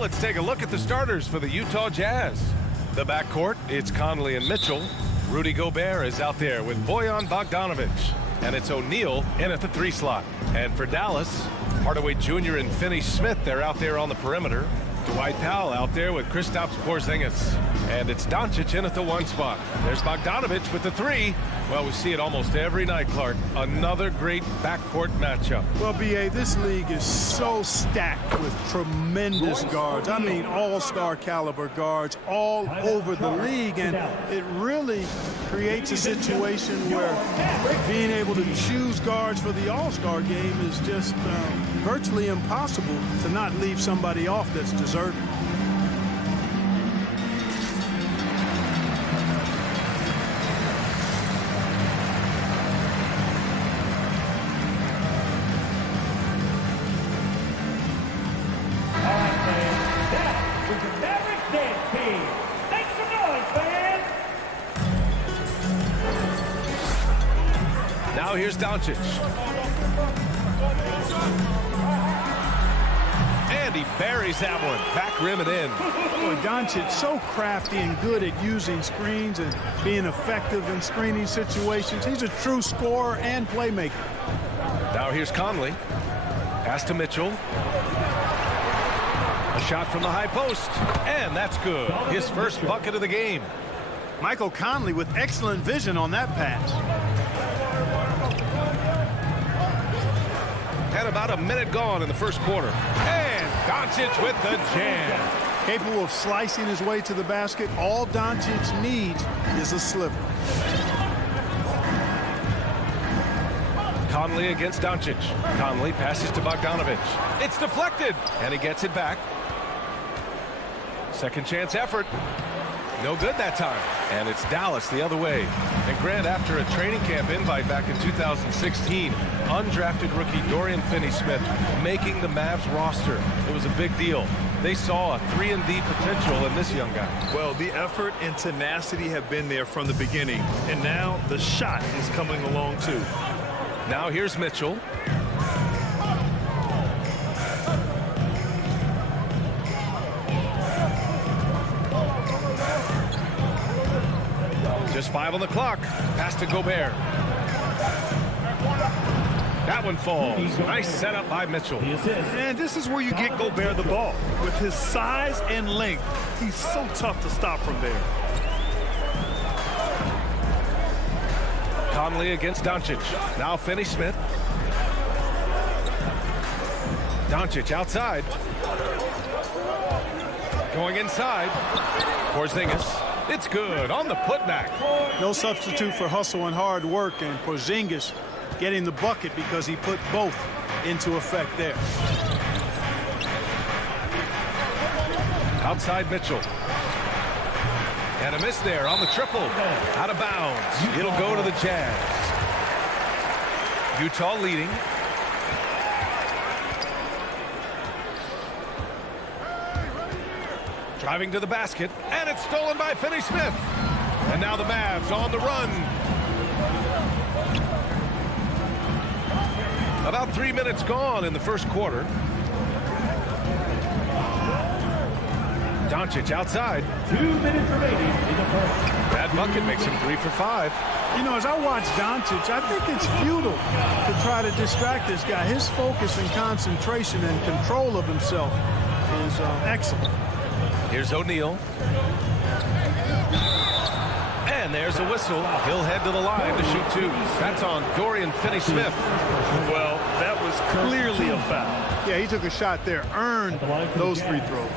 let's take a look at the starters for the Utah Jazz. The backcourt, it's Conley and Mitchell. Rudy Gobert is out there with Bojan Bogdanovic. And it's O'Neal in at the 3 slot. And for Dallas, Hardaway Jr. and Finney-Smith, they're out there on the perimeter. Dwight Powell out there with Kristaps Porzingis. And it's Doncic in at the 1 spot. There's Bogdanovic with the 3. Well, we see it almost every night, Clark. Another great backcourt matchup. Well, B.A., this league is so stacked with tremendous guards. I mean, all-star caliber guards all over the league. And it really creates a situation where being able to choose guards for the all-star game is just virtually impossible to not leave somebody off that's deserving. Now here's Doncic. And he buries that one. Back rim and in. Boy, Doncic so crafty and good at using screens and being effective in screening situations. He's a true scorer and playmaker. Now here's Conley. Pass to Mitchell. A shot from the high post. And that's good. His first bucket of the game. Michael Conley with excellent vision on that pass. Had about a minute gone in the first quarter. And Doncic with the jam. Capable of slicing his way to the basket. All Doncic needs is a sliver. Conley against Doncic. Conley passes to Bogdanovic. It's deflected. And he gets it back. Second chance effort. No good that time. And it's Dallas the other way. And Grant, after a training camp invite back in 2016, undrafted rookie Dorian Finney-Smith making the Mavs roster. It was a big deal. They saw a 3-and-D potential in this young guy. Well, the effort and tenacity have been there from the beginning. And now the shot is coming along too. Now here's Mitchell. Just 5 on the clock. Pass to Gobert. That one falls. Nice setup by Mitchell. And this is where you get Gobert the ball. With his size and length, he's so tough to stop from there. Conley against Doncic. Now Finney-Smith. Doncic outside. Going inside. Porzingis. It's good on the putback. No substitute for hustle and hard work, and Porzingis getting the bucket because he put both into effect there. Outside Mitchell. And a miss there on the triple. Out of bounds. It'll go to the Jazz. Utah leading. Driving to the basket, and it's stolen by Finney-Smith. And now the Mavs on the run. About 3 minutes gone in the first quarter. Doncic outside. 2 minutes remaining in the first. That bucket makes him 3 for 5. You know, as I watch Doncic, I think it's futile to try to distract this guy. His focus and concentration and control of himself is excellent. Here's O'Neal. And there's a whistle. He'll head to the line to shoot 2. That's on Dorian Finney-Smith. Well, that was clearly a foul. Yeah, he took a shot there, earned those free throws.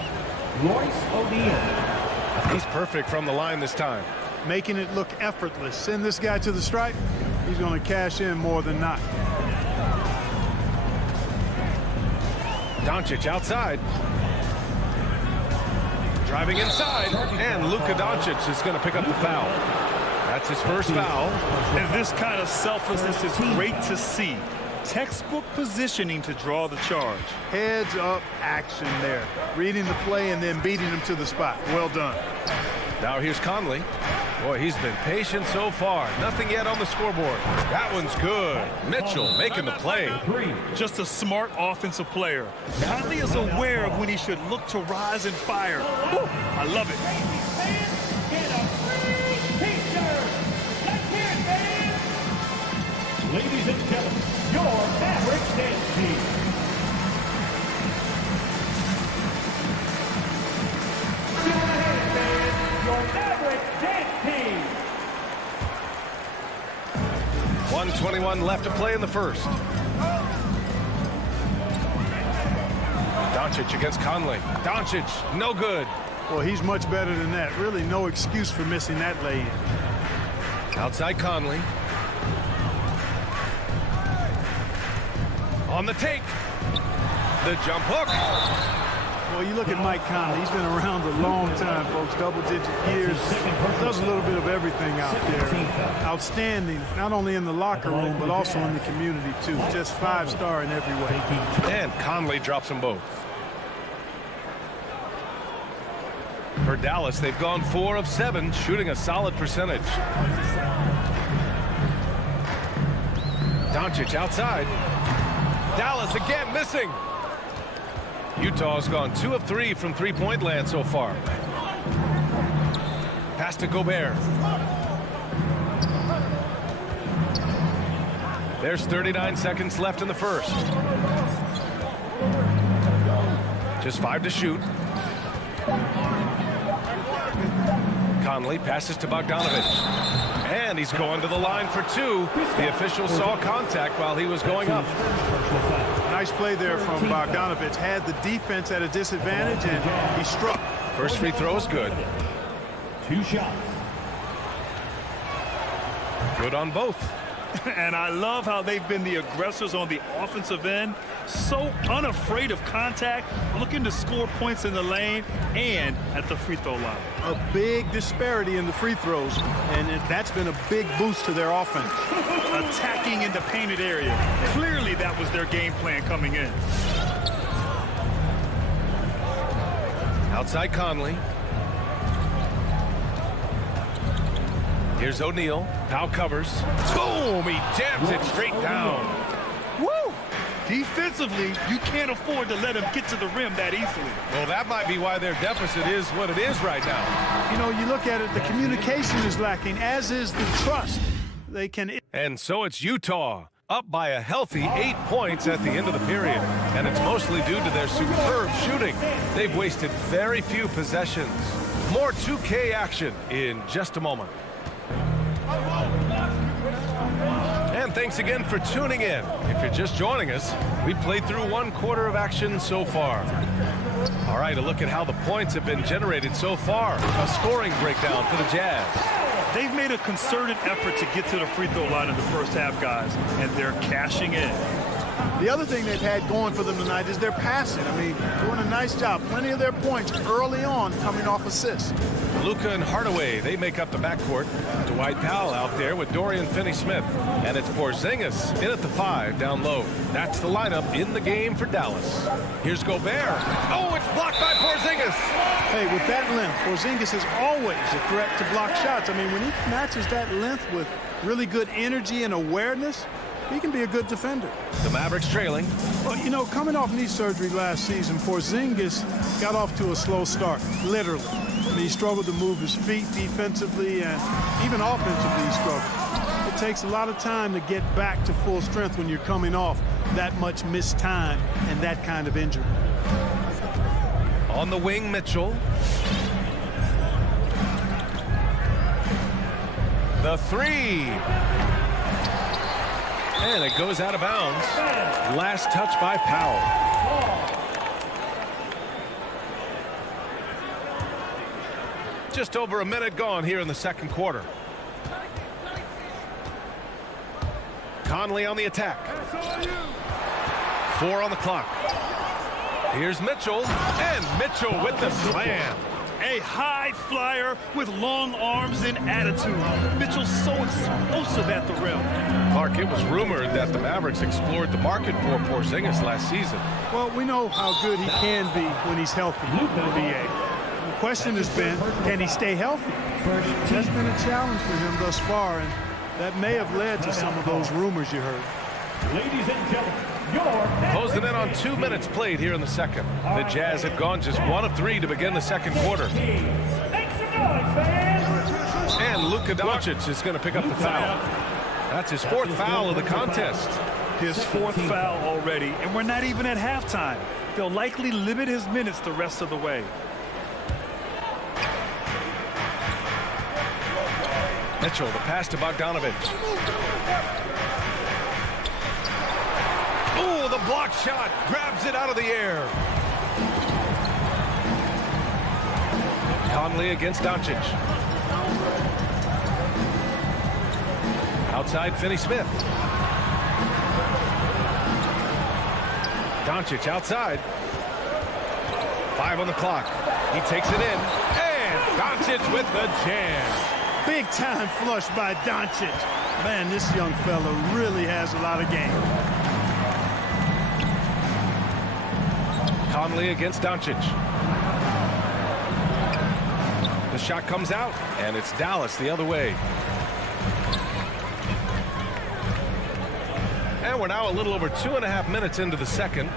Royce O'Neal. He's perfect from the line this time. Making it look effortless. Send this guy to the stripe, he's going to cash in more than not. Doncic outside. Driving inside, and Luka Doncic is going to pick up the foul. That's his first foul. And this kind of selflessness is great to see. Textbook positioning to draw the charge. Heads up action there. Reading the play and then beating him to the spot. Well done. Now here's Conley. Boy, he's been patient so far. Nothing yet on the scoreboard. That one's good. Mitchell making the play. Just a smart offensive player. Conley is aware of when he should look to rise and fire. Woo, I love it. Ladies and gentlemen, your Mavericks dance team. Your Mavericks dance team. 1:21 left to play in the first. Doncic against Conley. Doncic, no good. Well, he's much better than that. Really no excuse for missing that lay-in. Outside Conley. On the take. The jump hook. Well, you look at Mike Conley. He's been around a long time, folks. Double-digit years. Does a little bit of everything out there. Outstanding, not only in the locker room, but also in the community, too. Just 5-star in every way. And Conley drops them both. For Dallas, they've gone 4 of 7, shooting a solid percentage. Doncic outside. Dallas again missing. Utah's gone 2 of 3 from three-point land so far. Pass to Gobert. There's 39 seconds left in the first. Just 5 to shoot. Conley passes to Bogdanovich. And he's going to the line for 2. The official saw contact while he was going up. Nice play there from Bogdanovich. Had the defense at a disadvantage, and he struck. First free throw is good. 2 shots. Good on both. And I love how they've been the aggressors on the offensive end. So unafraid of contact, looking to score points in the lane and at the free throw line. A big disparity in the free throws, and that's been a big boost to their offense. Attacking in the painted area. Clearly that was their game plan coming in. Outside Conley. Here's O'Neal. Powell covers. Boom! He jams it straight down. Woo! Defensively, you can't afford to let him get to the rim that easily. Well, that might be why their deficit is what it is right now. You know, you look at it, the communication is lacking, as is the trust. They can... And so it's Utah, up by a healthy 8 points at the end of the period. And it's mostly due to their superb shooting. They've wasted very few possessions. More 2K action in just a moment. And thanks again for tuning in. If you're just joining us, we played through 1 quarter of action so far. All right, a look at how the points have been generated so far. A scoring breakdown for the Jazz. They've made a concerted effort to get to the free throw line in the first half, guys, and they're cashing in. The other thing they've had going for them tonight is their passing. I mean, doing a nice job. Plenty of their points early on coming off assists. Luka and Hardaway, they make up the backcourt. Dwight Powell out there with Dorian Finney-Smith. And it's Porzingis in at the 5 down low. That's the lineup in the game for Dallas. Here's Gobert. Oh, it's blocked by Porzingis. Hey, with that length, Porzingis is always a threat to block shots. I mean, when he matches that length with really good energy and awareness, he can be a good defender. The Mavericks trailing. Well, you know, coming off knee surgery last season, Porzingis got off to a slow start, literally. I mean, he struggled to move his feet defensively and even offensively he struggled. It takes a lot of time to get back to full strength when you're coming off that much missed time and that kind of injury. On the wing, Mitchell. The 3. And it goes out of bounds. Last touch by Powell. Just over a minute gone here in the second quarter. Conley on the attack. 4 on the clock. Here's Mitchell, and Mitchell with the slam. A high flyer with long arms and attitude. Mitchell's so explosive at the rim. Clark, it was rumored that the Mavericks explored the market for Porzingis last season. Well, we know how good he can be when he's healthy in the NBA. question has been, can he stay healthy? That's been a challenge for him thus far, and that may have led to some of those rumors you heard. Ladies and gentlemen, your Closing in on 2 minutes played here in the second. The Jazz have gone just 1 of 3 to begin the second quarter. Make some noise, fans! And Luka Doncic is going to pick up the foul. That's his 4th foul of the contest. His 4th foul already, and we're not even at halftime. They'll likely limit his minutes the rest of the way. Mitchell, the pass to Bogdanovic. Oh, the block shot. Grabs it out of the air. Conley against Doncic. Outside, Finney-Smith. Doncic outside. 5 on the clock. He takes it in. And Doncic with the jam. Big time flush by Doncic. Man, this young fella really has a lot of game. Conley against Doncic. The shot comes out, and it's Dallas the other way. And we're now a little over 2.5 minutes into the second.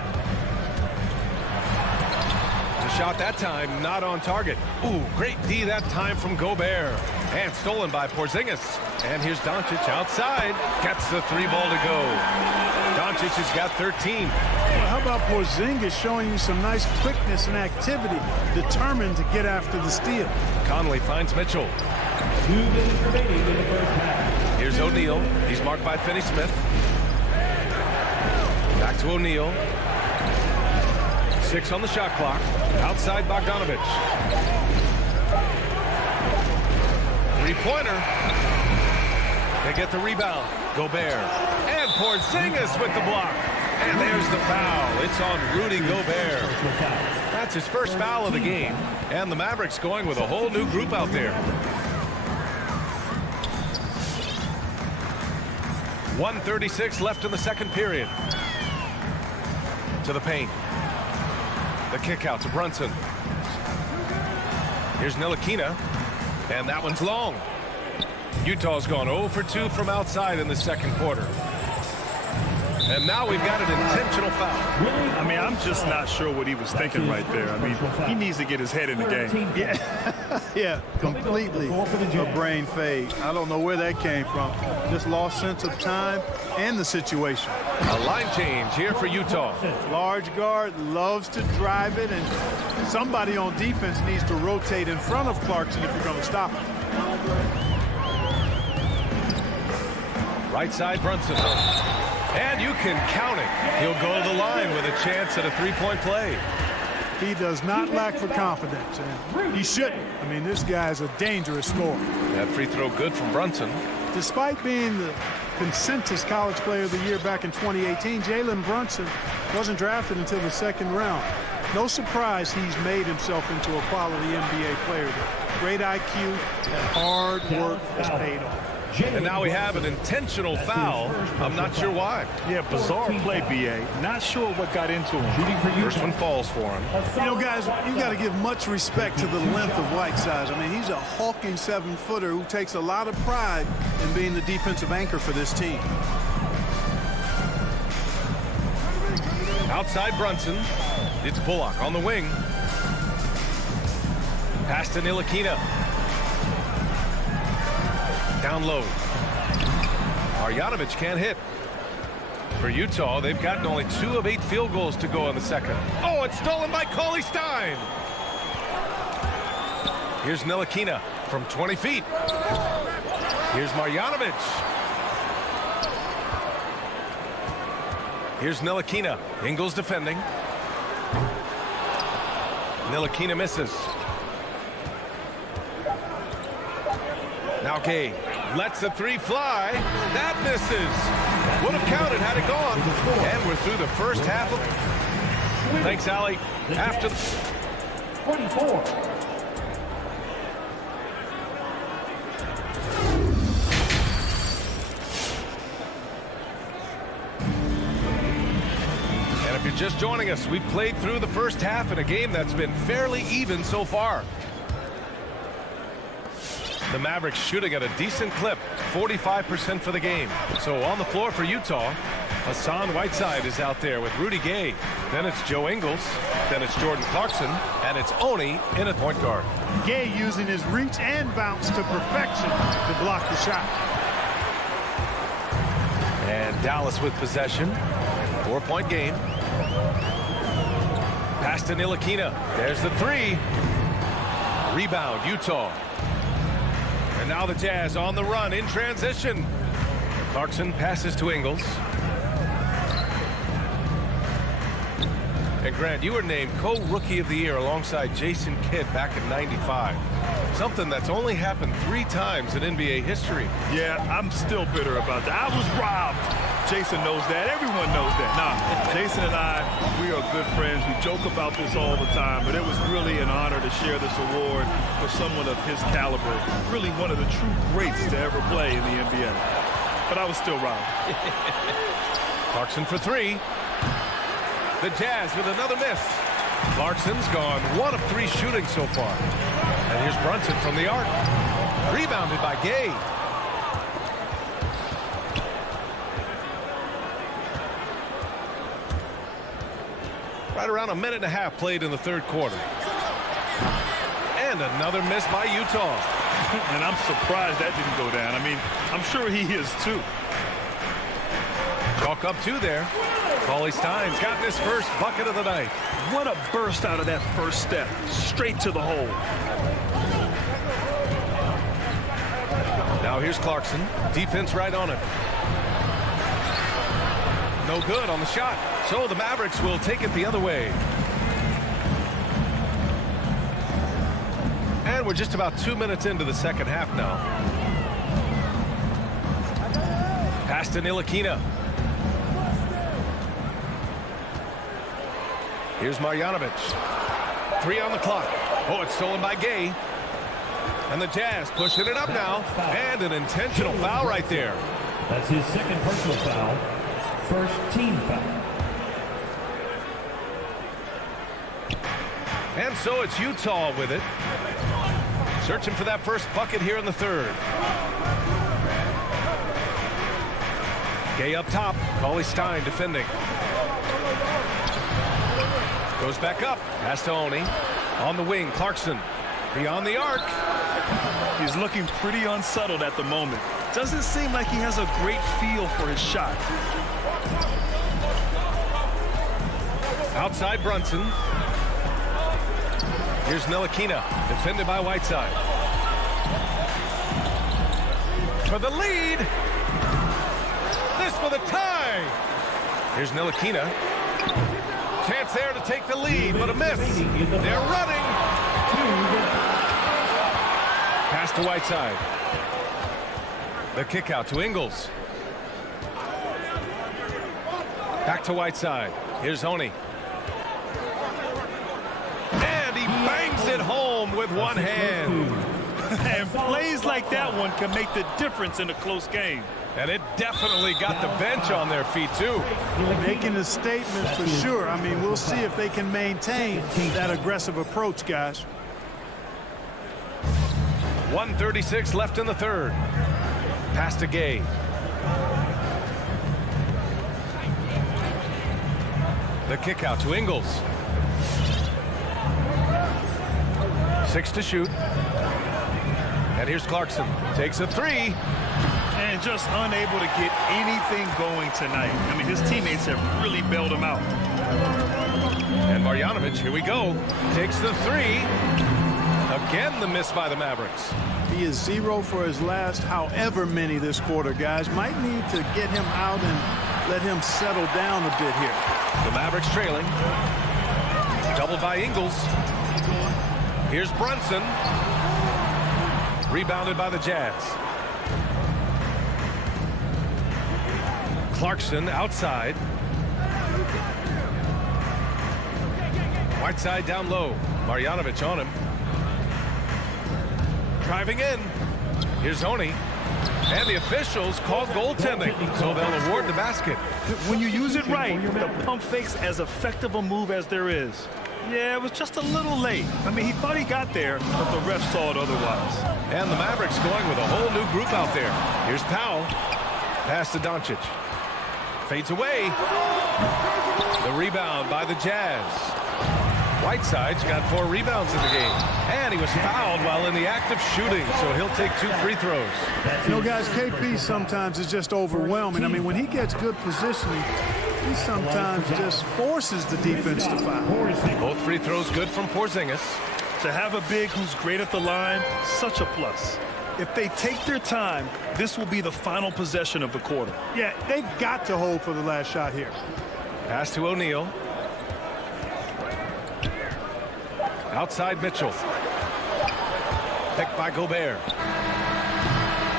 The shot that time not on target. Ooh, great D that time from Gobert. And stolen by Porzingis. And here's Doncic outside. Gets the 3 ball to go. Doncic has got 13. Well, how about Porzingis showing you some nice quickness and activity, determined to get after the steal. Conley finds Mitchell. 2 minutes remaining in the first half. Here's O'Neal. He's marked by Finney-Smith. Back to O'Neal. 6 on the shot clock. Outside Bogdanovic. 3-pointer. They get the rebound. Gobert. And Porzingis with the block. And there's the foul. It's on Rudy Gobert. That's his first foul of the game. And the Mavericks going with a whole new group out there. 1:36 left in the second period. To the paint. The kick out to Brunson. Here's Ntilikina. And that one's long. Utah's gone 0 for 2 from outside in the second quarter. And now we've got an intentional foul. I mean, I'm just not sure what he was thinking right there. I mean, he needs to get his head in the game. Yeah, completely a brain fade. I don't know where that came from. Just lost sense of time and the situation. A line change here for Utah. Large guard loves to drive it, and somebody on defense needs to rotate in front of Clarkson if you're going to stop him. Right side, Brunson. And you can count it. He'll go to the line with a chance at a 3-point play. He does not lack for confidence, and he shouldn't. I mean, this guy's a dangerous scorer. That free throw good from Brunson. Despite being the consensus college player of the year back in 2018, Jalen Brunson wasn't drafted until the second round. No surprise he's made himself into a quality NBA player. Great IQ and hard work has paid off. And now we have an intentional foul. I'm not sure why. Yeah, bizarre play, B.A. Not sure what got into him. First one falls for him. You know, guys, you got to give much respect to the length of Whiteside. I mean, he's a hulking 7-footer who takes a lot of pride in being the defensive anchor for this team. Outside Brunson. It's Bullock on the wing. Pass to Ntilikina. Down low. Marjanovic can't hit. For Utah, they've gotten only 2 of 8 field goals to go in the second. Oh, it's stolen by Cauley-Stein. Here's Ntilikina from 20 feet. Here's Marjanovic. Here's Ntilikina. Ingles defending. Ntilikina misses. Now Gay lets the 3 fly. That misses. Would have counted had it gone. And we're through the first half of... Thanks, Allie. After the... 24. And if you're just joining us, we've played through the first half in a game that's been fairly even so far. The Mavericks shooting at a decent clip, 45% for the game. So on the floor for Utah, Hassan Whiteside is out there with Rudy Gay. Then it's Joe Ingles. Then it's Jordan Clarkson. And it's Oni in at point guard. Gay using his reach and bounce to perfection to block the shot. And Dallas with possession. 4-point game. Pass to Ntilikina. There's the three. Rebound, Utah. And now the Jazz on the run in transition. Clarkson passes to Ingles. And Grant, you were named co-rookie of the year alongside Jason Kidd back in '95. Something that's only happened 3 times in NBA history. Yeah, I'm still bitter about that. I was robbed. Jason knows that. Everyone knows that. Nah, Jason and I, we are good friends. We joke about this all the time, but it was really an honor to share this award with someone of his caliber. Really one of the true greats to ever play in the NBA. But I was still robbed. Clarkson for 3. The Jazz with another miss. Clarkson's gone 1 of 3 shooting so far. And here's Brunson from the arc. Rebounded by Gay. Right around 1.5 minutes played in the 3rd quarter. And another miss by Utah. And I'm surprised that didn't go down. I mean, I'm sure he is too. Chalk up 2 there. Cauley-Stein's got his first bucket of the night. What a burst out of that first step. Straight to the hole. Now here's Clarkson. Defense right on it. No good on the shot. So the Mavericks will take it the other way. And we're just about 2 minutes into the second half now. Pass to Ntilikina. Here's Marjanovic. 3 on the clock. Oh, it's stolen by Gay. And the Jazz pushing it up now. And an intentional foul right there. That's his second personal foul. First team foul. And so it's Utah with it. Searching for that first bucket here in the 3rd. Gay up top. Cauley-Stein defending. Goes back up. Pass to Oni. On the wing, Clarkson. Beyond the arc. He's looking pretty unsettled at the moment. Doesn't seem like he has a great feel for his shot. Outside Brunson. Here's Ntilikina, defended by Whiteside. For the lead. This for the tie. Here's Ntilikina. Chance there to take the lead, but a miss. They're running. Pass to Whiteside. The kick out to Ingles. Back to Whiteside. Here's Oni. And he bangs it home with one hand. And plays like that one can make the difference in a close game. And it definitely got the bench on their feet, too. Making a statement for sure. I mean, we'll see if they can maintain that aggressive approach, guys. 1:36 left in the 3rd. Pass to Gay. The kick out to Ingles. 6 to shoot. And here's Clarkson. Takes a 3. And just unable to get anything going tonight. I mean, his teammates have really bailed him out. And Marjanovic, here we go. Takes the 3. Again, the miss by the Mavericks. He is 0 for his last however many this quarter, guys. Might need to get him out and let him settle down a bit here. The Mavericks trailing. Doubled by Ingles. Here's Brunson. Rebounded by the Jazz. Clarkson outside. Whiteside down low. Marjanovic on him. Driving in. Here's Oni. And the officials called goaltending, so they'll award the basket. When you use it right, the pump fake's as effective a move as there is. Yeah, it was just a little late. I mean, he thought he got there, but the ref saw it otherwise. And the Mavericks going with a whole new group out there. Here's Powell. Pass to Doncic. Fades away. The rebound by the Jazz. Whiteside's got 4 rebounds in the game. And he was fouled while in the act of shooting, so he'll take 2 free throws. You know, guys, KP sometimes is just overwhelming. I mean, when he gets good positioning, he sometimes just forces the defense to foul. Both free throws good from Porzingis. To have a big who's great at the line, such a plus. If they take their time, this will be the final possession of the quarter. Yeah, they've got to hold for the last shot here. Pass to O'Neal. Outside Mitchell. Picked by Gobert.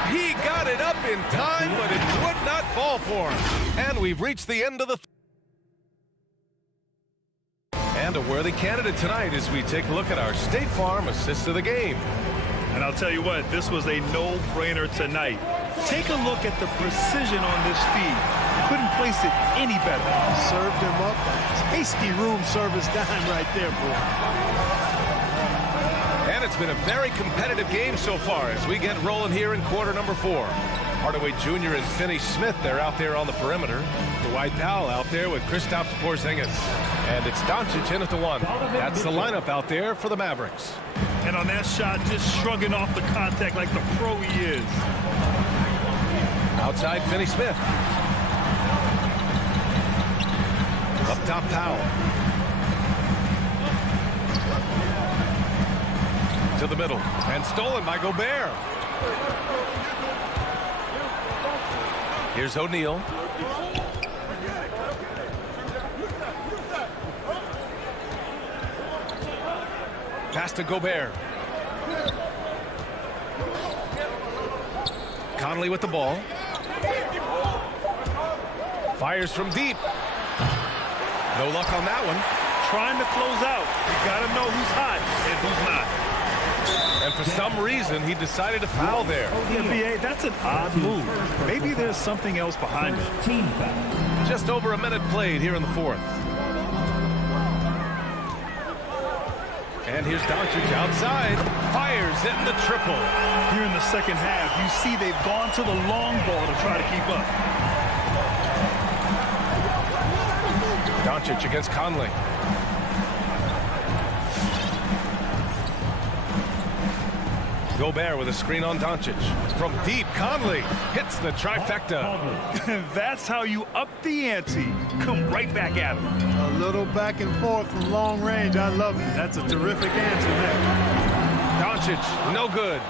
He got it up in time, but it would not fall for him. And we've reached the end of the... And a worthy candidate tonight as we take a look at our State Farm assist of the game. And I'll tell you what, this was a no-brainer tonight. Take a look at the precision on this feed. Couldn't place it any better. Served him up a tasty room service dime right there, boy. And it's been a very competitive game so far as we get rolling here in quarter number 4. Hardaway Jr. and Finney Smith, they're out there on the perimeter. Dwight Powell out there with Kristaps Porzingis. And it's Doncic in at the 1. That's the lineup out there for the Mavericks. And on that shot, just shrugging off the contact like the pro he is. Outside Finney Smith. Up top Powell. To the middle, and stolen by Gobert. Here's O'Neal. Pass to Gobert. Conley with the ball. Fires from deep. No luck on that one. Trying to close out. You got to know who's hot and who's not. And for some reason, he decided to foul there. NBA, that's an odd move. Maybe there's something else behind it. Just over a minute played here in the 4th. And here's Doncic outside. Fires in the triple. Here in the second half, you see they've gone to the long ball to try to keep up. Doncic against Conley. Gobert with a screen on Doncic. From deep, Conley hits the trifecta. That's how you up the ante. Come right back at him. A little back and forth from long range. I love it. That's a terrific answer there. Doncic, no good.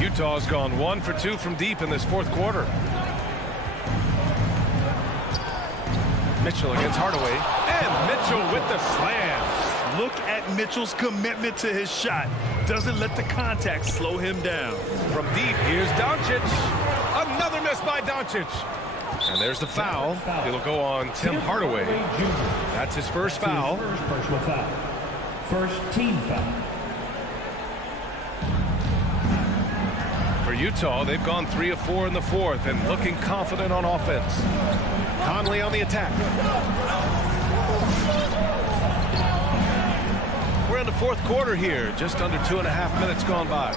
Utah's gone 1 for 2 from deep in this 4th quarter. Mitchell against Hardaway. And Mitchell with the slam. Look at Mitchell's commitment to his shot. Doesn't let the contact slow him down. From deep, here's Doncic. Another miss by Doncic. And there's the foul. It'll go on Tim Hardaway. That's his first foul. First personal foul. First team foul. For Utah, they've gone 3 of 4 in the 4th and looking confident on offense. Conley on the attack. We're in the 4th quarter here, just under 2.5 minutes gone by.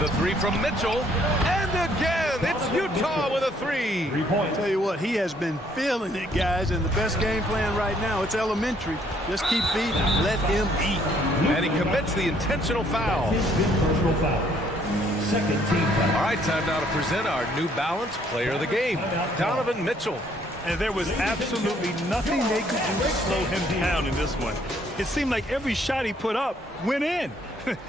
The 3 from Mitchell, and again, it's Utah with a 3. 3 points. Tell you what, he has been feeling it, guys, and the best game plan right now, it's elementary. Just keep feeding, let him eat. And he commits the intentional foul. Fifth personal foul. Second team foul. All right, time now to present our New Balance Player of the Game, Donovan Mitchell. And there was absolutely nothing they could do to slow him down in this one. It seemed like every shot he put up went in.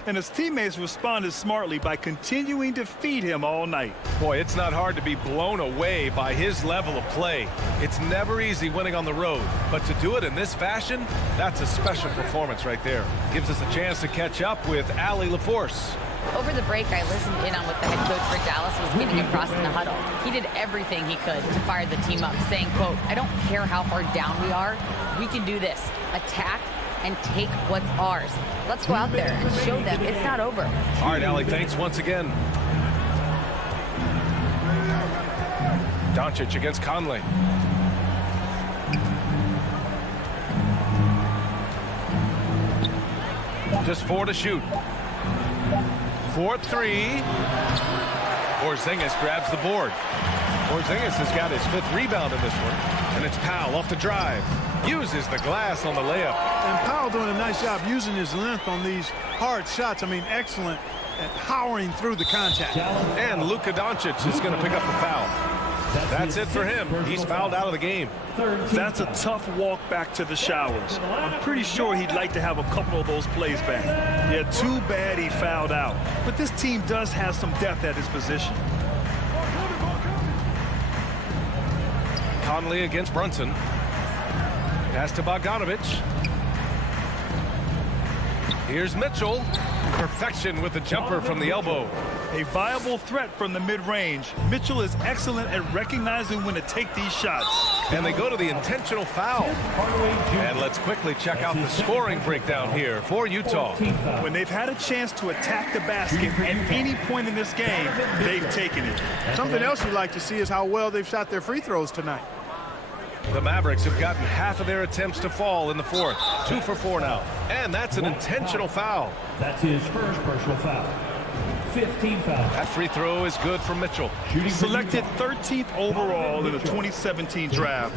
And his teammates responded smartly by continuing to feed him all night. Boy, it's not hard to be blown away by his level of play. It's never easy winning on the road, but to do it in this fashion, that's a special performance right there. Gives us a chance to catch up with Allie LaForce. Over the break, I listened in on what the head coach for Dallas was getting across in the huddle. He did everything he could to fire the team up, saying, quote, "I don't care how far down we are. We can do this. Attack and take what's ours. Let's go out there and show them it's not over." All right, Allie, thanks once again. Doncic against Conley. Just 4 to shoot. 4-3. Porzingis grabs the board. Porzingis has got his 5th rebound in this one. And it's Powell off the drive. Uses the glass on the layup. And Powell doing a nice job using his length on these hard shots. I mean, excellent at powering through the contact. And Luka Doncic is going to pick up the foul. That's it for him. He's fouled out of the game. That's a tough walk back to the showers. I'm pretty sure he'd like to have a couple of those plays back. Yeah, too bad he fouled out. But this team does have some depth at his position. Conley against Brunson. Pass to Bogdanovic. Here's Mitchell. Perfection with the jumper from the elbow. A viable threat from the mid-range. Mitchell is excellent at recognizing when to take these shots. And they go to the intentional foul. And let's quickly check out the scoring breakdown here for Utah. When they've had a chance to attack the basket at any point in this game, they've taken it. Something else you'd like to see is how well they've shot their free throws tonight. The Mavericks have gotten half of their attempts to fall in the 4th. 2 for 4 now. And that's an intentional foul. That's his first personal foul. 15 fouls. That free throw is good from Mitchell. Selected 13th overall in the 2017 draft,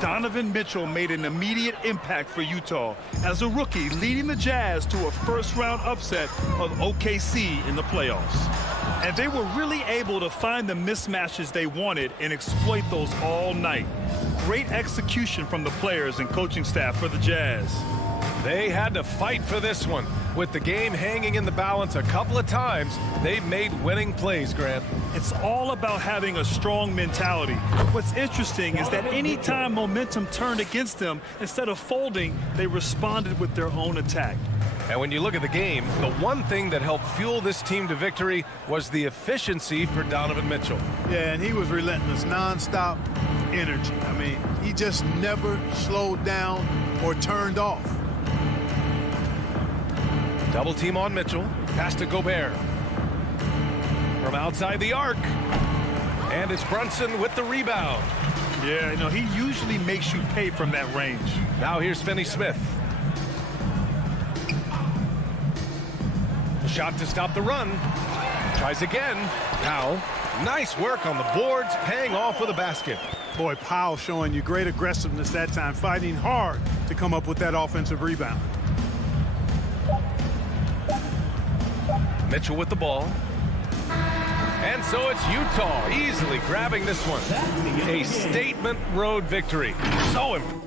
Donovan Mitchell made an immediate impact for Utah as a rookie, leading the Jazz to a first-round upset of OKC in the playoffs. And they were really able to find the mismatches they wanted and exploit those all night. Great execution from the players and coaching staff for the Jazz. They had to fight for this one. With the game hanging in the balance a couple of times, they made winning plays, Grant. It's all about having a strong mentality. What's interesting is that anytime momentum turned against them, instead of folding, they responded with their own attack. And when you look at the game, the one thing that helped fuel this team to victory was the efficiency for Donovan Mitchell. Yeah, and he was relentless, nonstop energy. I mean, he just never slowed down or turned off. Double team on Mitchell. Pass to Gobert. From outside the arc. And it's Brunson with the rebound. Yeah, he usually makes you pay from that range. Now here's Finney-Smith. Shot to stop the run. Tries again. Powell. Nice work on the boards, paying off with a basket. Boy, Powell showing you great aggressiveness that time, fighting hard to come up with that offensive rebound. Mitchell with the ball. And so it's Utah easily grabbing this one. A statement road victory. So important.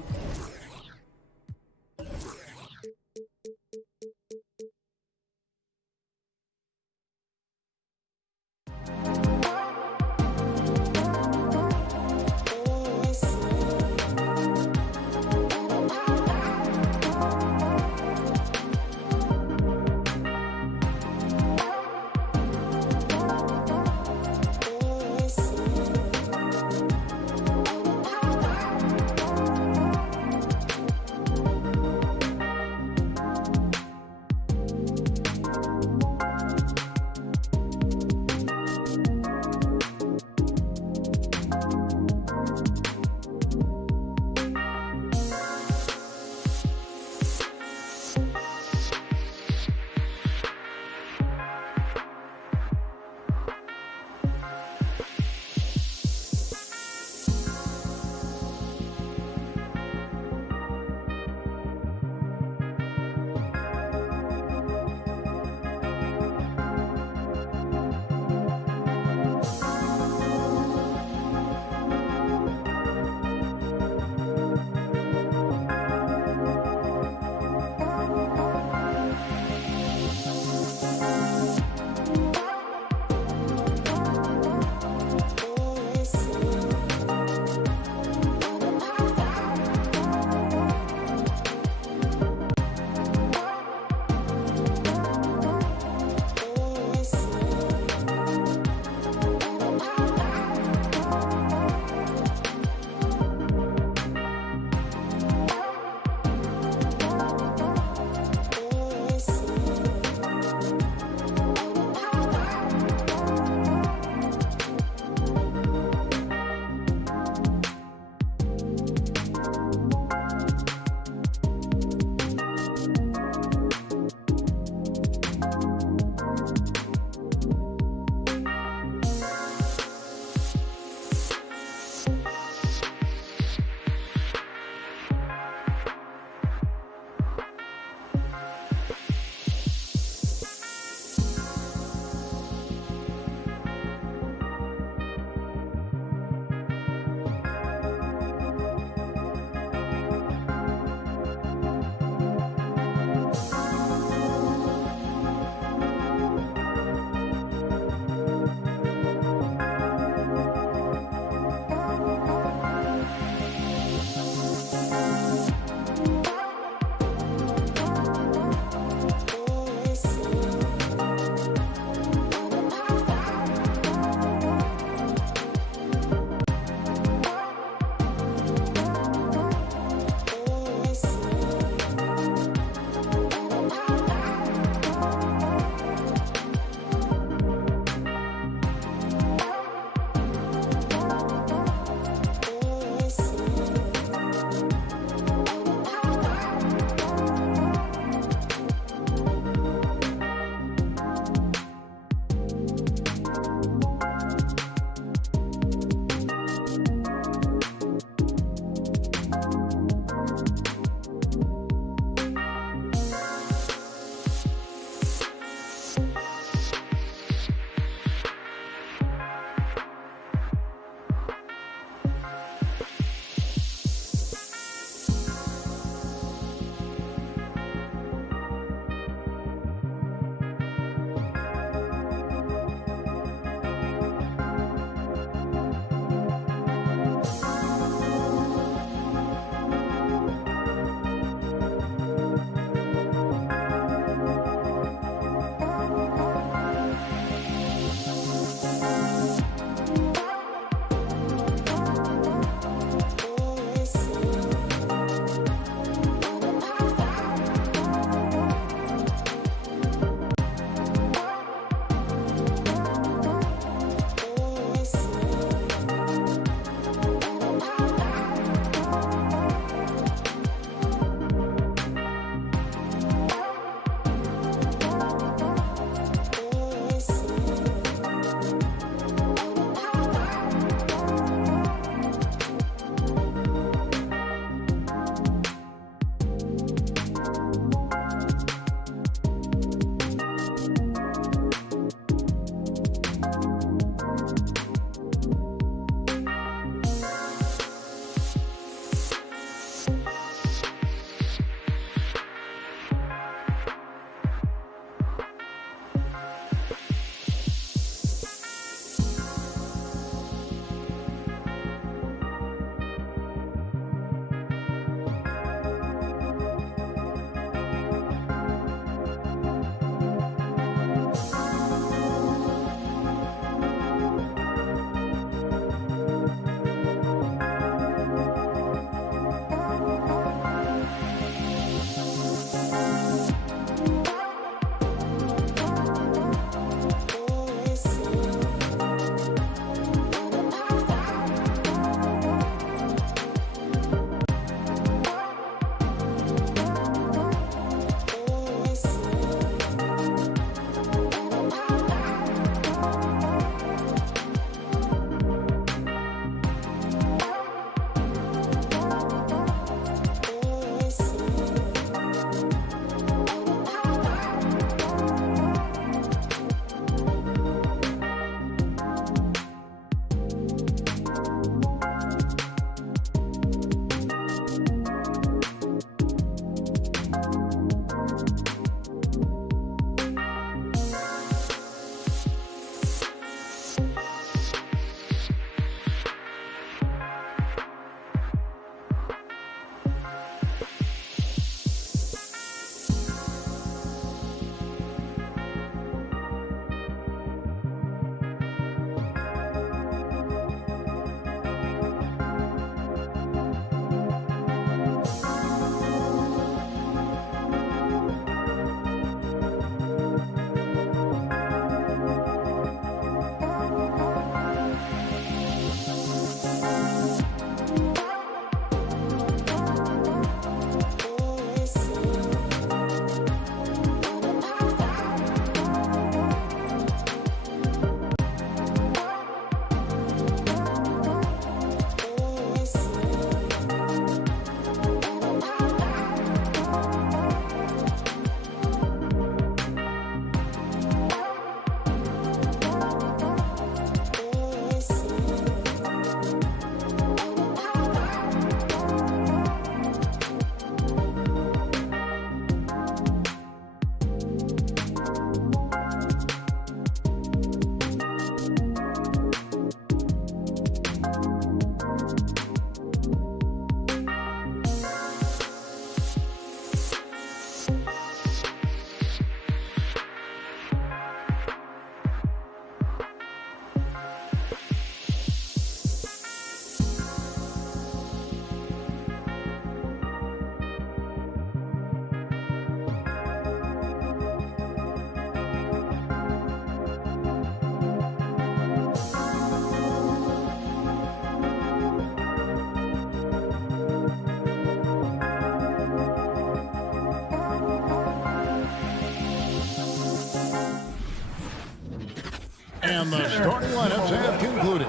And the starting lineups have concluded.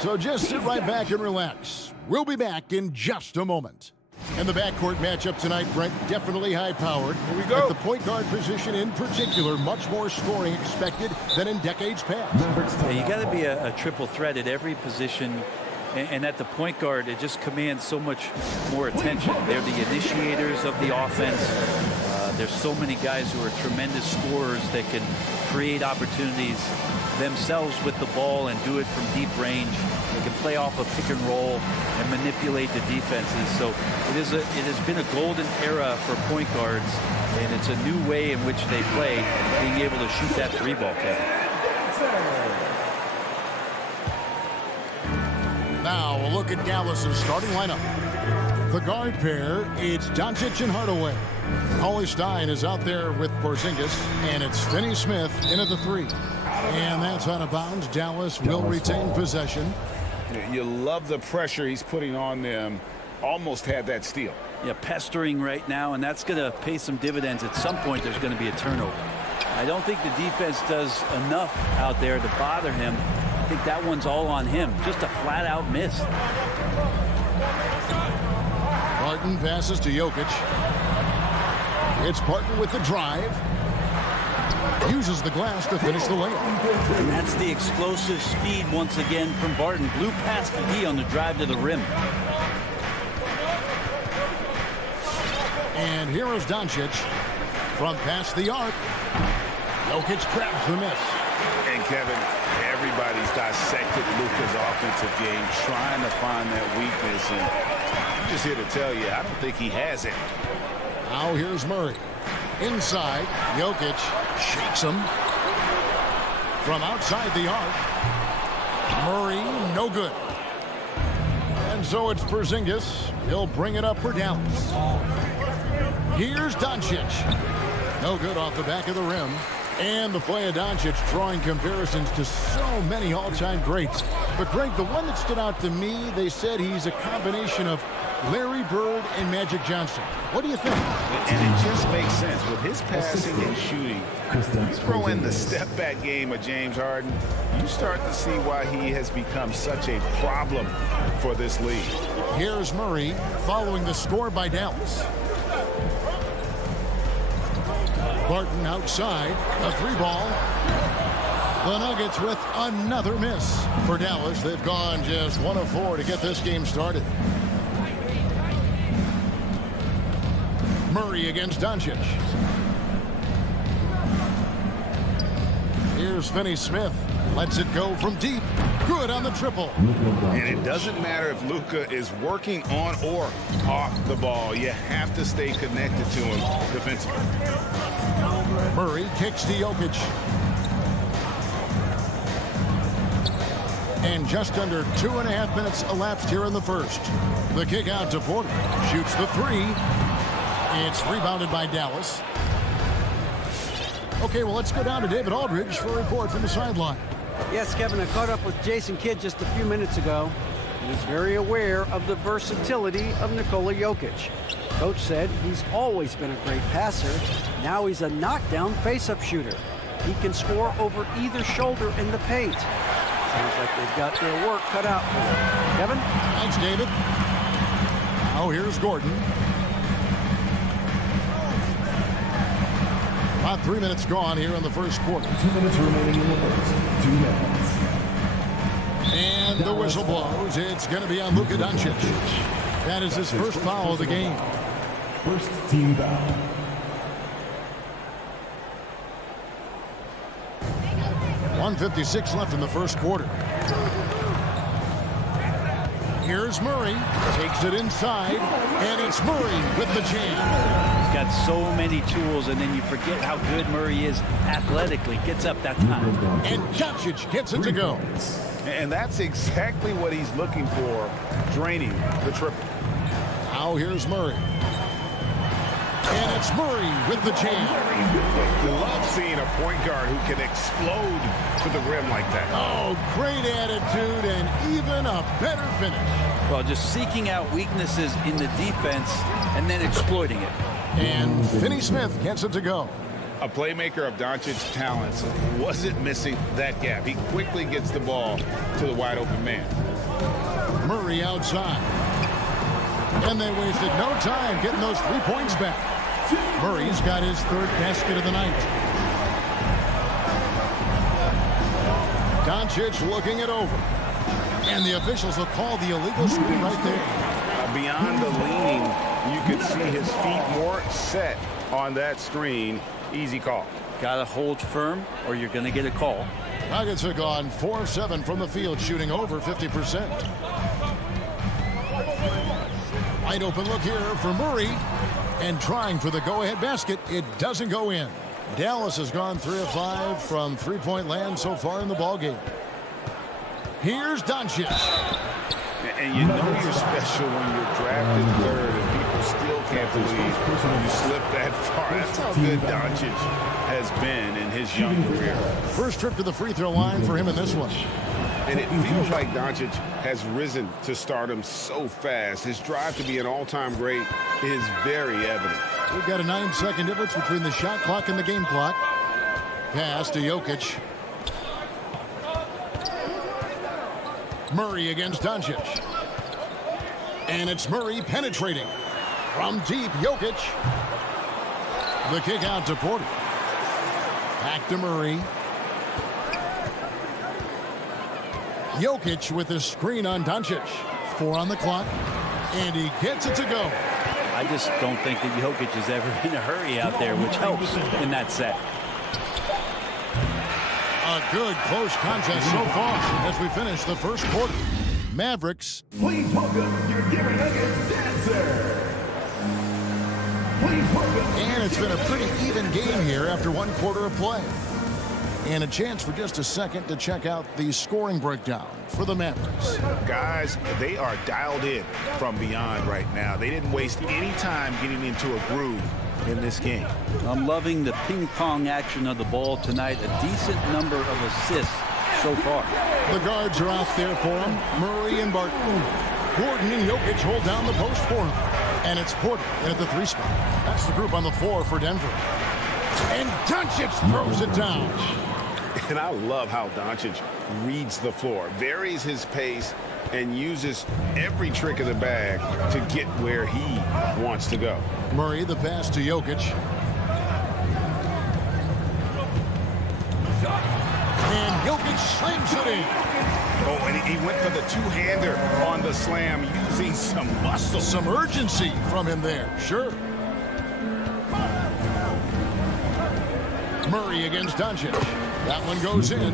So just sit right back and relax. We'll be back in just a moment. And the backcourt matchup tonight, Brent, definitely high-powered. Here we go. At the point guard position in particular, much more scoring expected than in decades past. Yeah, you got to be a triple threat at every position. And at the point guard, it just commands so much more attention. They're the initiators of the offense. There's so many guys who are tremendous scorers that can create opportunities themselves with the ball and do it from deep range. They can play off a pick and roll and manipulate the defenses. So it has been a golden era for point guards, and it's a new way in which they play, being able to shoot that three ball, Kevin. Now a look at Dallas's starting lineup. The guard pair, it's Doncic and Hardaway. Cauley Stein is out there with Porzingis, and it's Finney-Smith in at the three. And that's out of bounds. Dallas will retain possession. You love the pressure he's putting on them. Almost had that steal. Yeah, pestering right now, and that's going to pay some dividends. At some point, there's going to be a turnover. I don't think the defense does enough out there to bother him. I think that one's all on him. Just a flat-out miss. Barton passes to Jokic. It's Barton with the drive. Uses the glass to finish the layup. And that's the explosive speed once again from Barton. Blew past the D on the drive to the rim. And here is Doncic from past the arc. Jokic grabs the miss. And Kevin, everybody's dissected Luka's offensive game, trying to find that weakness. And I'm just here to tell you, I don't think he has it. Now here's Murray. Inside, Jokic shakes him. From outside the arc. Murray, no good. And so it's Porzingis. He'll bring it up for Dallas. Here's Doncic. No good off the back of the rim. And the play of Doncic drawing comparisons to so many all-time greats. But Greg, the one that stood out to me, they said he's a combination of Larry Bird and Magic Johnson. What do you think? And it just makes sense. With his passing and shooting, you throw in the step-back game of James Harden, you start to see why he has become such a problem for this league. Here's Murray following the score by Dallas. Barton outside, a three ball. The Nuggets with another miss. For Dallas, they've gone just 1 of 4 to get this game started. Murray against Doncic. Here's Finney-Smith. Lets it go from deep. Good on the triple. And it doesn't matter if Luka is working on or off the ball. You have to stay connected to him defensively. Murray kicks to Jokic. And just under 2.5 minutes elapsed here in the first. The kick out to Porter. Shoots the three. It's rebounded by Dallas. Okay, well, let's go down to David Aldridge for a report from the sideline. Yes, Kevin, I caught up with Jason Kidd just a few minutes ago. He's very aware of the versatility of Nikola Jokic. Coach said he's always been a great passer. Now he's a knockdown face-up shooter. He can score over either shoulder in the paint. Sounds like they've got their work cut out for them. Kevin? Thanks, David. Now here's Gordon. About 3 minutes gone here in the first quarter. 2 minutes remaining in the first. 2 minutes. And the whistle blows. It's going to be on Luka Doncic. That is his first foul of the game. First team foul. .156 left in the first quarter. Here's Murray. Takes it inside. And it's Murray with the jam. He's got so many tools, and then you forget how good Murray is athletically. Gets up that time. And Doncic gets it to go. And that's exactly what he's looking for, draining the triple. Now here's Murray. And it's Murray with the jam. You love seeing a point guard who can explode to the rim like that. Oh, great attitude and even a better finish. Well, just seeking out weaknesses in the defense and then exploiting it. And Finney-Smith gets it to go. A playmaker of Doncic's talents wasn't missing that gap. He quickly gets the ball to the wide open man. Murray outside. And they wasted no time getting those 3 points back. Murray's got his third basket of the night. Doncic looking it over. And the officials will call the illegal screen right there. Beyond the leaning, you could see his feet more set on that screen. Easy call. Got to hold firm or you're going to get a call. Nuggets are gone 4 of 7 from the field, shooting over 50%. Wide open look here for Murray. And trying for the go-ahead basket. It doesn't go in. Dallas has gone 3 of 5 from three-point land so far in the ballgame. Here's Doncic. And you know you're special when you're drafted third and people still can't believe you slipped that far. That's how good Doncic has been in his young career. First trip to the free throw line for him in this one. And it feels like Doncic has risen to stardom so fast. His drive to be an all-time great is very evident. We've got a 9-second difference between the shot clock and the game clock. Pass to Jokic. Murray against Doncic. And it's Murray penetrating. From deep, Jokic. The kick out to Porter. Back to Murray. Jokic with his screen on Doncic. 4 on the clock. And he gets it to go. I just don't think that Jokic is ever in a hurry out there, which helps in that set. A good close contest so far as we finish the first quarter. Mavericks. Please welcome your Denver Nuggets dancer. Please welcome. And it's been a pretty even game here after 1 quarter of play. And a chance for just a second to check out the scoring breakdown for the Mavericks. Guys, they are dialed in from beyond right now. They didn't waste any time getting into a groove in this game. I'm loving the ping pong action of the ball tonight. A decent number of assists so far. The guards are out there for him. Murray and Barton. Gordon and Jokic hold down the post for him. And it's Porter in at the 3 spot. That's the group on the floor for Denver. And Doncic throws it down. And I love how Doncic reads the floor, varies his pace, and uses every trick of the bag to get where he wants to go. Murray, the pass to Jokic. And Jokic slams it in. Oh, and he went for the two-hander on the slam, using some muscle. Some urgency from him there, sure. Murray against Doncic. That one goes in.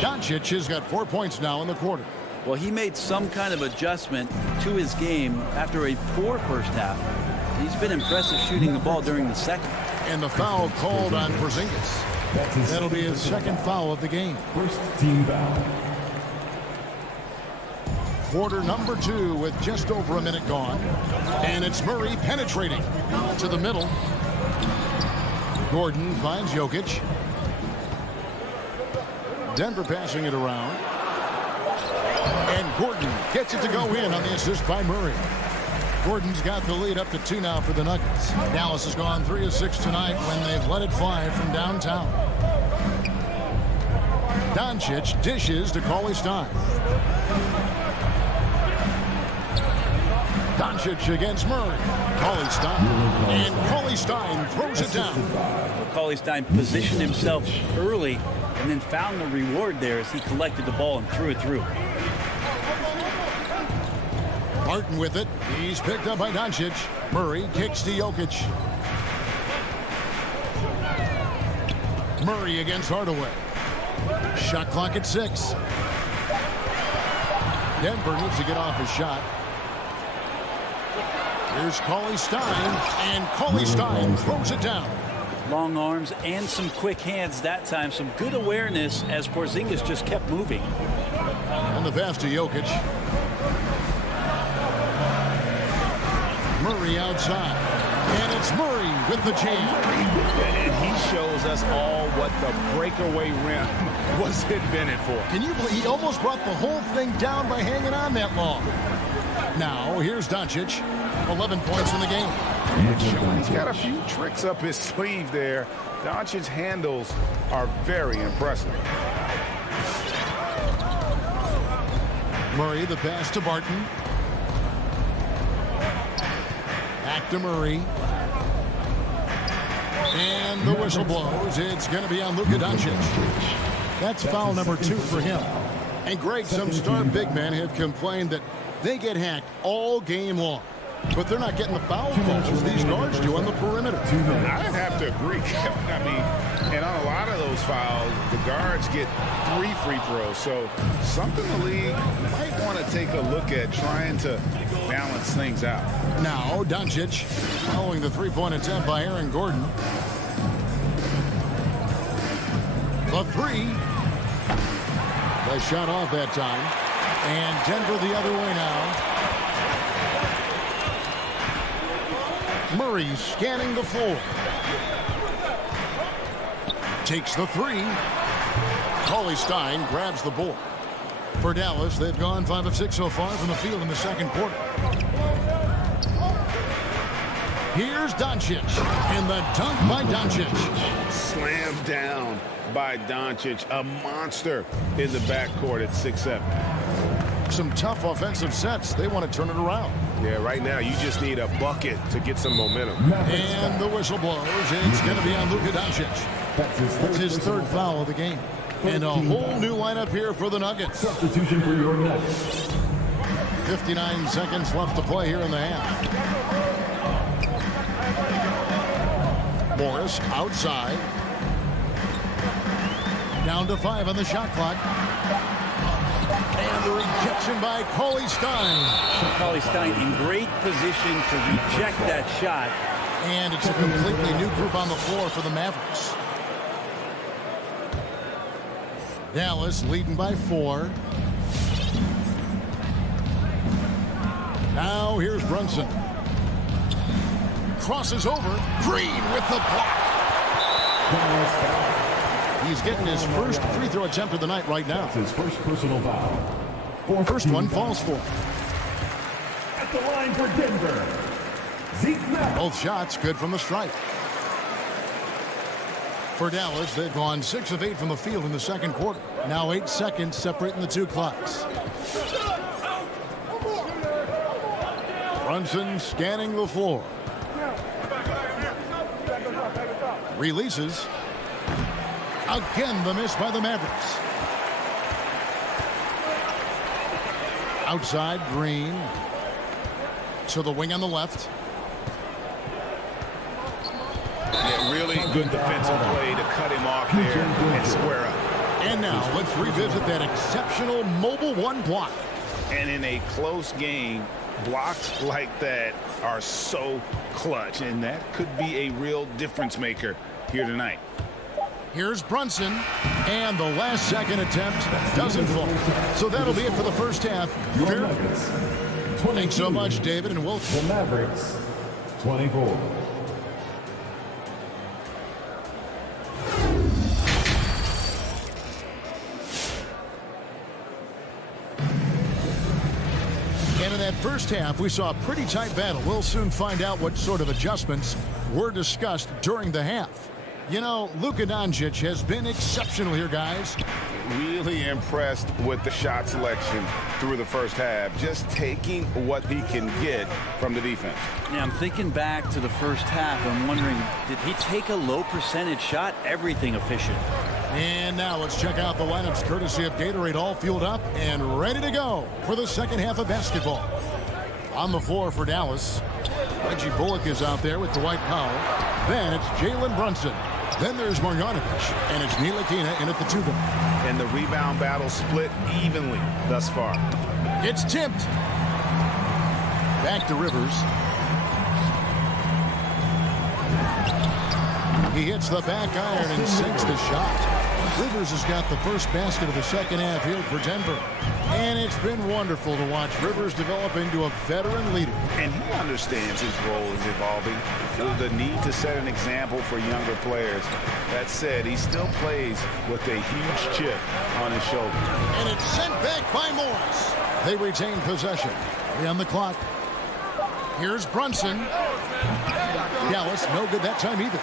Doncic has got 4 points now in the quarter. Well, he made some kind of adjustment to his game after a poor first half. He's been impressive shooting the ball during the second. And the foul called on Porzingis. That'll be his second foul of the game. First team foul. Quarter number 2 with just over a minute gone. And it's Murray penetrating to the middle. Gordon finds Jokic. Denver passing it around. And Gordon gets it to go in on the assist by Murray. Gordon's got the lead up to 2 now for the Nuggets. Dallas has gone 3 of 6 tonight when they've let it fly from downtown. Doncic dishes to Cauley-Stein. Doncic against Murray. Cauley-Stein. And Cauley-Stein throws it down. Cauley-Stein positioned himself early and then found the reward there as he collected the ball and threw it through. Martin with it. He's picked up by Doncic. Murray kicks to Jokic. Murray against Hardaway. Shot clock at 6. Denver needs to get off his shot. Here's Cauley-Stein, and Cauley-Stein throws it down. Long arms and some quick hands that time. Some good awareness as Porzingis just kept moving. And the pass to Jokic. Murray outside. And it's Murray with the jam. And he shows us all what the breakaway rim was invented for. Can you believe he almost brought the whole thing down by hanging on that long? Now, here's Doncic. 11 points in the game. showing he's got a few tricks up his sleeve there. Doncic's handles are very impressive. Murray, the pass to Barton. Back to Murray. And the whistle blows. It's going to be on Luka Doncic. That's foul number 2 for him. And Greg, some star big men have complained that they get hacked all game long. But they're not getting the foul calls these guards do on the perimeter. I'd have to agree. I mean, and on a lot of those fouls, the guards get 3 free throws. So something the league might want to take a look at, trying to balance things out. Now Doncic following the three-point attempt by Aaron Gordon. The 3. The shot off that time. And Denver the other way now. Murray scanning the floor. Takes the 3. Cauley-Stein grabs the board. For Dallas, they've gone 5 of 6 so far from the field in the second quarter. Here's Doncic. And the dunk by Doncic. Slammed down by Doncic. A monster in the backcourt at 6'7". Some tough offensive sets. They want to turn it around. Yeah, right now you just need a bucket to get some momentum. And the whistle blows. It's going to be on Luka Doncic. That's his 3rd foul of the game. And a whole new lineup here for the Nuggets. Substitution for your Nuggets. 59 seconds left to play here in the half. Morris outside. Down to 5 on the shot clock. And the rejection by Cauley-Stein. Cauley-Stein in great position to reject that shot. And it's a completely new group on the floor for the Mavericks. Dallas leading by 4. Now here's Brunson. Crosses over. Green with the block. He's getting his first free throw attempt of the night right now. His first personal foul. First one falls for. At the line for Denver, Zeke Mack. Both shots good from the stripe. For Dallas, they've gone 6 of 8 from the field in the second quarter. Now 8 seconds separating the 2 clocks. Brunson scanning the floor. Releases. Again, the miss by the Mavericks. Outside, Green. To the wing on the left. Yeah, really good defensive play to cut him off there and square up. And now, let's revisit that exceptional mobile 1 block. And in a close game, blocks like that are so clutch, and that could be a real difference maker here tonight. Here's Brunson, and the last second attempt doesn't fall. So that'll be it for the first half. Thanks so much, David, and we'll... The Mavericks, 24. And in that first half, we saw a pretty tight battle. We'll soon find out what sort of adjustments were discussed during the half. You know, Luka Doncic has been exceptional here, guys. Really impressed with the shot selection through the first half. Just taking what he can get from the defense. Yeah, I'm thinking back to the first half. I'm wondering, did he take a low percentage shot? Everything efficient. And now let's check out the lineups courtesy of Gatorade, all fueled up and ready to go for the second half of basketball. On the floor for Dallas, Reggie Bullock is out there with Dwight Powell. Then it's Jalen Brunson. Then there's Marjanovic, and it's Ntilikina in at the 2 guard. And the rebound battle split evenly thus far. It's tipped. Back to Rivers. He hits the back iron and sinks the shot. Rivers has got the first basket of the second half here for Denver. And it's been wonderful to watch Rivers develop into a veteran leader. And he understands his role is evolving. The need to set an example for younger players. That said, he still plays with a huge chip on his shoulder. And it's sent back by Morris. They retain possession. 3 on the clock. Here's Brunson. Dallas, no good that time either.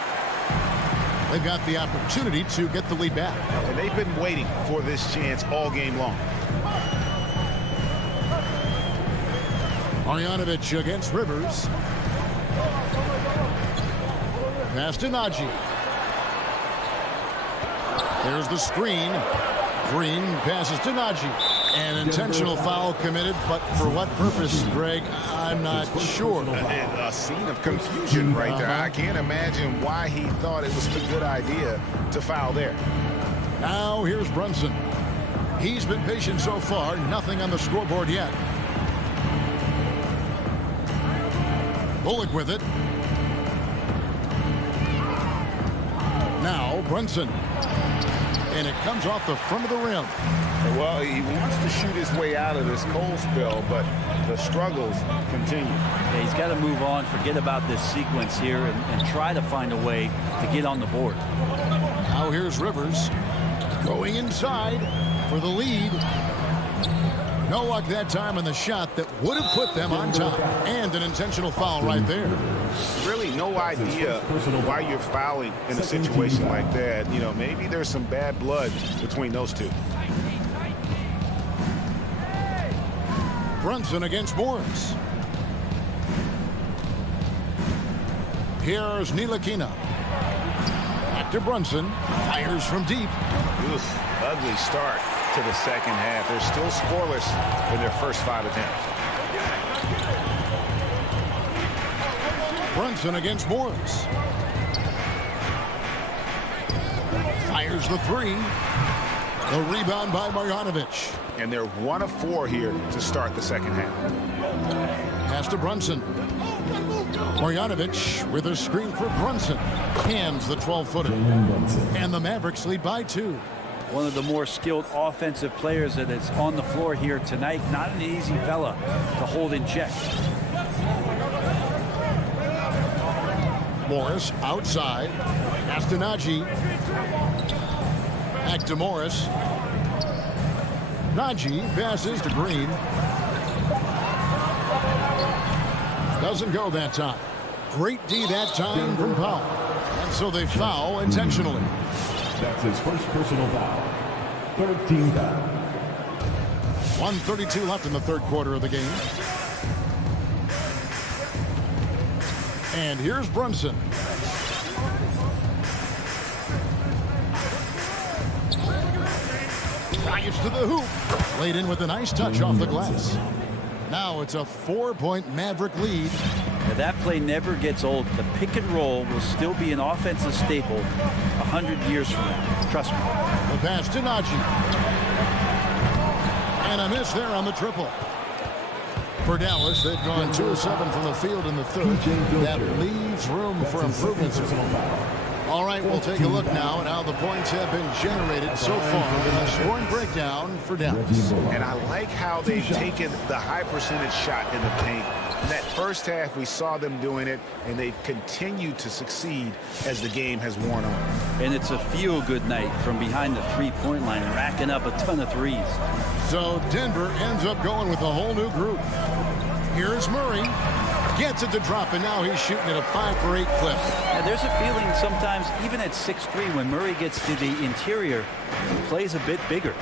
They've got the opportunity to get the lead back. And they've been waiting for this chance all game long. Marjanovic against Rivers. Pass to Nagy. There's the screen. Green passes to Nagy. An intentional foul committed, but for what purpose, Greg, I'm not sure. A scene of confusion right there. I can't imagine why he thought it was a good idea to foul there. Now here's Brunson. He's been patient so far. Nothing on the scoreboard yet. Bullock with it. Now Brunson. And it comes off the front of the rim. Well, he wants to shoot his way out of this cold spell, but the struggles continue. Yeah, he's got to move on, forget about this sequence here, and try to find a way to get on the board. Now here's Rivers going inside for the lead. No luck that time on the shot that would have put them on top. And an intentional foul right there. Really no idea why you're fouling in a situation like that. You know, maybe there's some bad blood between those two. Brunson against Morris. Here's Ntilikina. Back to Brunson. Fires from deep. Oof, ugly start to the second half. They're still scoreless in their first 5 attempts. Brunson against Morris. Fires the three. The rebound by Marjanovic. And they're 1 of 4 here to start the second half. Pass to Brunson. Marjanovic with a screen for Brunson. Hands the 12-footer. And the Mavericks lead by 2. One of the more skilled offensive players that is on the floor here tonight. Not an easy fella to hold in check. Morris outside. Pass to Nagy. Back to Morris. Nagy passes to Green. Doesn't go that time. Great D that time from Powell. And so they foul intentionally. That's his first personal foul. 13 foul. 1:32 left in the third quarter of the game. And here's Brunson. Drives to the hoop. Laid in with a nice touch off the glass. Now it's a 4-point Maverick lead. Now that play never gets old. The pick and roll will still be an offensive staple 100 years from now. Trust me. The pass to Nagy. And a miss there on the triple. For Dallas, they've gone 2 of 7 from the field in the third. That leaves room for improvements. All right, we'll take a look now at how the points have been generated so far in the scoring breakdown for Dallas. And I like how they've taken the high percentage shot in the paint. In that first half, we saw them doing it, and they've continued to succeed as the game has worn on. And it's a feel-good night from behind the three-point line, racking up a ton of threes. So Denver ends up going with a whole new group. Here's Murray. Gets it to drop, and now he's shooting at a 5-for-8 clip. And there's a feeling sometimes, even at 6'3", when Murray gets to the interior, he plays a bit bigger.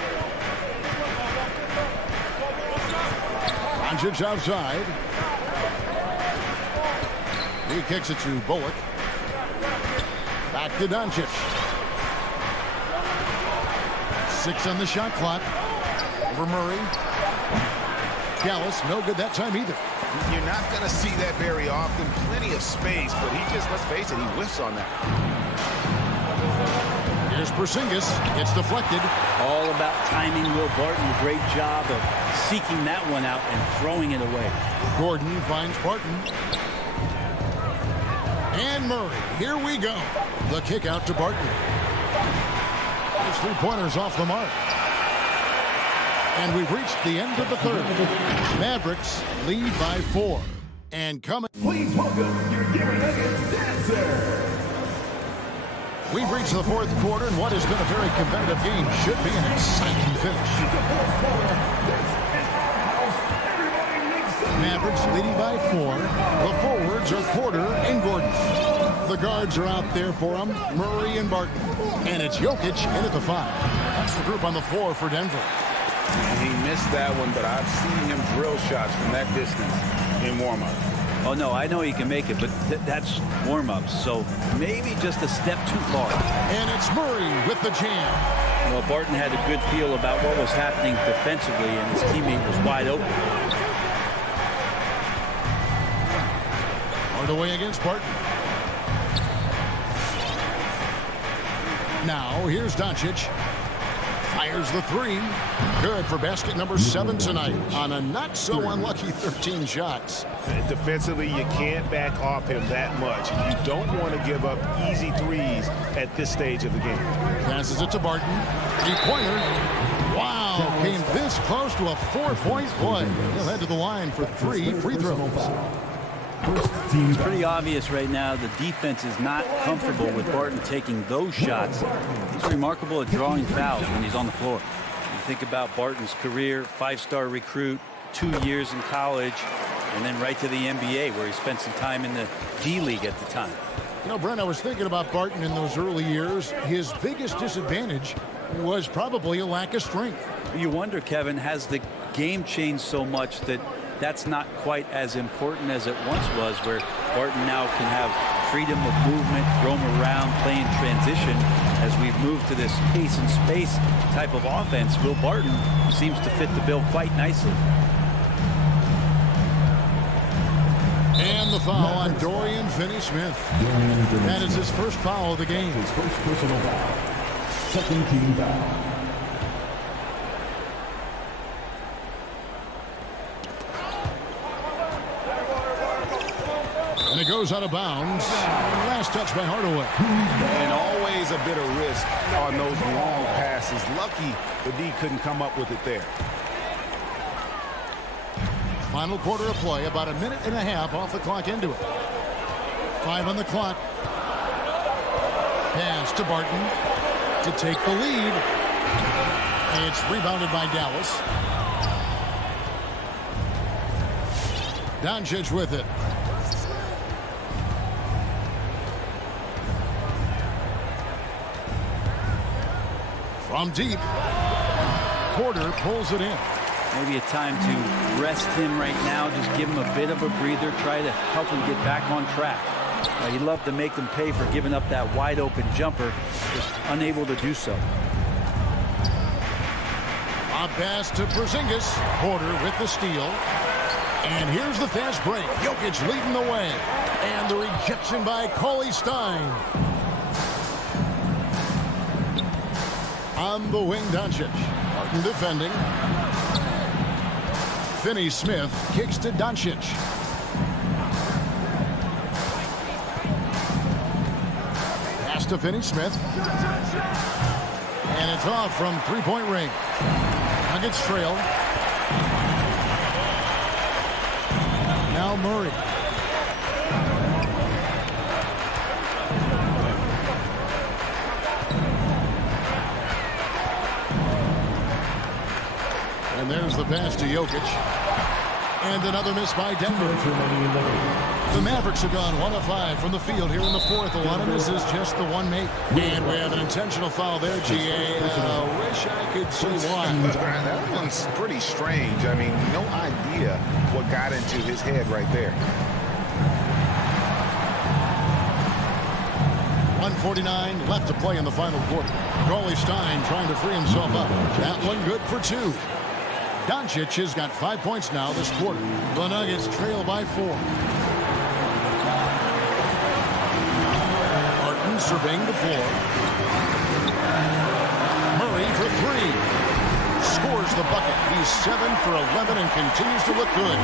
Doncic outside. He kicks it to Bullock. Back to Doncic. 6 on the shot clock. Over Murray. Dallas, no good that time either. You're not going to see that very often. Plenty of space, but he just, let's face it, he whiffs on that. Here's Porzingis. Gets deflected. All about timing. Will Barton, a great job of seeking that one out and throwing it away. Gordon finds Barton. And Murray. Here we go. The kick out to Barton. His 3-pointers off the mark. And we've reached the end of the third. Mavericks lead by 4. And coming. Please welcome your Denver Nuggets dancer. We've reached the fourth quarter, and what has been a very competitive game should be an exciting finish. Mavericks leading by 4. The forwards are Porter and Gordon. The guards are out there for them, Murray and Barton. And it's Jokic in at the 5. That's the group on the floor for Denver. And he missed that one, but I've seen him drill shots from that distance in warm-up. Oh, no, I know he can make it, but that's warm-ups, so maybe just a step too far. And it's Murray with the jam. Well, Barton had a good feel about what was happening defensively, and his teammate was wide open. Hardaway against Barton. Now, here's Doncic. Fires the 3. Good for basket number 7 tonight on a not-so-unlucky 13 shots. Defensively, you can't back off him that much. You don't want to give up easy threes at this stage of the game. Passes it to Barton. 3-pointer. Wow, came this close to a 4-point play. He'll head to the line for 3 free throws. It's pretty obvious right now the defense is not comfortable with Barton taking those shots. He's remarkable at drawing fouls when he's on the floor. You think about Barton's career, 5-star recruit, 2 years in college, and then right to the NBA where he spent some time in the D-League at the time. You know, Brent, I was thinking about Barton in those early years. His biggest disadvantage was probably a lack of strength. You wonder, Kevin, has the game changed so much that that's not quite as important as it once was, where Barton now can have freedom of movement, roam around, play in transition. As we've moved to this pace and space type of offense, Will Barton seems to fit the bill quite nicely. And the foul on Dorian Finney-Smith. That is his first foul of the game. His first personal foul. Second team foul. And it goes out of bounds. Last touch by Hardaway. And always a bit of risk on those long passes. Lucky the D couldn't come up with it there. Final quarter of play, about a minute and a half off the clock into it. 5 on the clock. Pass to Barton to take the lead. It's rebounded by Dallas. Doncic with it. From deep, Porter pulls it in. Maybe a time to rest him right now, just give him a bit of a breather, try to help him get back on track. He'd love to make them pay for giving up that wide open jumper, just unable to do so. A pass to Porzingis. Porter with the steal. And here's the fast break. Jokic leading the way. And the rejection by Cauley Stein. On the wing, Doncic. Barton defending. Finney-Smith kicks to Doncic. Pass to Finney-Smith. And it's off from three-point range. Nuggets trail. Now Murray. And there's the pass to Jokic. And another miss by Denver. The Mavericks have gone 1 of 5 from the field here in the fourth. A lot of misses, just the one make. And we have an intentional foul there, GA. Wish I could see why. That one's pretty strange. I mean, no idea what got into his head right there. 1:49 left to play in the final quarter. Cauley Stein trying to free himself up. That one good for 2. Doncic has got 5 points now this quarter. The Nuggets trail by 4. Barton surveying the floor. Murray for 3. Scores the bucket. He's 7 for 11 and continues to look good.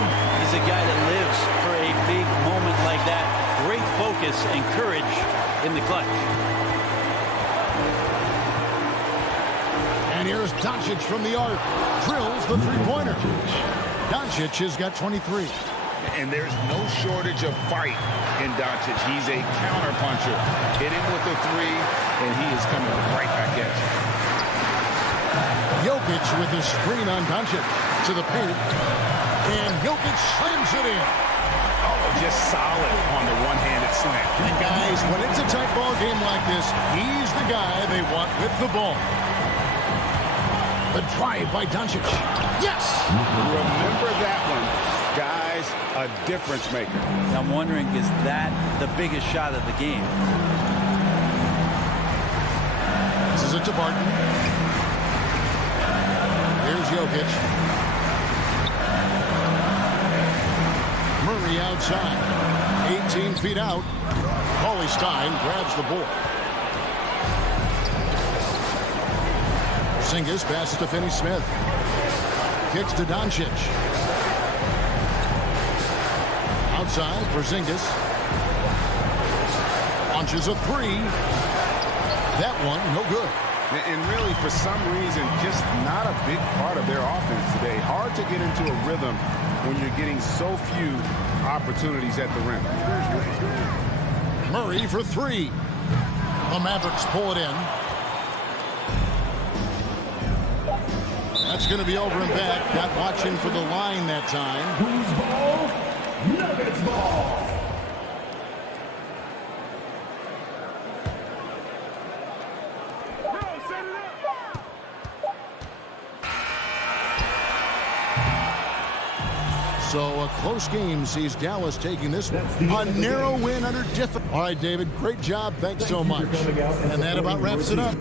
He's a guy that lives for a big moment like that. Great focus and courage in the clutch. And here's Doncic from the arc. Drills the three-pointer. Doncic has got 23. And there's no shortage of fight in Doncic. He's a counter-puncher. Hit him with a 3, and he is coming right back at you. Jokic with the screen on Doncic to the paint. And Jokic slams it in. Oh, just solid on the one-handed slam. And guys, when it's a tight ball game like this, he's the guy they want with the ball. The drive by Doncic. Yes! Remember that one. Guys, a difference maker. I'm wondering, is that the biggest shot of the game? This is it to Barton. Here's Jokic. Murray outside. 18 feet out. Cauley Stein grabs the board. Porzingis passes to Finney-Smith. Kicks to Doncic. Outside, Porzingis. Launches a three. That one, no good. And really, for some reason, just not a big part of their offense today. Hard to get into a rhythm when you're getting so few opportunities at the rim. Murray for three. The Mavericks pull it in. That's going to be over and back. Not watching for the line that time. Who's ball? Nuggets ball. So a close game sees Dallas taking this one. A narrow win under difficult. All right, David, great job. Thanks so much. And that about wraps it up.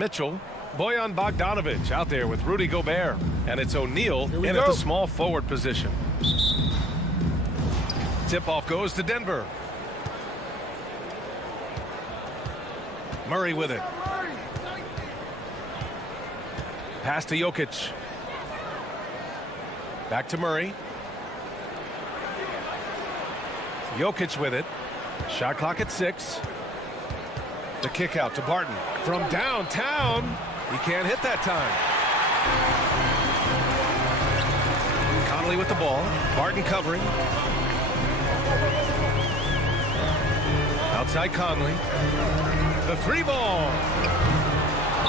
Mitchell. Bojan Bogdanovic out there with Rudy Gobert. And it's O'Neal in at the small forward position. Tip-off goes to Denver. Murray with it. Pass to Jokic. Back to Murray. Jokic with it. Shot clock at 6. The kick out to Barton from downtown. He can't hit that time. Conley with the ball. Barton covering. Outside Conley. The 3-ball.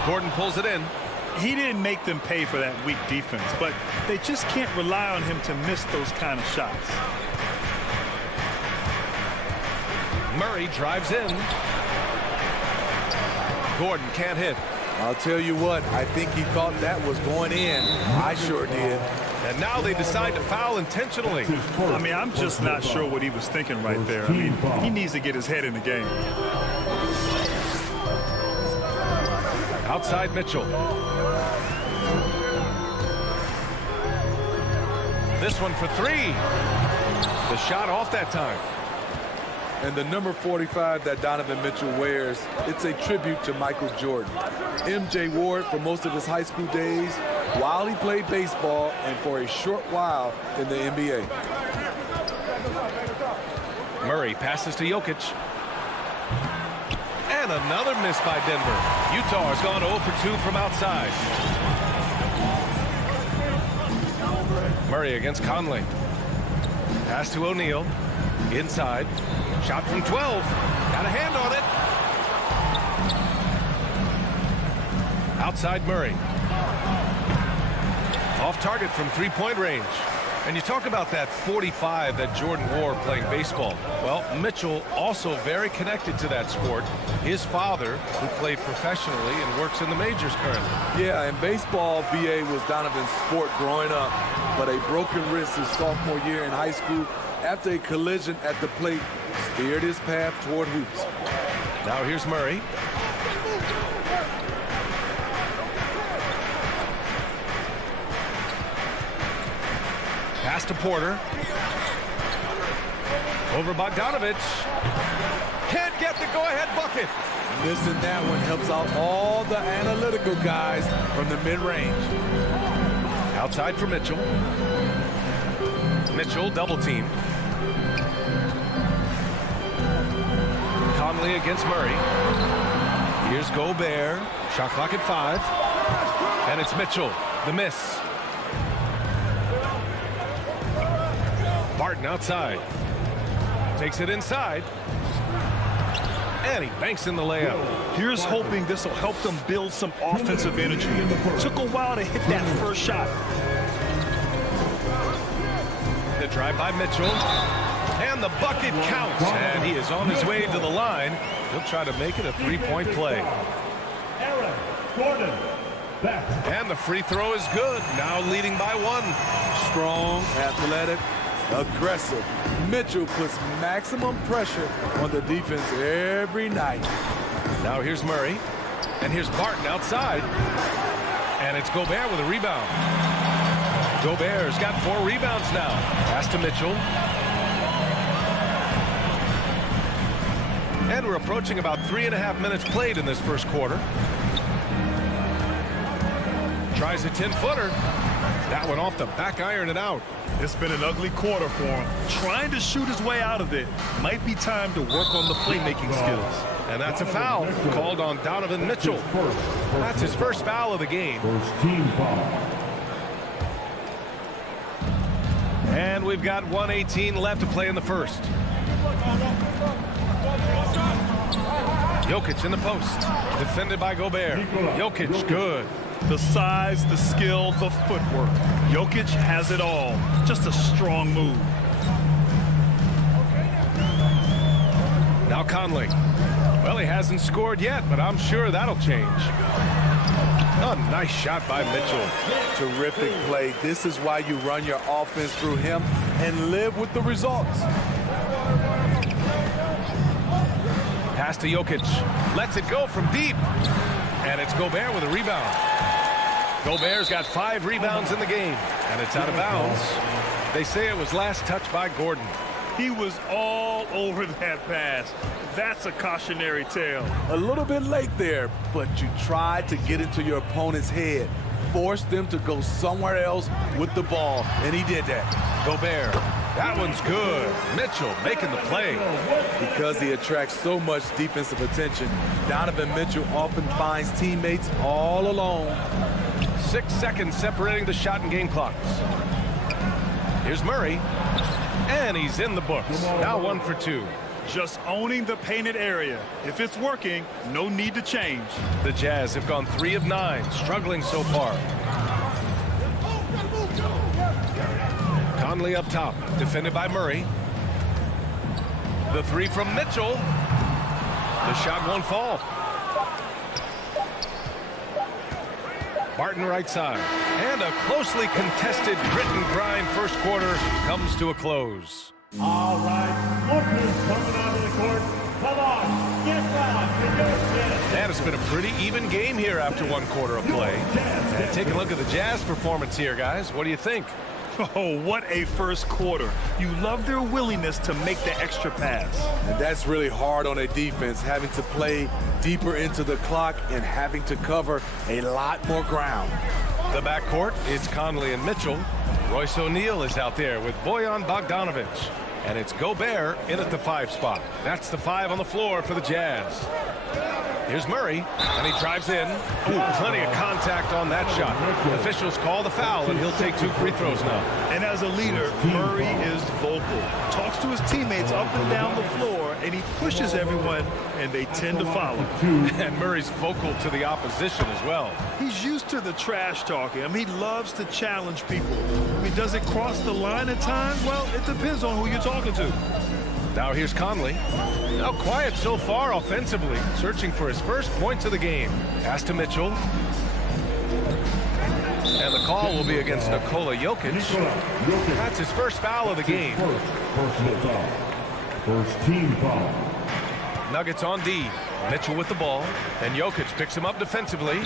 Gordon pulls it in. He didn't make them pay for that weak defense, but they just can't rely on him to miss those kind of shots. Murray drives in. Gordon can't hit. I'll tell you what, I think he thought that was going in. I sure did. And now they decide to foul intentionally. I mean, I'm just not sure what he was thinking right there. I mean, he needs to get his head in the game. Outside Mitchell. This one for 3. The shot off that time. And the number 45 that Donovan Mitchell wears, it's a tribute to Michael Jordan. MJ wore it for most of his high school days while he played baseball and for a short while in the NBA. Murray passes to Jokic. And another miss by Denver. Utah has gone 0 for 2 from outside. Murray against Conley. Pass to O'Neal. Inside. Shot from 12. Got a hand on it. Outside Murray. Off target from 3-point range. And you talk about that 45 that Jordan wore playing baseball. Well, Mitchell also very connected to that sport. His father, who played professionally and works in the majors currently. Yeah, in baseball, BA was Donovan's sport growing up, but a broken wrist his sophomore year in high school after a collision at the plate steered his path toward hoops. Now here's Murray. Pass to Porter. Over Bogdanovic. Can't get the go-ahead bucket. Missing that one helps out all the analytical guys from the mid-range. Outside for Mitchell. Mitchell double teamed. Conley against Murray. Here's Gobert. Shot clock at 5. And it's Mitchell. The miss. Barton outside. Takes it inside. And he banks in the layup. Here's hoping this will help them build some offensive energy. Took a while to hit that first shot. The drive by Mitchell. And the bucket counts. And he is on his way to the line. He'll try to make it a 3-point play. Aaron Gordon. And the free throw is good. Now leading by 1. Strong, athletic, aggressive. Mitchell puts maximum pressure on the defense every night. Now here's Murray. And here's Barton outside. And it's Gobert with a rebound. Gobert's got 4 rebounds now. Pass to Mitchell. And we're approaching about 3.5 minutes played in this first quarter. Tries a 10-footer. That one off the back iron and out. It's been an ugly quarter for him. Trying to shoot his way out of it. Might be time to work on the playmaking skills. And that's a foul called on Donovan Mitchell. That's his first foul of the game. First team foul. And we've got 1:18 left to play in the first. Jokic in the post. Defended by Gobert. Jokic, good. The size, the skill, the footwork. Jokic has it all. Just a strong move. Now Conley. Well, he hasn't scored yet, but I'm sure that'll change. A nice shot by Mitchell. Terrific play. This is why you run your offense through him and live with the results. Pass to Jokic. Lets it go from deep. And it's Gobert with a rebound. Gobert's got 5 rebounds in the game, and it's out of bounds. They say it was last touched by Gordon. He was all over that pass. That's a cautionary tale. A little bit late there, but you tried to get into your opponent's head. Force them to go somewhere else with the ball, and he did that. Gobert, that one's good. Mitchell making the play. Because he attracts so much defensive attention, Donovan Mitchell often finds teammates all alone. 6 seconds separating the shot and game clocks. Here's Murray, and he's in the books. Now 1 for 2. Just owning the painted area. If it's working, no need to change. The Jazz have gone 3 of 9, struggling so far. Conley up top, defended by Murray. The 3 from Mitchell. The shot won't fall. Barton right side. And a closely contested grit and grind first quarter comes to a close. All right, lookers coming onto the court. Come on, get round. And it's been a pretty even game here after 1 quarter of play. And take a look at the Jazz performance here, guys. What do you think? Oh, what a first quarter. You love their willingness to make the extra pass. And that's really hard on a defense, having to play deeper into the clock and having to cover a lot more ground. The backcourt, it's Conley and Mitchell. Royce O'Neal is out there with Bojan Bogdanovic. And it's Gobert in at the 5 spot. That's the 5 on the floor for the Jazz. Here's Murray, and he drives in. Ooh, plenty of contact on that shot. Officials call the foul, and he'll take 2 free throws now. And as a leader, Murray is vocal. Talks to his teammates up and down the floor, and he pushes everyone, and they tend to follow. And Murray's vocal to the opposition as well. He's used to the trash talking. I mean, he loves to challenge people. I mean, does it cross the line at times? Well, it depends on who you're talking to. Now here's Conley. Now quiet so far offensively, searching for his first points of the game. Pass to Mitchell. And the call will be against Nikola Jokic. That's his first foul of the game. Personal foul. First team foul. Nuggets on D. Mitchell with the ball. And Jokic picks him up defensively.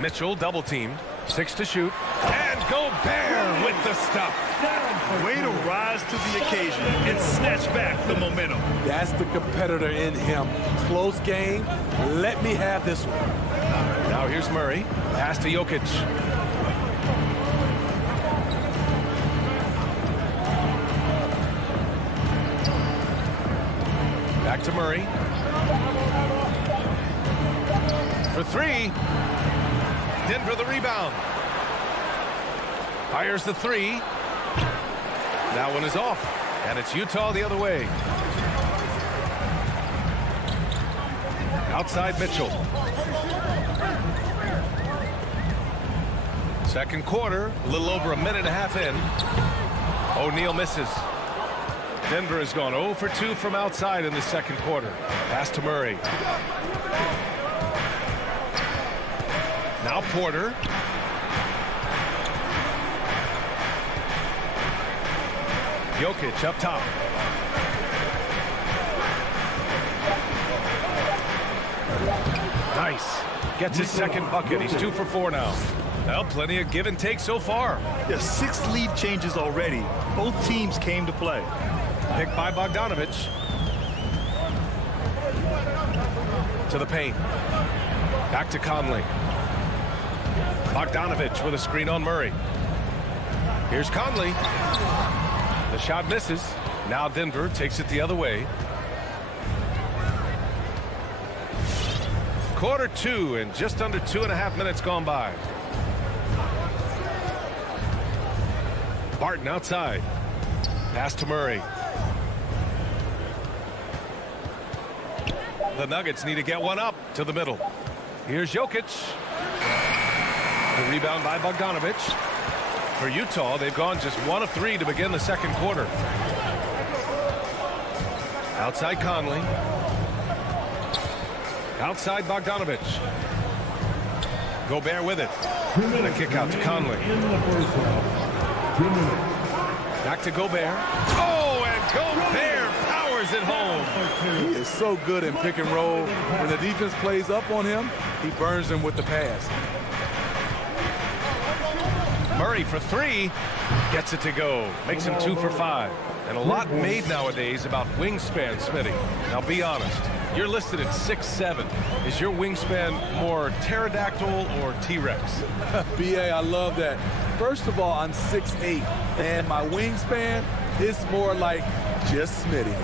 Mitchell double teamed. 6 to shoot. And Gobert with the stuff. Way to rise to the occasion and snatch back the momentum. That's the competitor in him. Close game. Let me have this one. Now here's Murray. Pass to Jokic. Back to Murray. For 3. Denver the rebound. Fires the 3. That one is off, and it's Utah the other way. Outside Mitchell. Second quarter, a little over a minute and a half in. O'Neal misses. Denver has gone 0 for 2 from outside in the second quarter. Pass to Murray. Now Porter. Jokic up top. Nice. Gets his second bucket. He's 2 for 4 now. Well, plenty of give and take so far. Yeah, 6 lead changes already. Both teams came to play. Picked by Bogdanovic. To the paint. Back to Conley. Bogdanovic with a screen on Murray. Here's Conley. The shot misses. Now Denver takes it the other way. Quarter 2 and just under 2.5 minutes gone by. Barton outside. Pass to Murray. The Nuggets need to get one up to the middle. Here's Jokic. The rebound by Bogdanovic. For Utah, they've gone just 1 of 3 to begin the second quarter. Outside Conley. Outside Bogdanovic. Gobert with it. And a kick out to Conley. Back to Gobert. Oh, and Gobert powers hammers it home. He is so good in pick and roll. When the defense plays up on him, he burns them with the pass. Murray for three. Gets it to go. Makes him 2 for 5. And a lot made nowadays about wingspan, Smitty. Now be honest. You're listed at 6'7". Is your wingspan more pterodactyl or T-Rex? B.A., I love that. First of all, I'm 6'8", and my wingspan is more like just Smitty.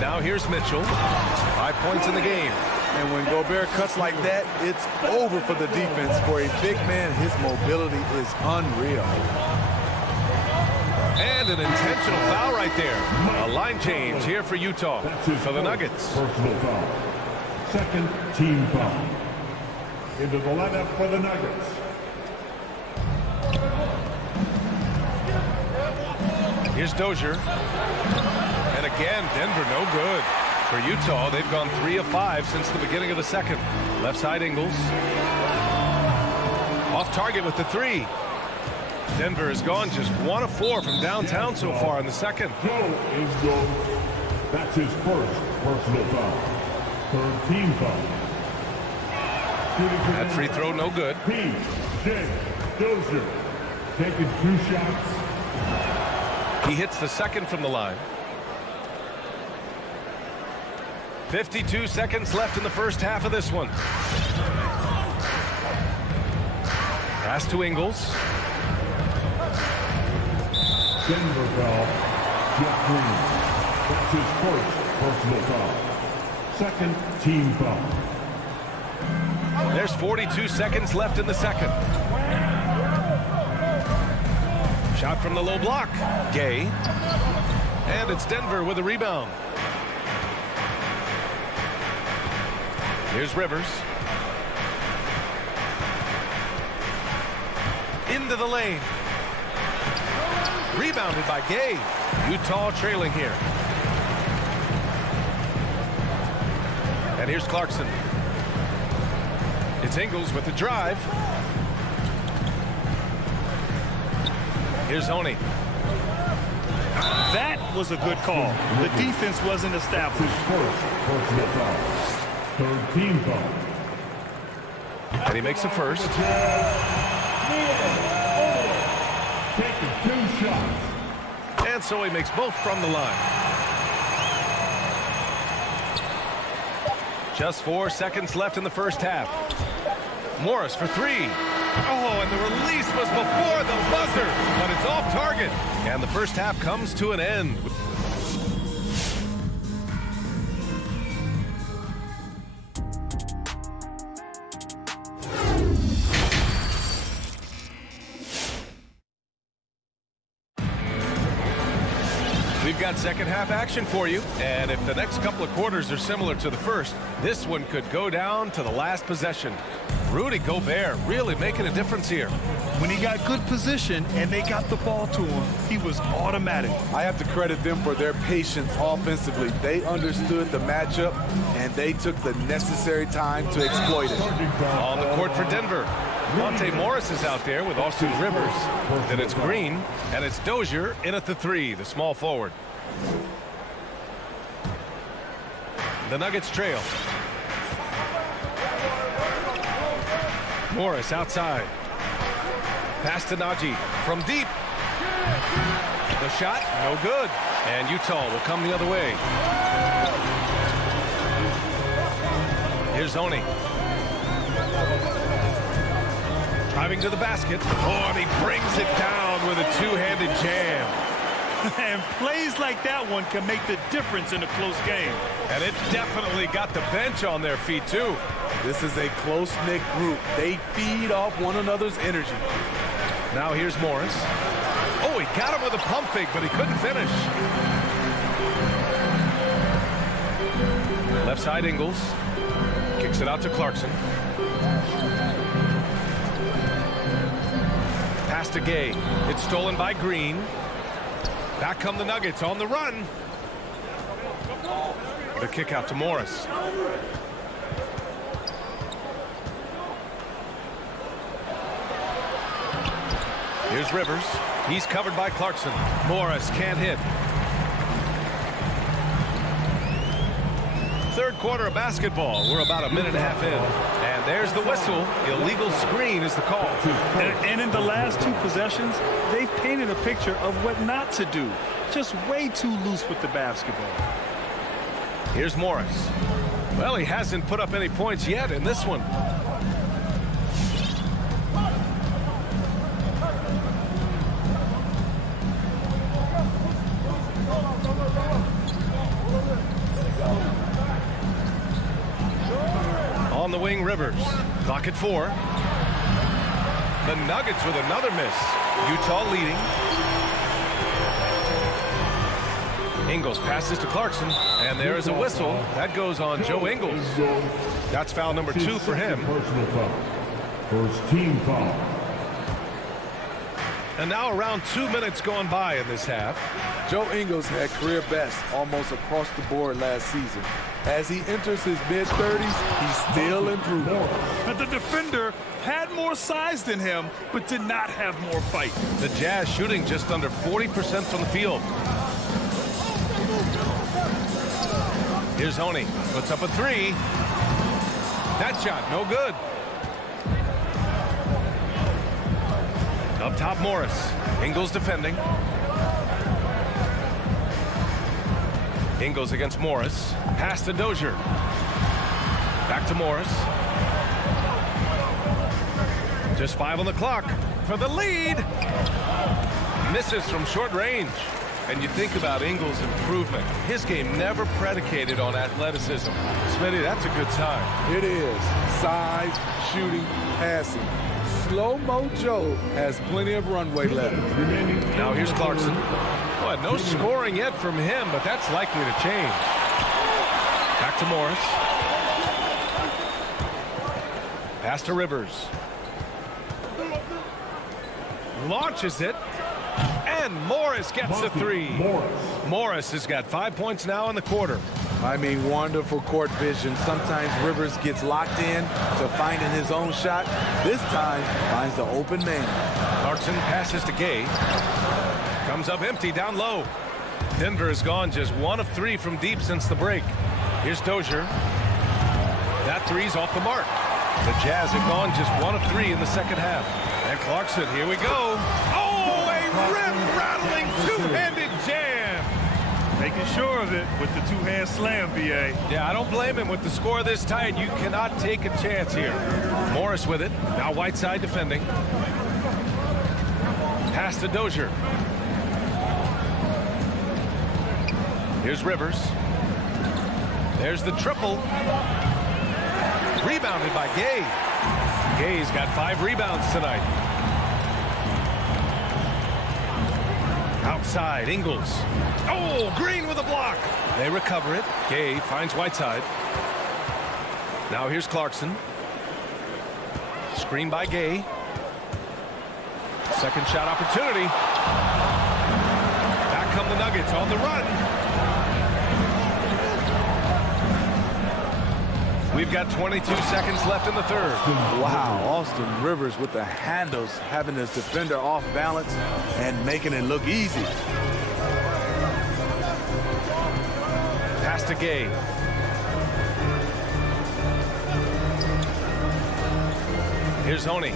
Now here's Mitchell. 5 points in the game. And when Gobert cuts like that, it's over for the defense. For a big man, his mobility is unreal. And an intentional foul right there. A line change here for Utah. For the Nuggets. Personal foul. Second team foul. Into the lineup for the Nuggets. Here's Dozier. And again, Denver no good. For Utah, they've gone 3 of 5 since the beginning of the second. Left side Ingles. Off target with the 3. Denver has gone just 1 of 4 from downtown so far in the second. Joe Ingles. That's his first personal foul. Third team foul. That free throw no good. P.J. Dozier taking 2 shots. He hits the second from the line. 52 seconds left in the first half of this one. Pass to Ingles. Denver foul. Jeff Green. That's his first personal foul. Second team foul. There's 42 seconds left in the second. Shot from the low block. Gay. And it's Denver with a rebound. Here's Rivers. Into the lane. Rebounded by Gay. Utah trailing here. And here's Clarkson. It's Ingles with the drive. Here's Honey. That was a good call. The defense wasn't established. His first personal foul. Third team foul. And he makes the first. Taking 2 shots. And so he makes both from the line. Just 4 seconds left in the first half. Morris for 3. Oh, and the release was before the buzzer, but it's off target. And the first half comes to an end. We've got second half action for you, and if the next couple of quarters are similar to the first, this one could go down to the last possession. Rudy Gobert really making a difference here. When he got good position and they got the ball to him, he was automatic. I have to credit them for their patience offensively. They understood the matchup, and they took the necessary time to exploit it. On the court for Denver, Monte Morris is out there with Austin Rivers. Then it's Green, and it's Dozier in at the 3, the small forward. The Nuggets trail. Morris outside. Pass to Najee from deep. The shot, no good. And Utah will come the other way. Here's Oni. Driving to the basket. Oh, and he brings it down with a two-handed jam. And plays like that one can make the difference in a close game. And it definitely got the bench on their feet, too. This is a close-knit group. They feed off one another's energy. Now here's Morris. Oh, he got him with a pump fake, but he couldn't finish. Left side Ingles. Kicks it out to Clarkson. Pass to Gay. It's stolen by Green. Back come the Nuggets on the run. The kick out to Morris. Here's Rivers. He's covered by Clarkson. Morris can't hit. quarter of basketball. We're about a minute and a half in. And there's the whistle. Illegal screen is the call. And in the last 2 possessions, they've painted a picture of what not to do. Just way too loose with the basketball. Here's Morris. Well, he hasn't put up any points yet in this one. On the wing, Rivers. Clock at 4. The Nuggets with another miss. Utah leading. Ingles passes to Clarkson, and there is a whistle. That goes on Joe Ingles. That's foul number 2 for him. Personal foul. First team foul. And now around 2 minutes gone by in this half. Joe Ingles had career best almost across the board last season. As he enters his mid-30s, he's still improving. But the defender had more size than him, but did not have more fight. The Jazz shooting just under 40% from the field. Here's Honey. Puts up a 3. That shot, no good. Up top, Morris. Ingles defending. Ingles against Morris. Pass to Dozier. Back to Morris. Just 5 on the clock for the lead. Misses from short range. And you think about Ingles' improvement. His game never predicated on athleticism. Smitty, that's a good sign. It is. Size, shooting, passing. Slow-mo Joe has plenty of runway left. Now here's Clarkson. Well, no scoring yet from him, but that's likely to change. Back to Morris. Pass to Rivers. Launches it. And Morris gets the 3. Morris has got 5 points now in the quarter. I mean, wonderful court vision. Sometimes Rivers gets locked in to finding his own shot. This time, finds the open man. Clarkson passes to Gay. Comes up empty down low. Denver has gone just 1 of 3 from deep since the break. Here's Dozier. That 3's off the mark. The Jazz have gone just 1 of 3 in the second half. And Clarkson, here we go. Oh, a rim-rattling two-handed jam. Making sure of it with the 2-hand slam, B.A. Yeah, I don't blame him with the score this tight. You cannot take a chance here. Morris with it. Now Whiteside defending. Pass to Dozier. Here's Rivers. There's the triple. Rebounded by Gay. Gay's got 5 rebounds tonight. Outside, Ingles. Oh, Green with a block. They recover it. Gay finds Whiteside. Now here's Clarkson. Screen by Gay. Second shot opportunity. Back come the Nuggets on the run. We've got 22 seconds left in the third. Wow, Austin Rivers with the handles, having his defender off balance and making it look easy. Pass to Gay. Here's Honey.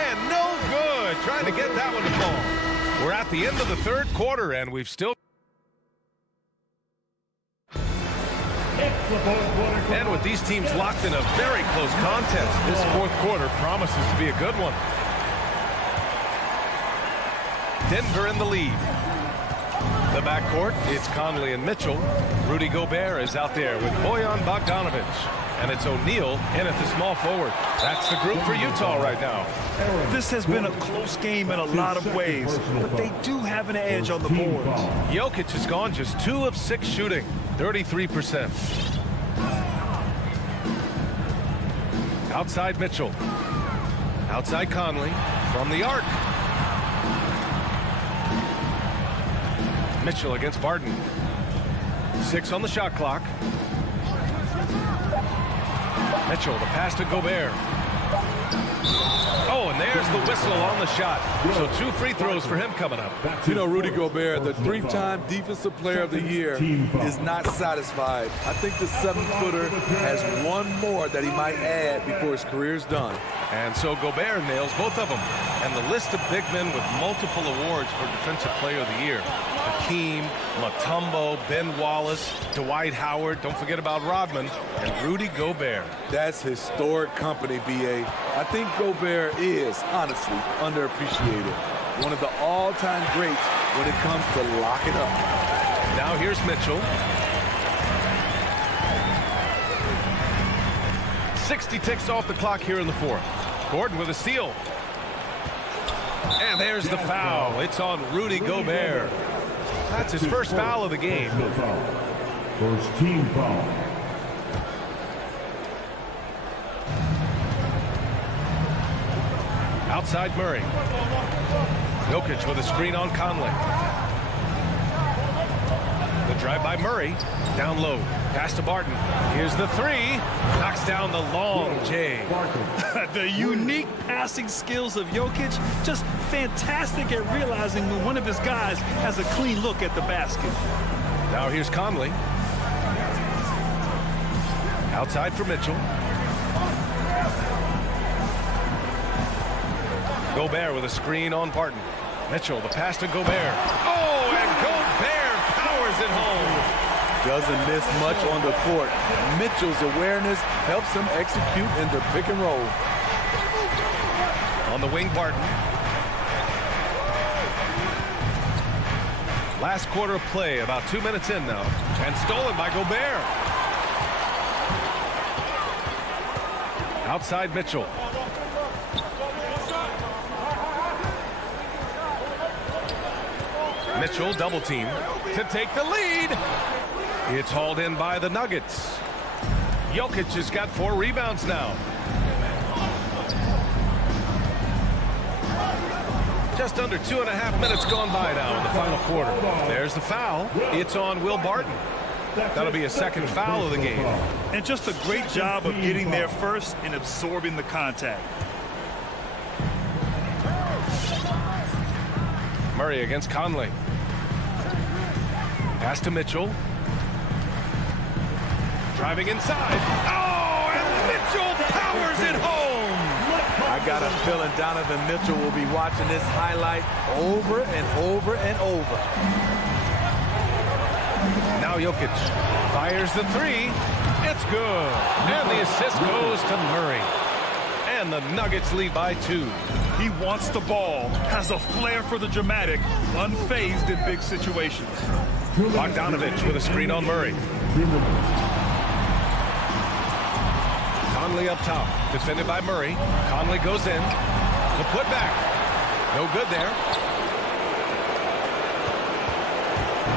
And no good. Trying to get that one to fall. We're at the end of the third quarter, and we've still... And with these teams locked in a very close contest, this fourth quarter promises to be a good one. Denver in the lead. The backcourt, it's Conley and Mitchell. Rudy Gobert is out there with Bojan Bogdanovic. And it's O'Neal in at the small forward. That's the group for Utah right now. This has been a close game in a lot of ways, but they do have an edge on the boards. Jokic has gone just 2 of 6 shooting, 33%. Outside Mitchell. Outside Conley from the arc. Mitchell against Barton. 6 on the shot clock. Mitchell, the pass to Gobert. Oh, and there's the whistle on the shot. So 2 free throws for him coming up. You know, Rudy Gobert, the 3-time Defensive Player of the Year, is not satisfied. I think the 7-footer has one more that he might add before his career's done. And so Gobert nails both of them. And the list of big men with multiple awards for Defensive Player of the Year. Hakeem, Mutombo, Ben Wallace, Dwight Howard, don't forget about Rodman, and Rudy Gobert. That's historic company, B.A. I think Gobert is, honestly, underappreciated. One of the all-time greats when it comes to lock it up. Now here's Mitchell. 60 ticks off the clock here in the fourth. Gordon with a steal. And there's the foul. It's on Rudy Gobert. That's his first foul of the game. First team foul. Outside Murray. Jokic with a screen on Conley. The drive by Murray. Down low. Pass to Barton. Here's the 3. Knocks down the long J. The unique passing skills of Jokic, just fantastic at realizing when one of his guys has a clean look at the basket. Now here's Conley. Outside for Mitchell. Gobert with a screen on Barton. Mitchell, the pass to Gobert. Oh, and Gobert powers it home. Doesn't miss much on the court. Mitchell's awareness helps him execute in the pick and roll. On the wing, Barton. Last quarter of play, about 2 minutes in now. And stolen by Gobert. Outside Mitchell. Mitchell double team to take the lead. It's hauled in by the Nuggets. Jokic has got 4 rebounds now. Just under 2.5 minutes gone by now in the final quarter. There's the foul. It's on Will Barton. That'll be a second foul of the game. And just a great job of getting there first and absorbing the contact. Murray against Conley. Pass to Mitchell. Driving inside. Oh, and Mitchell powers it home. I got a feeling Donovan Mitchell will be watching this highlight over and over and over. Now Jokic fires the 3. It's good. And the assist goes to Murray. And the Nuggets lead by 2. He wants the ball, has a flair for the dramatic, unfazed in big situations. Bogdanovich with a screen on Murray. Conley up top, defended by Murray. Conley goes in. The putback. No good there.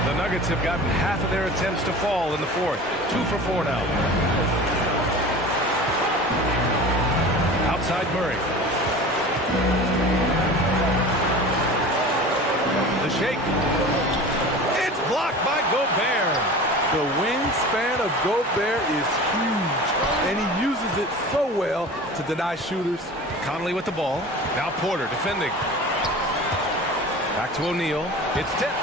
The Nuggets have gotten half of their attempts to fall in the fourth. 2 for 4 now. Outside Murray. The shake. It's blocked by Gobert. The wingspan of Gobert is huge, and he uses it so well to deny shooters. Conley with the ball. Now Porter defending. Back to O'Neal. It's tipped.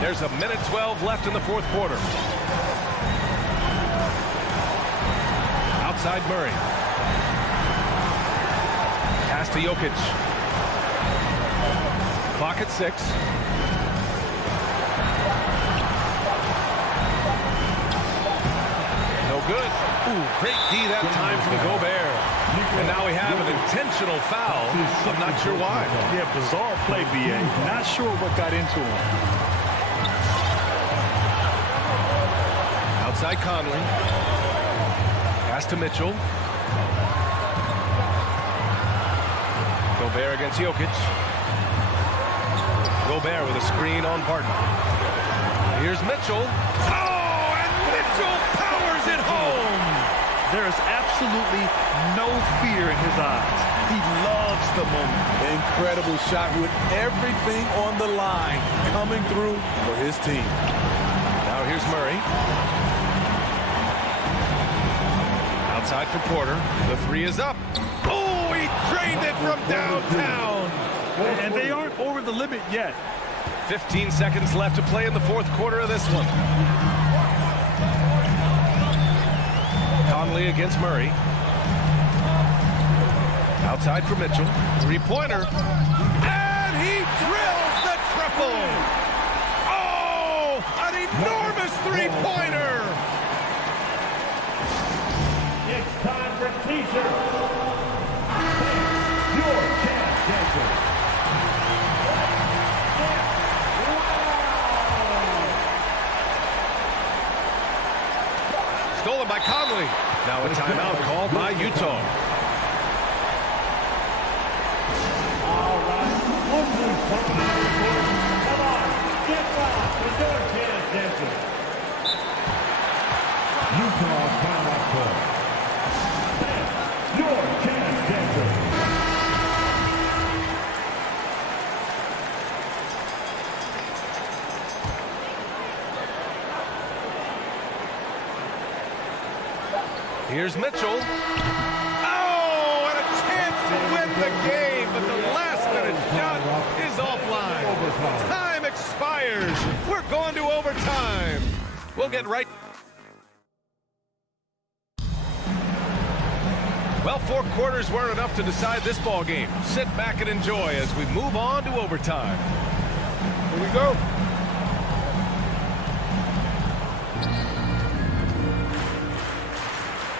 There's a minute 12 left in the fourth quarter. Outside Murray. Pass to Jokic. Clock at 6. No good. Ooh, great D that time from Gobert. And now we have an intentional foul. I'm not sure why. Yeah, bizarre play, B.A. Not sure what got into him. Outside Conley. Pass to Mitchell. Gobert against Jokic. Gobert with a screen on Barton. Here's Mitchell. Oh, and Mitchell powers it home. There is absolutely no fear in his eyes. He loves the moment. Incredible shot with everything on the line coming through for his team. Now here's Murray. Outside for Porter. The three is up. Oh, he drained it from downtown. And they aren't over the limit yet. 15 seconds left to play in the fourth quarter of this one. Conley against Murray. Outside for Mitchell. Three-pointer. And he drills the triple. Oh, an enormous three-pointer. It's time for T-shirt. Your chance, Denver. Stolen by Conley. Now a timeout called by Utah. All right. Come on. Get off. It's your chance, Denver. Utah timeout call. Your chance, Denver. Here's Mitchell. Oh, and a chance to win the game, but the last-minute shot is offline. Time expires. We're going to overtime. We'll get right. Well, 4 quarters weren't enough to decide this ball game. Sit back and enjoy as we move on to overtime. Here we go.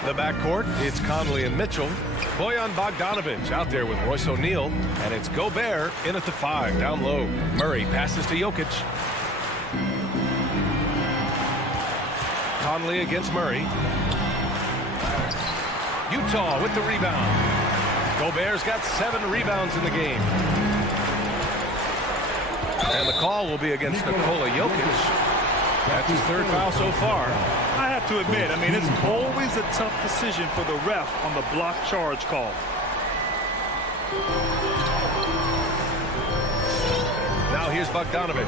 The backcourt, it's Conley and Mitchell. Bojan Bogdanovic out there with Royce O'Neal. And it's Gobert in at the 5, down low. Murray passes to Jokic. Conley against Murray. Utah with the rebound. Gobert's got 7 rebounds in the game. And the call will be against Nikola Jokic. That's his 3rd foul so far. I have to admit, I mean, it's always a tough decision for the ref on the block charge call. Now here's Bogdanovic.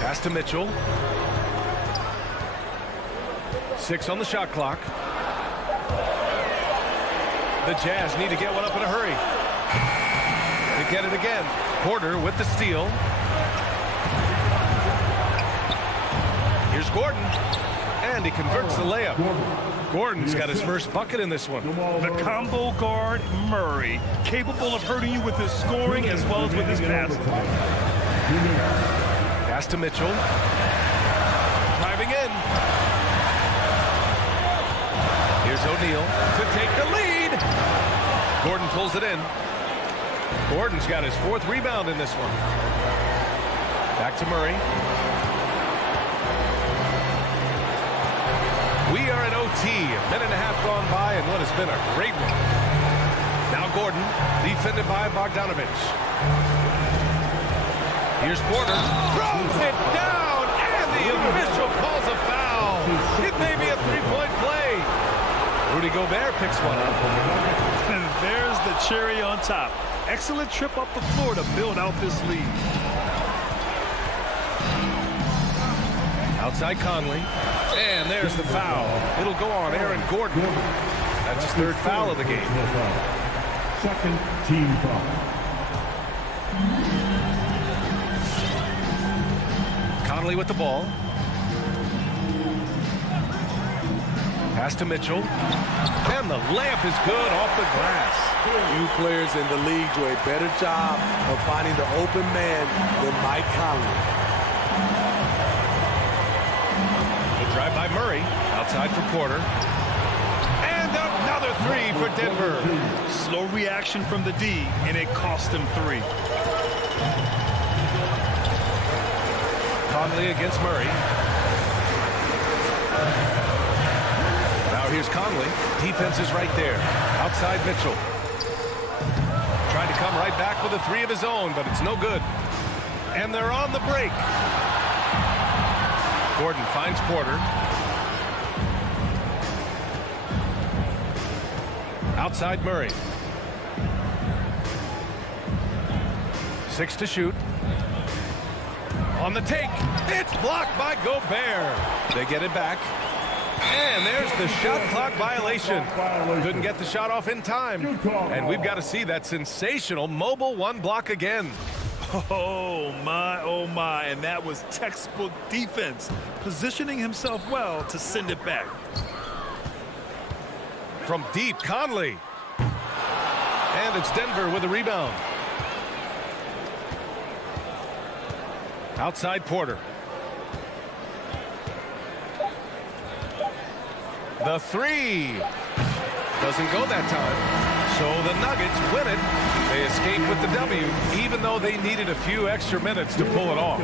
Pass to Mitchell. 6 on the shot clock. The Jazz need to get one up in a hurry. They get it again. Porter with the steal. Here's Gordon, and he converts the layup. Gordon's got his first bucket in this one. The combo guard, Murray, capable of hurting you with his scoring as well as with his passing. Pass to Mitchell. Driving in. Here's O'Neal to take the lead. Gordon pulls it in. Gordon's got his 4th rebound in this one. Back to Murray. We are in OT, a minute and a half gone by, and what has been a great one. Now Gordon, defended by Bogdanovic. Here's Porter, throws it down, and the official calls a foul. It may be a 3-point play. Rudy Gobert picks one up. And there's the cherry on top. Excellent trip up the floor to build out this lead. Outside Conley. And there's the foul. It'll go on Aaron Gordon. That's his 3rd foul of the game. 2nd team foul. Conley with the ball. Pass to Mitchell. And the layup is good off the glass. Few players in the league do a better job of finding the open man than Mike Conley. Drive by Murray, outside for Porter. And another 3 for Denver. Slow reaction from the D, and it cost him 3. Conley against Murray. Now here's Conley. Defense is right there. Outside Mitchell. Tried to come right back with a 3 of his own, but it's no good. And they're on the break. Gordon finds Porter. Outside Murray. 6 to shoot. On the take. It's blocked by Gobert. They get it back. And there's the shot clock violation. Couldn't get the shot off in time. And we've got to see that sensational mobile one block again. Oh my, and that was textbook defense, positioning himself well to send it back. From deep, Conley. And it's Denver with a rebound. Outside Porter. The three. Doesn't go that time. So the Nuggets win it. They escape with the W, even though they needed a few extra minutes to pull it off.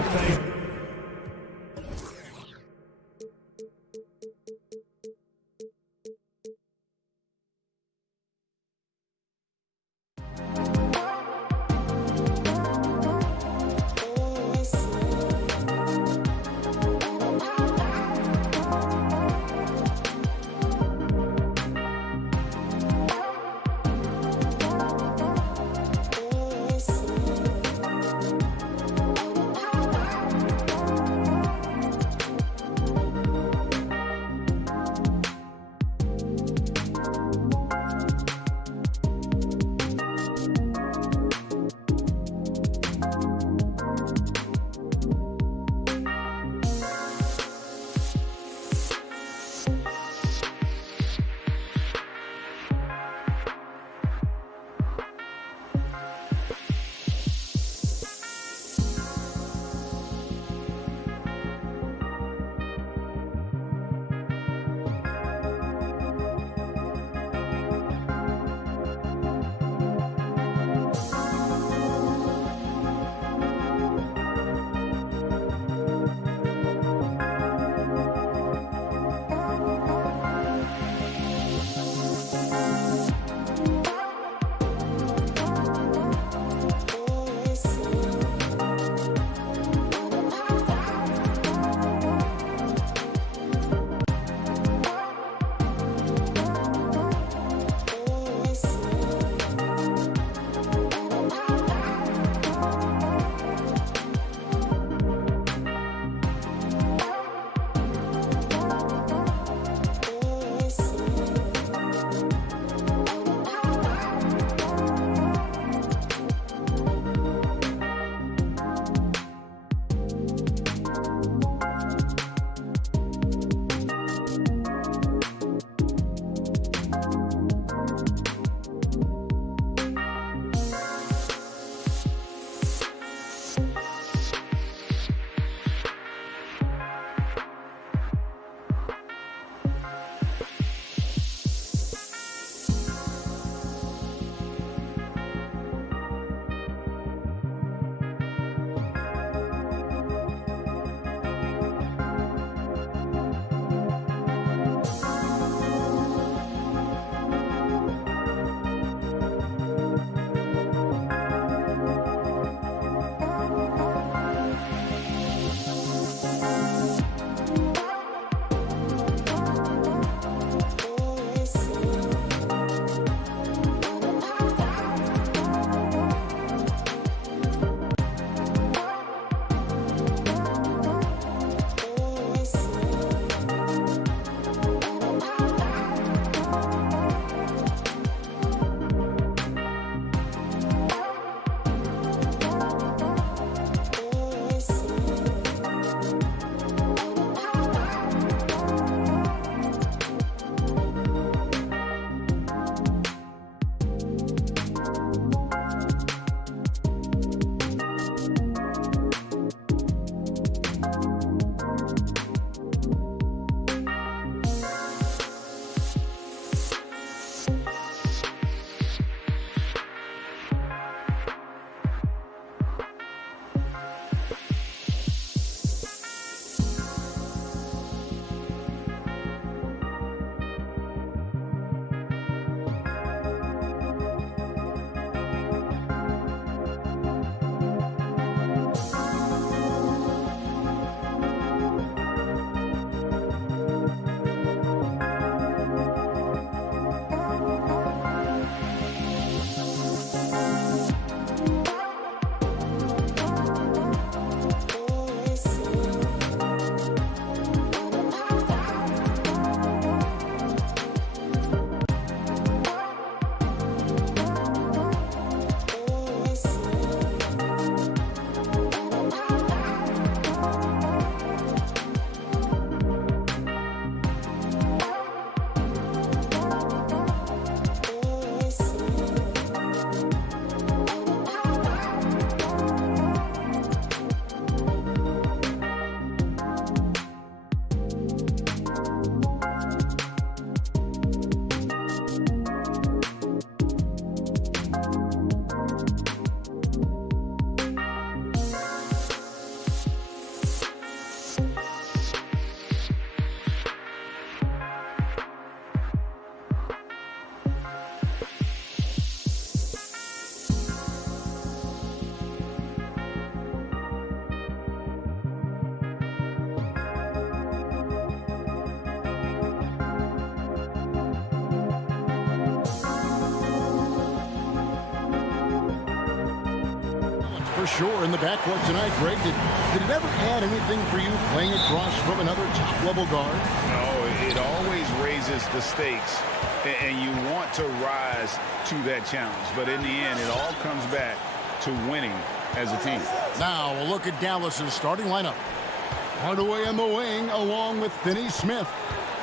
sure in the backcourt tonight, Greg. Did it ever add anything for you playing across from another top-level guard? No, it always raises the stakes, and you want to rise to that challenge. But in the end, it all comes back to winning as a team. Now a look at Dallas's starting lineup. Hardaway in the wing along with Finney-Smith.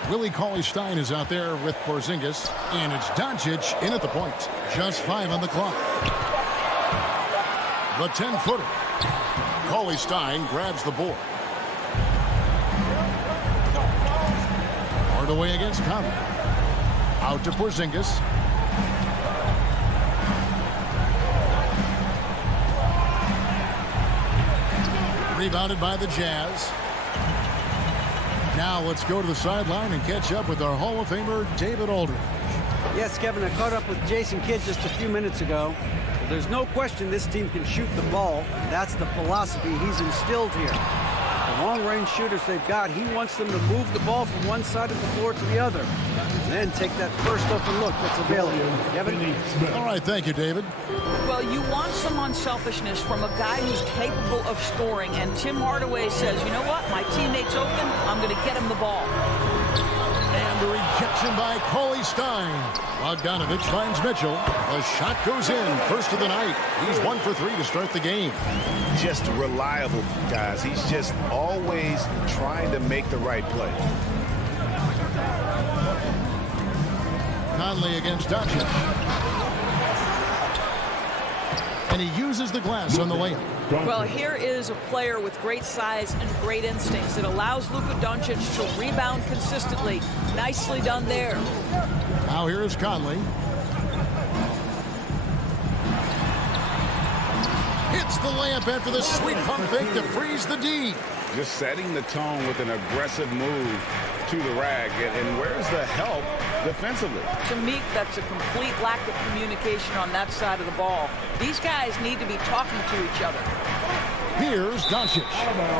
Willie Cauley-Stein is out there with Porzingis, and it's Doncic in at the point. Just 5 on the clock. The 10-footer. Cauley-Stein grabs the board. Hardaway against Conley. Out to Porzingis. Rebounded by the Jazz. Now let's go to the sideline and catch up with our Hall of Famer, David Aldridge. Yes, Kevin, I caught up with Jason Kidd just a few minutes ago. There's no question this team can shoot the ball. That's the philosophy he's instilled here. The long-range shooters they've got, he wants them to move the ball from one side of the floor to the other. And then take that first open look that's available. Kevin? All right, thank you, David. Well, you want some unselfishness from a guy who's capable of scoring. And Tim Hardaway says, you know what? My teammate's open. I'm going to get him the ball. And the rejection by Cauley-Stein. Bogdanovich finds Mitchell. The shot goes in. First of the night. He's 1 for 3 to start the game. Just reliable, guys. He's just always trying to make the right play. Conley against Doncic. And he uses the glass on the layup. Well, here is a player with great size and great instincts. It allows Luka Doncic to rebound consistently. Nicely done there. Now here is Conley. Hits the layup after the sweet pump fake to freeze the D. Just setting the tone with an aggressive move to the rack. And where's the help defensively? To me, that's a complete lack of communication on that side of the ball. These guys need to be talking to each other. Here's Doncic.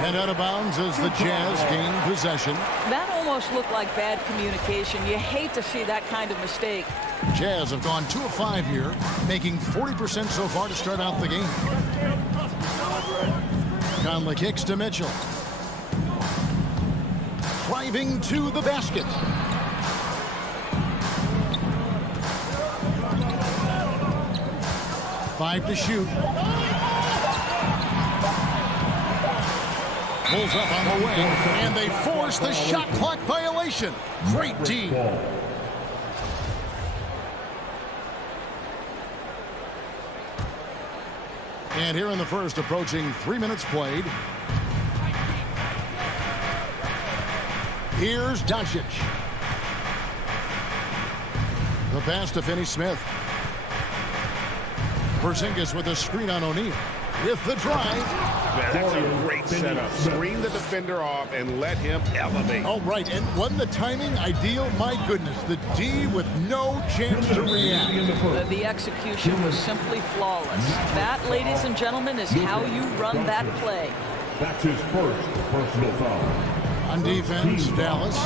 And out of bounds as the Jazz gain possession. That almost looked like bad communication. You hate to see that kind of mistake. Jazz have gone 2 of 5 here, making 40% so far to start out the game. Conley kicks to Mitchell. Driving to the basket. Five to shoot. Pulls up on the wing, and they force the shot clock violation. Great D. And here in the first, approaching 3 minutes played. Here's Doncic. The pass to Finney-Smith. Porzingis with a screen on O'Neal. With the drive. That's a great setup. Screen the defender off and let him elevate. All right, and wasn't the timing ideal? My goodness, the D with no chance to react. The execution was simply flawless. That, ladies and gentlemen, is how you run that play. That's his first personal foul. On defense, Dallas.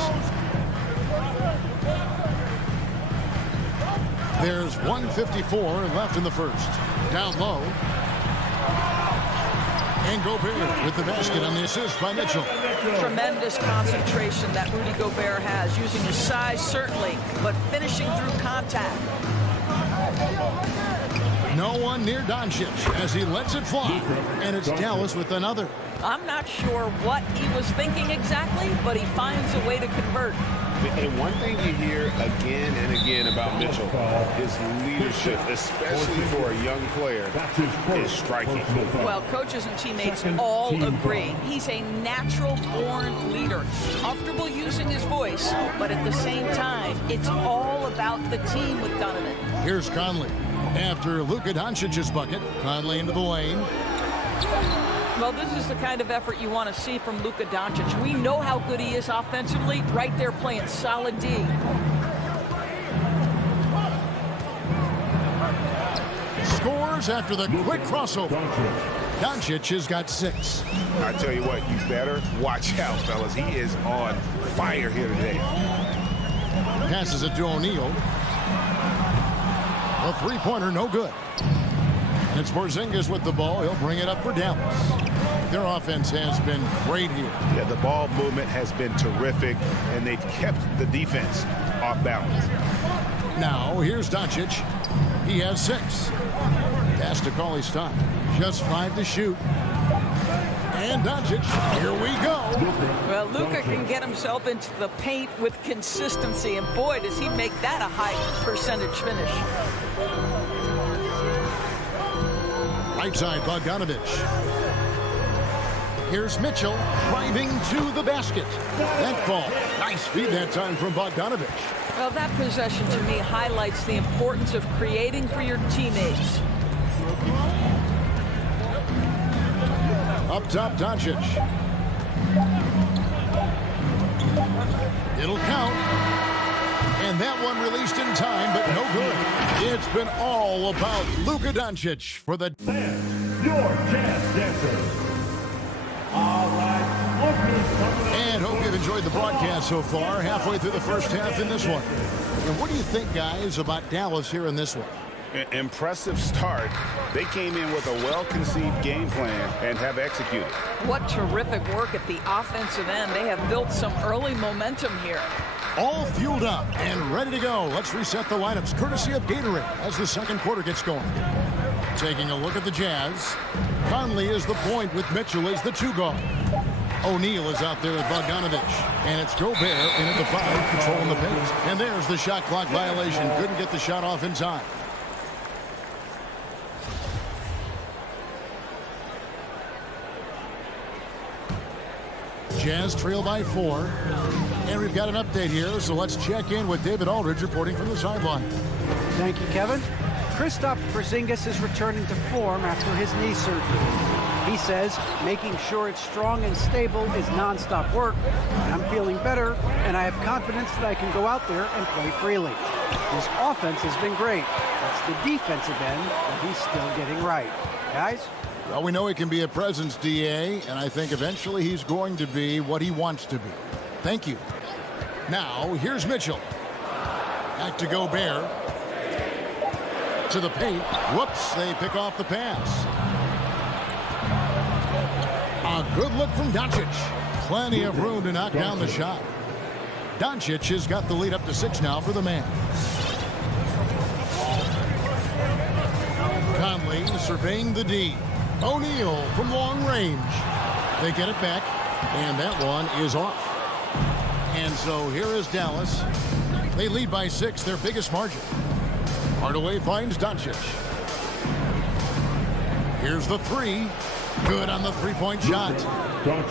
There's 1:54 left in the first. Down low. And Gobert with the basket on the assist by Mitchell. Tremendous concentration that Rudy Gobert has, using his size certainly, but finishing through contact. No one near Doncic as he lets it fly. And it's Dallas with another. I'm not sure what he was thinking exactly, but he finds a way to convert. And one thing you hear again and again about Mitchell, his leadership, especially for a young player, is striking. Well, coaches and teammates all agree. He's a natural-born leader, comfortable using his voice, but at the same time, it's all about the team with Donovan. Here's Conley. After Luka Doncic's bucket, Conley into the lane. Well, this is the kind of effort you want to see from Luka Doncic. We know how good he is offensively, right there playing solid D. Scores after the quick crossover. Doncic has got 6. I tell you what, you better watch out, fellas. He is on fire here today. Passes it to O'Neal. A three-pointer, no good. And it's Porzingis with the ball. He'll bring it up for Dallas. Their offense has been great here. Yeah, the ball movement has been terrific, and they've kept the defense off balance. Now, here's Doncic. He has 6. Pass to Cauley-Stein. Just 5 to shoot. And Doncic, here we go. Well, Luka can get himself into the paint with consistency, and boy, does he make that a high percentage finish. Right side, Bogdanovich. Here's Mitchell driving to the basket. That fall. Nice feed that time from Bogdanovich. Well, that possession to me highlights the importance of creating for your teammates. Up top, Doncic. It'll count. And that one released in time, but no good. It's been all about Luka Doncic for the... Your Jazz Dancer. All right. And hope you've enjoyed the broadcast so far. Halfway through the first half in this one. And what do you think, guys, about Dallas here in this one? Impressive start. They came in with a well-conceived game plan and have executed. What terrific work at the offensive end. They have built some early momentum here. All fueled up and ready to go. Let's reset the lineups courtesy of Gatorade as the second quarter gets going. Taking a look at the Jazz. Conley is the point with Mitchell as the 2 guard. O'Neal is out there with Bogdanovich. And it's Gobert in at the 5, controlling the pace. And there's the shot clock violation. Couldn't get the shot off in time. Jazz trail by 4. And we've got an update here, so let's check in with David Aldridge reporting from the sideline. Thank you, Kevin. Kristaps Porzingis is returning to form after his knee surgery. He says making sure it's strong and stable is nonstop work. I'm feeling better, and I have confidence that I can go out there and play freely. His offense has been great. It's the defensive end that he's still getting right. Guys? Well, we know he can be a presence, DA, and I think eventually he's going to be what he wants to be. Thank you. Now, here's Mitchell. Back to Gobert. To the paint. Whoops, they pick off the pass. A good look from Doncic. Plenty of room to knock down the shot. Doncic has got the lead up to 6 now for the man. Conley surveying the D. O'Neal from long range. They get it back, and that one is off. And so here is Dallas. They lead by 6, their biggest margin. Hardaway finds Doncic. Here's the 3. Good on the 3-point shot.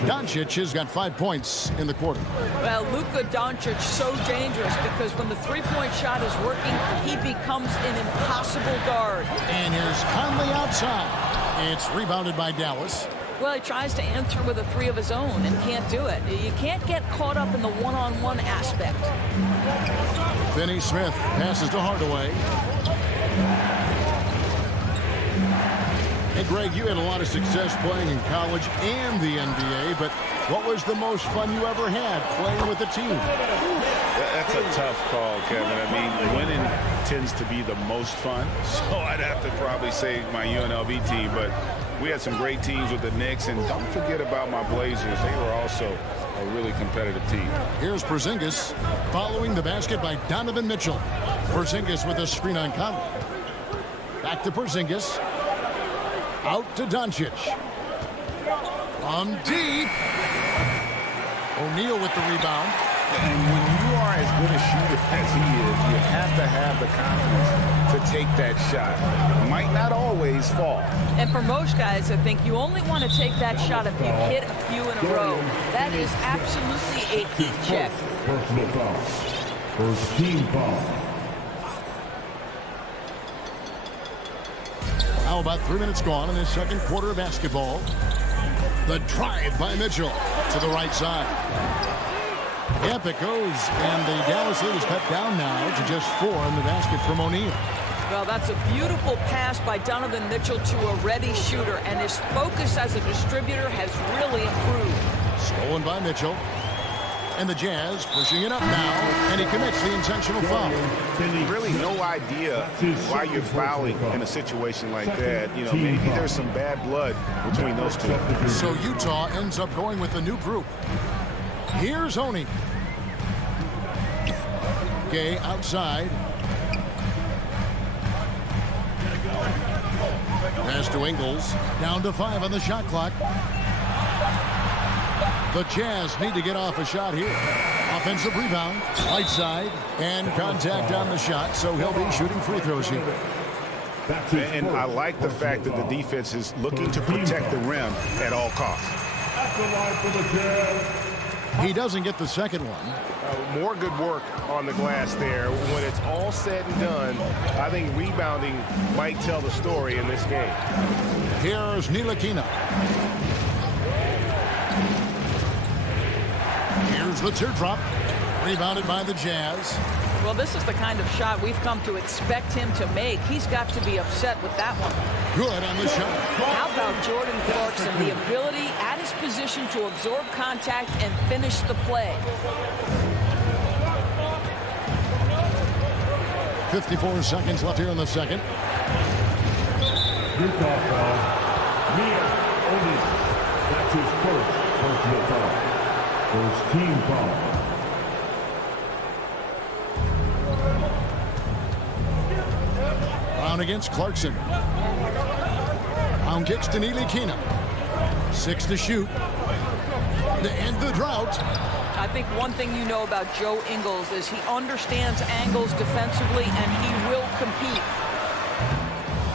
Doncic has got 5 points in the quarter. Well, Luka Doncic so dangerous because when the 3-point shot is working, he becomes an impossible guard. And here's Conley outside. It's rebounded by Dallas. Well, he tries to answer with a 3 of his own and can't do it. You can't get caught up in the one-on-one aspect. Finney Smith passes to Hardaway. Hey, Greg, you had a lot of success playing in college and the NBA, but what was the most fun you ever had playing with a team? That's a tough call, Kevin. I mean, winning tends to be the most fun, so I'd have to probably say my UNLV team, but we had some great teams with the Knicks, and don't forget about my Blazers. They were also a really competitive team. Here's Porzingis following the basket by Donovan Mitchell. Porzingis with a screen on Conley. Back to Porzingis. Out to Doncic. From deep. O'Neal with the rebound. And when you are as good a shooter as he is, you have to have the confidence to take that shot. Might not always fall. And for most guys, I think you only want to take that shot if you've hit a few in a row. That is absolutely a heat check. Personal foul. First team foul. How about 3 minutes gone in the second quarter of basketball? The drive by Mitchell to the right side. Yep, it goes, and the Dallas lead is cut down now to just 4 in the basket from O'Neal. Well, that's a beautiful pass by Donovan Mitchell to a ready shooter, and his focus as a distributor has really improved. Stolen by Mitchell. And the Jazz pushing it up now, and he commits the intentional foul. Really no idea why you're fouling in a situation like that. You know, maybe there's some bad blood between those two. So Utah ends up going with a new group. Here's Oni. Gay outside. Pass to Ingles. Down to 5 on the shot clock. The Jazz need to get off a shot here. Offensive rebound. Right side. And contact on the shot, so he'll be shooting free throws here. And I like the fact that the defense is looking to protect the rim at all costs. He doesn't get the second one. More good work on the glass there. When it's all said and done, I think rebounding might tell the story in this game. Here's Ntilikina. Here's the teardrop. Rebounded by the Jazz. Well, this is the kind of shot we've come to expect him to make. He's got to be upset with that one. Good on the shot. How about Jordan Clarkson? The ability at his position to absorb contact and finish the play. 54 seconds left here in the second. Utah foul. Mia Oni. That's his first personal foul. First team foul. Brown against Clarkson. Brown kicks to Ntilikina. 6 to shoot. To end the drought. I think one thing you know about Joe Ingles is he understands angles defensively and he will compete.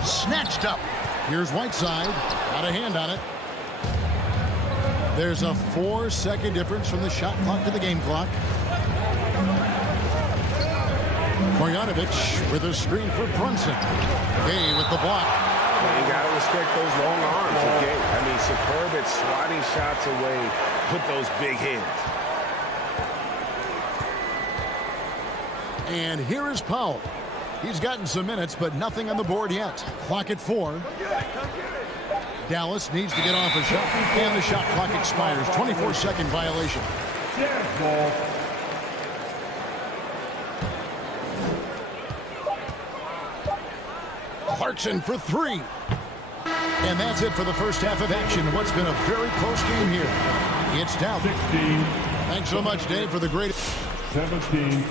Snatched up. Here's Whiteside. Got a hand on it. There's a 4-second difference from the shot clock to the game clock. Marjanovic with a screen for Brunson. Gay with the block. You got to respect those long arms of Gay. I mean, superb at swatting shots away with those big hands. And here is Powell. He's gotten some minutes, but nothing on the board yet. Clock at 4. Dallas needs to get off a shot, and the shot clock expires. 24-second violation. Clarkson for 3. And that's it for the first half of action. What's been a very close game here. It's down. 16. Thanks so much, Dave, for the great... 17.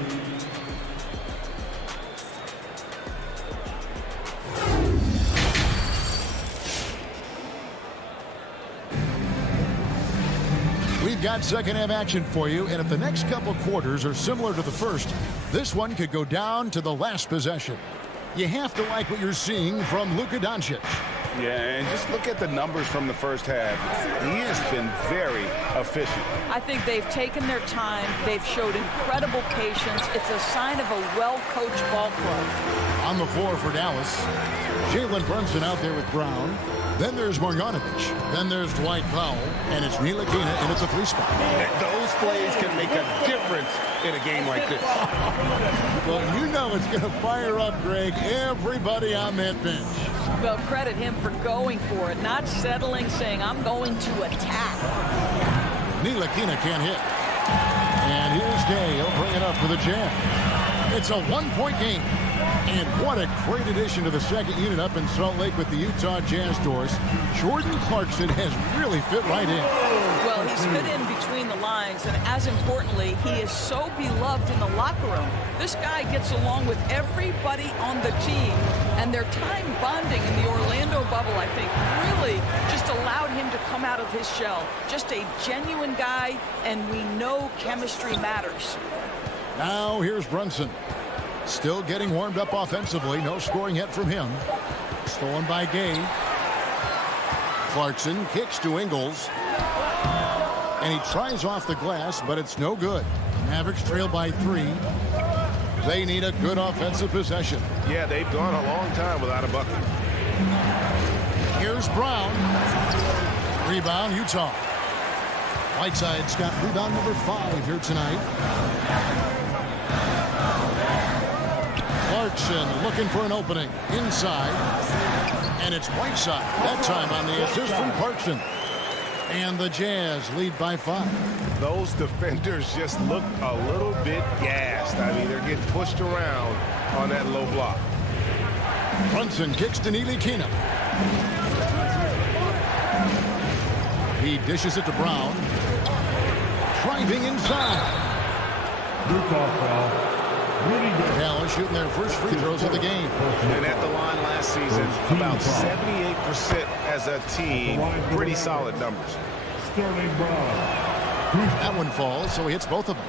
We've got second half action for you, and if the next couple quarters are similar to the first, this one could go down to the last possession. You have to like what you're seeing from Luka Doncic. Yeah, and just look at the numbers from the first half. He has been very efficient. I think they've taken their time. They've showed incredible patience. It's a sign of a well-coached ball club. On the floor for Dallas, Jalen Brunson out there with Brown. Then there's Marjanovic. Then there's Dwight Powell. And it's Ntilikina, and it's a 3 spot. Those plays can make a difference in a game like this. Well, you know it's going to fire up, Greg, everybody on that bench. Well, credit him for going for it, not settling, saying, I'm going to attack. Ntilikina can't hit. And here's Gay. He'll bring it up for the Jazz. It's a 1-point game. And what a great addition to the second unit up in Salt Lake with the Utah Jazz doors. Jordan Clarkson has really fit right in. Well, he's fit in between the lines, and as importantly, he is so beloved in the locker room. This guy gets along with everybody on the team, and their time bonding in the Orlando bubble, I think, really just allowed him to come out of his shell. Just a genuine guy, and we know chemistry matters. Now here's Brunson. Still getting warmed up offensively. No scoring yet from him. Stolen by Gay. Clarkson kicks to Ingles. And he tries off the glass, but it's no good. Mavericks trail by 3. They need a good offensive possession. Yeah, they've gone a long time without a bucket. Here's Brown. Rebound, Utah. Whiteside's got rebound number 5 here tonight. Clarkson looking for an opening inside, and it's Whiteside. That time on the assist from Clarkson. And the Jazz lead by 5. Those defenders just look a little bit gassed. I mean, they're getting pushed around on that low block. Brunson kicks to Ntilikina. He dishes it to Brown. Driving inside. Utah foul. Dallas shooting their first free throws of the game. And at the line last season, about 78% as a team. Pretty solid numbers. Sterling Brown. That one falls, so he hits both of them.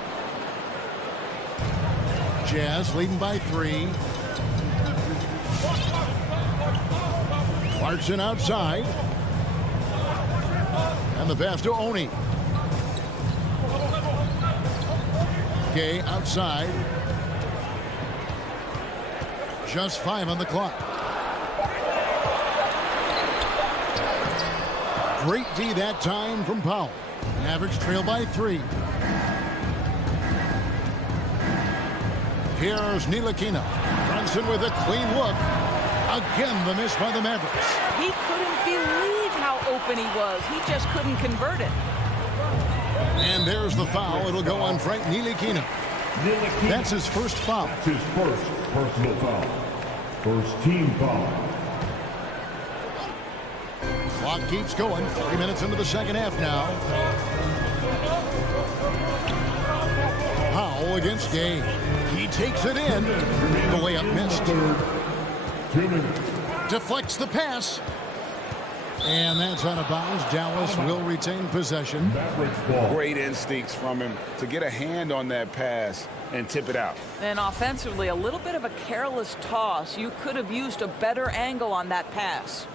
Jazz leading by 3. Clarkson outside. And the pass to Oni. Gay outside. Just 5 on the clock. Great D that time from Powell. Mavericks trail by 3. Here's Ntilikina. Brunson with a clean look. Again, the miss by the Mavericks. He couldn't believe how open he was. He just couldn't convert it. And there's the foul. It'll go on Frank Ntilikina. That's his first foul. That's his first personal foul. First team foul. Clock keeps going. 3 minutes into the second half now. Powell against Gay. He takes it in. The layup missed. 2 minutes. Deflects the pass. And that's out of bounds. Dallas will retain possession. Great instincts from him to get a hand on that pass and tip it out. And offensively, a little bit of a careless toss. You could have used a better angle on that pass.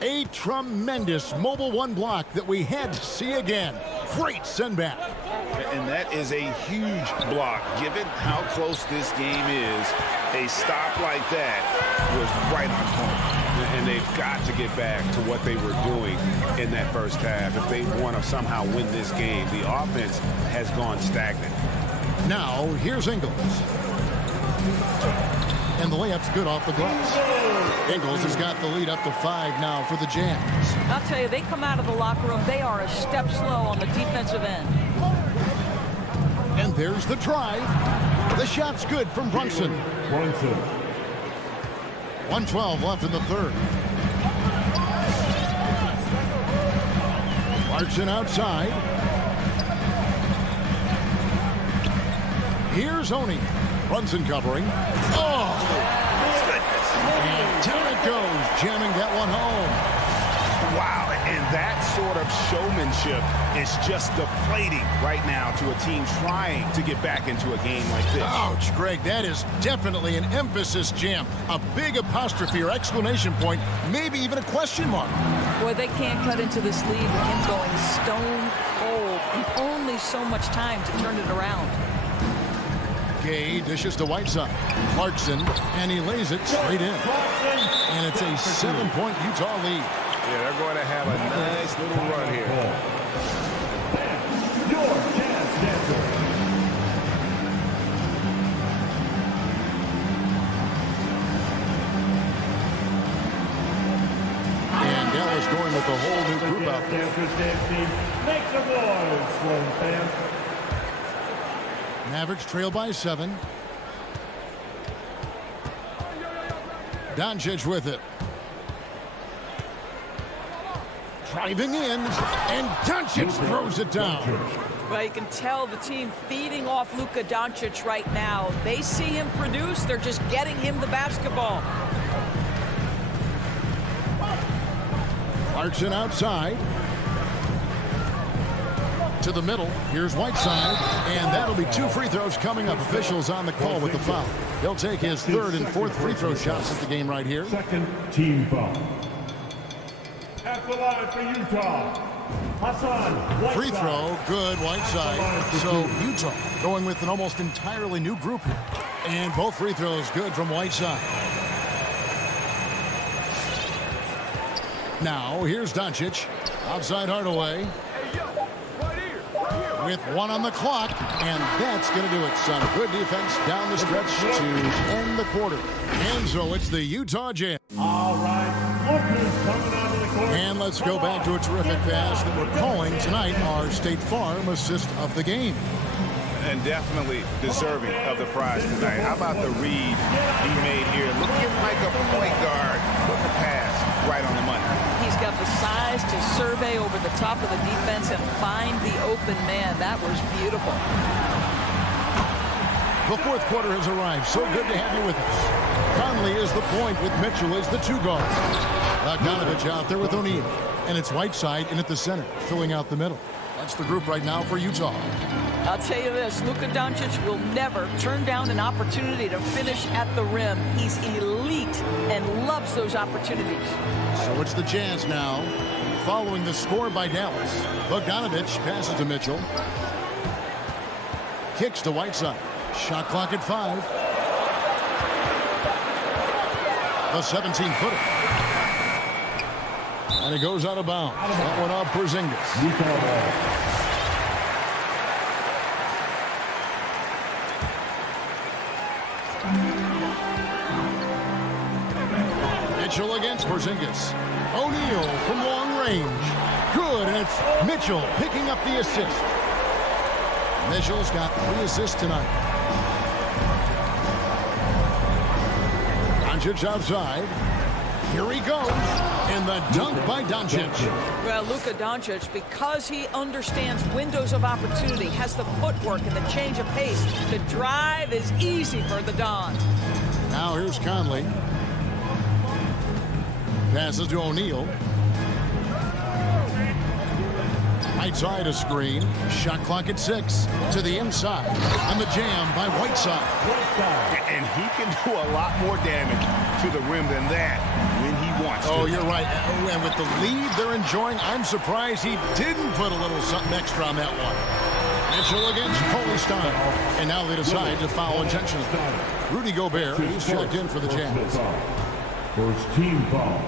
A tremendous mobile 1 block that we had to see again. Great send back. And that is a huge block. Given how close this game is, a stop like that was right on point. And they've got to get back to what they were doing in that first half if they want to somehow win this game. The offense has gone stagnant. Now, here's Ingles. And the layup's good off the glass. Ingles has got the lead up to 5 now for the Jazz. I'll tell you, they come out of the locker room, they are a step slow on the defensive end. And there's the drive. The shot's good from Brunson. 1:12 left in the third. Clarkson outside. Here's Oni. Brunson covering. Oh! And down it goes, jamming that one home. Wow, and that sort of showmanship is just deflating right now to a team trying to get back into a game like this. Ouch, Greg, that is definitely an emphasis jam. A big apostrophe or exclamation point, maybe even a question mark. Boy, they can't cut into this lead with him going stone cold and only so much time to turn it around. Gay dishes to Whiteside. Clarkson, and he lays it straight in. And it's a 7-point Utah lead. Yeah, they're going to have a nice little run here. Your Jazz Dancer. And Dallas going with a whole new group out there. Make some noise for them, fans. Mavericks trail by 7. Doncic with it. Driving in, and Doncic throws it down. Well, you can tell the team feeding off Luka Doncic right now. They see him produce, they're just getting him the basketball. Clarkson outside. To the middle. Here's Whiteside. And that'll be 2 free throws coming up. Officials on the call with the foul. He'll take his 3rd and 4th free throw shots at the game right here. Second team foul. At the line for Utah, Hassan Whiteside. Free throw, good, Whiteside. So Utah going with an almost entirely new group here. And both free throws good from Whiteside. Now, here's Doncic. Outside Hardaway. With 1 on the clock, and that's going to do it. Some good defense down the stretch to end the quarter. And so it's the Utah Jazz. All right. And let's go back to a terrific pass that we're calling tonight our State Farm assist of the game. And definitely deserving of the prize tonight. How about the read he made here? Looking like a point guard. Put the pass right on the money. He's got the size to survey over the top of the defense and find the open man. That was beautiful. The fourth quarter has arrived. So good to have you with us. Conley is the point with Mitchell as the two guards. Bogdanovich out there with O'Neal. And it's Whiteside in at the center, filling out the middle. That's the group right now for Utah. I'll tell you this, Luka Doncic will never turn down an opportunity to finish at the rim. He's elite and loves those opportunities. So it's the Jazz now, following the score by Dallas. Bogdanovich passes to Mitchell. Kicks to Whiteside. Shot clock at 5. The 17-footer. And it goes out of bounds. That one off Porzingis. Mitchell against Porzingis. O'Neal from long range. Good, and it's Mitchell picking up the assist. Mitchell's got 3 assists tonight. Doncic outside. Here he goes. And the dunk by Doncic. Well, Luka Doncic, because he understands windows of opportunity, has the footwork and the change of pace. The drive is easy for the Don. Now here's Conley. Passes to O'Neal. Right side a screen. Shot clock at 6. To the inside. And the jam by Whiteside. And he can do a lot more damage to the rim than that when he wants to. Oh, you're right. And with the lead they're enjoying, I'm surprised he didn't put a little something extra on that one. Mitchell against Cauley-Stein. And now they decide to foul intentionally. Rudy Gobert, who's checked in for the Jazz. First team foul.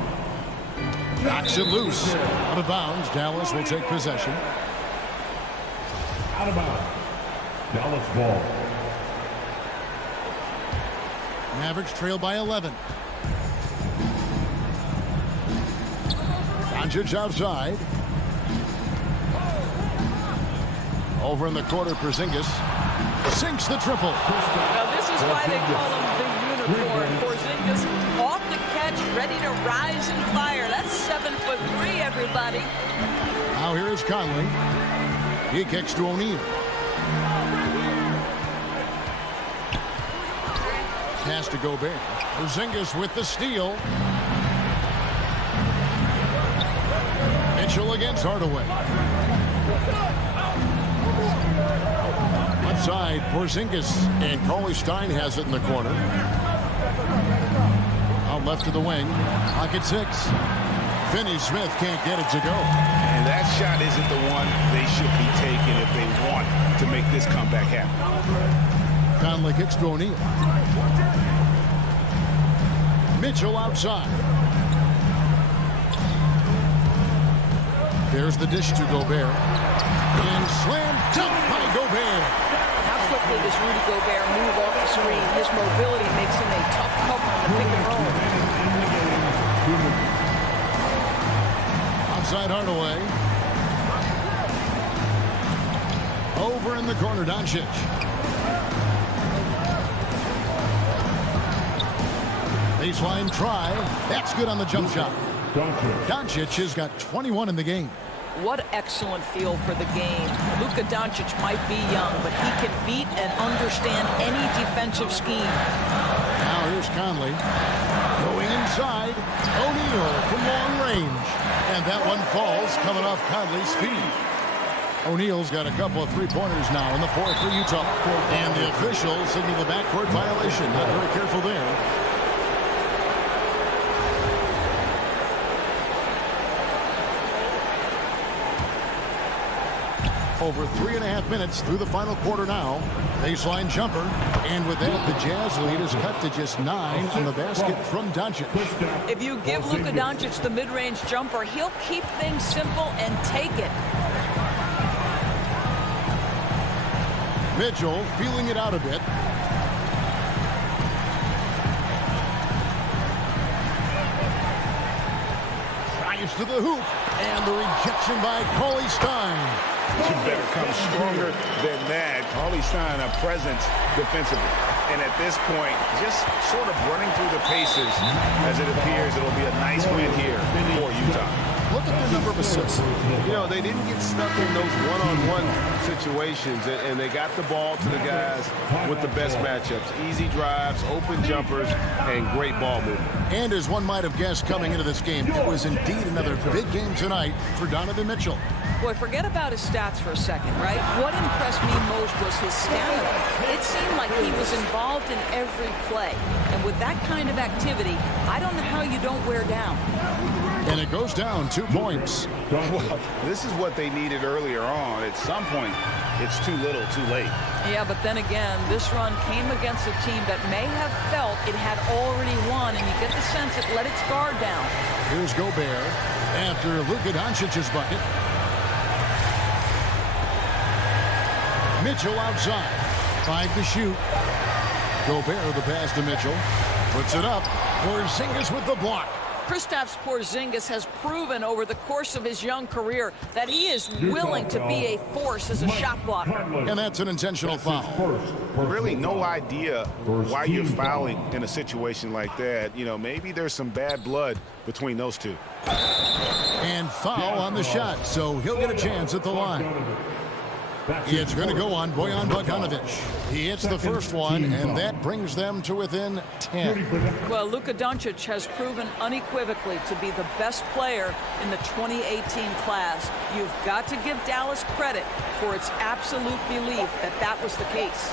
Knocks it loose. Out of bounds. Dallas will take possession. Out of bounds. Dallas ball. Mavericks trail by 11. Doncic outside. Over in the corner, Porzingis sinks the triple. Now this is why they call him the unicorn. Porzingis off the catch, ready to rise and fire. That's 7'3", everybody. Now here is Conley. He kicks to O'Neal. Pass to Gobert. Porzingis with the steal. Mitchell against Hardaway. Left side, Porzingis, and Cauley-Stein has it in the corner. Out left to the wing. Pocket 6. Finney-Smith can't get it to go. And that shot isn't the one they should be taking if they want to make this comeback happen. Conley kicks to O'Neal. Mitchell outside. There's the dish to Gobert. And slam dunk by Gobert. How quickly does Rudy Gobert move off the screen? His mobility makes him a tough cover in the pick and roll. Outside Hardaway. Over in the corner, Doncic. Baseline try. That's good on the jump shot. Doncic has got 21 in the game. What excellent feel for the game. Luka Doncic might be young, but he can beat and understand any defensive scheme. Now here's Conley. Going inside. O'Neal from long range. And that one falls coming off Conley's feet. O'Neal's got a couple of three-pointers now in the fourth for Utah. And the officials signal the backcourt violation. Not very careful there. Over 3.5 minutes through the final quarter now. Baseline jumper. And with that, the Jazz lead is cut to just 9 on the basket from Doncic. If you give Luka Doncic the mid-range jumper, he'll keep things simple and take it. Mitchell feeling it out a bit. drives to the hoop, and the rejection by Cauley Stein. You better come stronger than that. Cauley Stein, a presence defensively. And at this point, just sort of running through the paces as it appears it'll be a nice win here for Utah. Look at the number of assists. You know, they didn't get stuck in those one-on-one situations, and they got the ball to the guys with the best matchups. Easy drives, open jumpers, and great ball movement. And as one might have guessed coming into this game, it was indeed another big game tonight for Donovan Mitchell. Boy, forget about his stats for a second, right? What impressed me most was his stamina. It seemed like he was involved in every play. And with that kind of activity, I don't know how you don't wear down. And it goes down 2 points. Well, this is what they needed earlier on. At some point, it's too little, too late. Yeah, but then again, this run came against a team that may have felt it had already won, and you get the sense it let its guard down. Here's Gobert after Luka Doncic's bucket. Mitchell outside. 5 to shoot. Gobert the pass to Mitchell. Puts it up. Porzingis with the block. Kristaps Porzingis has proven over the course of his young career that he is willing to be a force as a shot blocker. And that's an intentional foul. Really no idea why you're fouling in a situation like that. You know, maybe there's some bad blood between those two. And foul on the shot, so he'll get a chance at the line. It's going to go on Bojan Bogdanovic. He hits the first one, and that brings them to within 10. Well, Luka Doncic has proven unequivocally to be the best player in the 2018 class. You've got to give Dallas credit for its absolute belief that that was the case.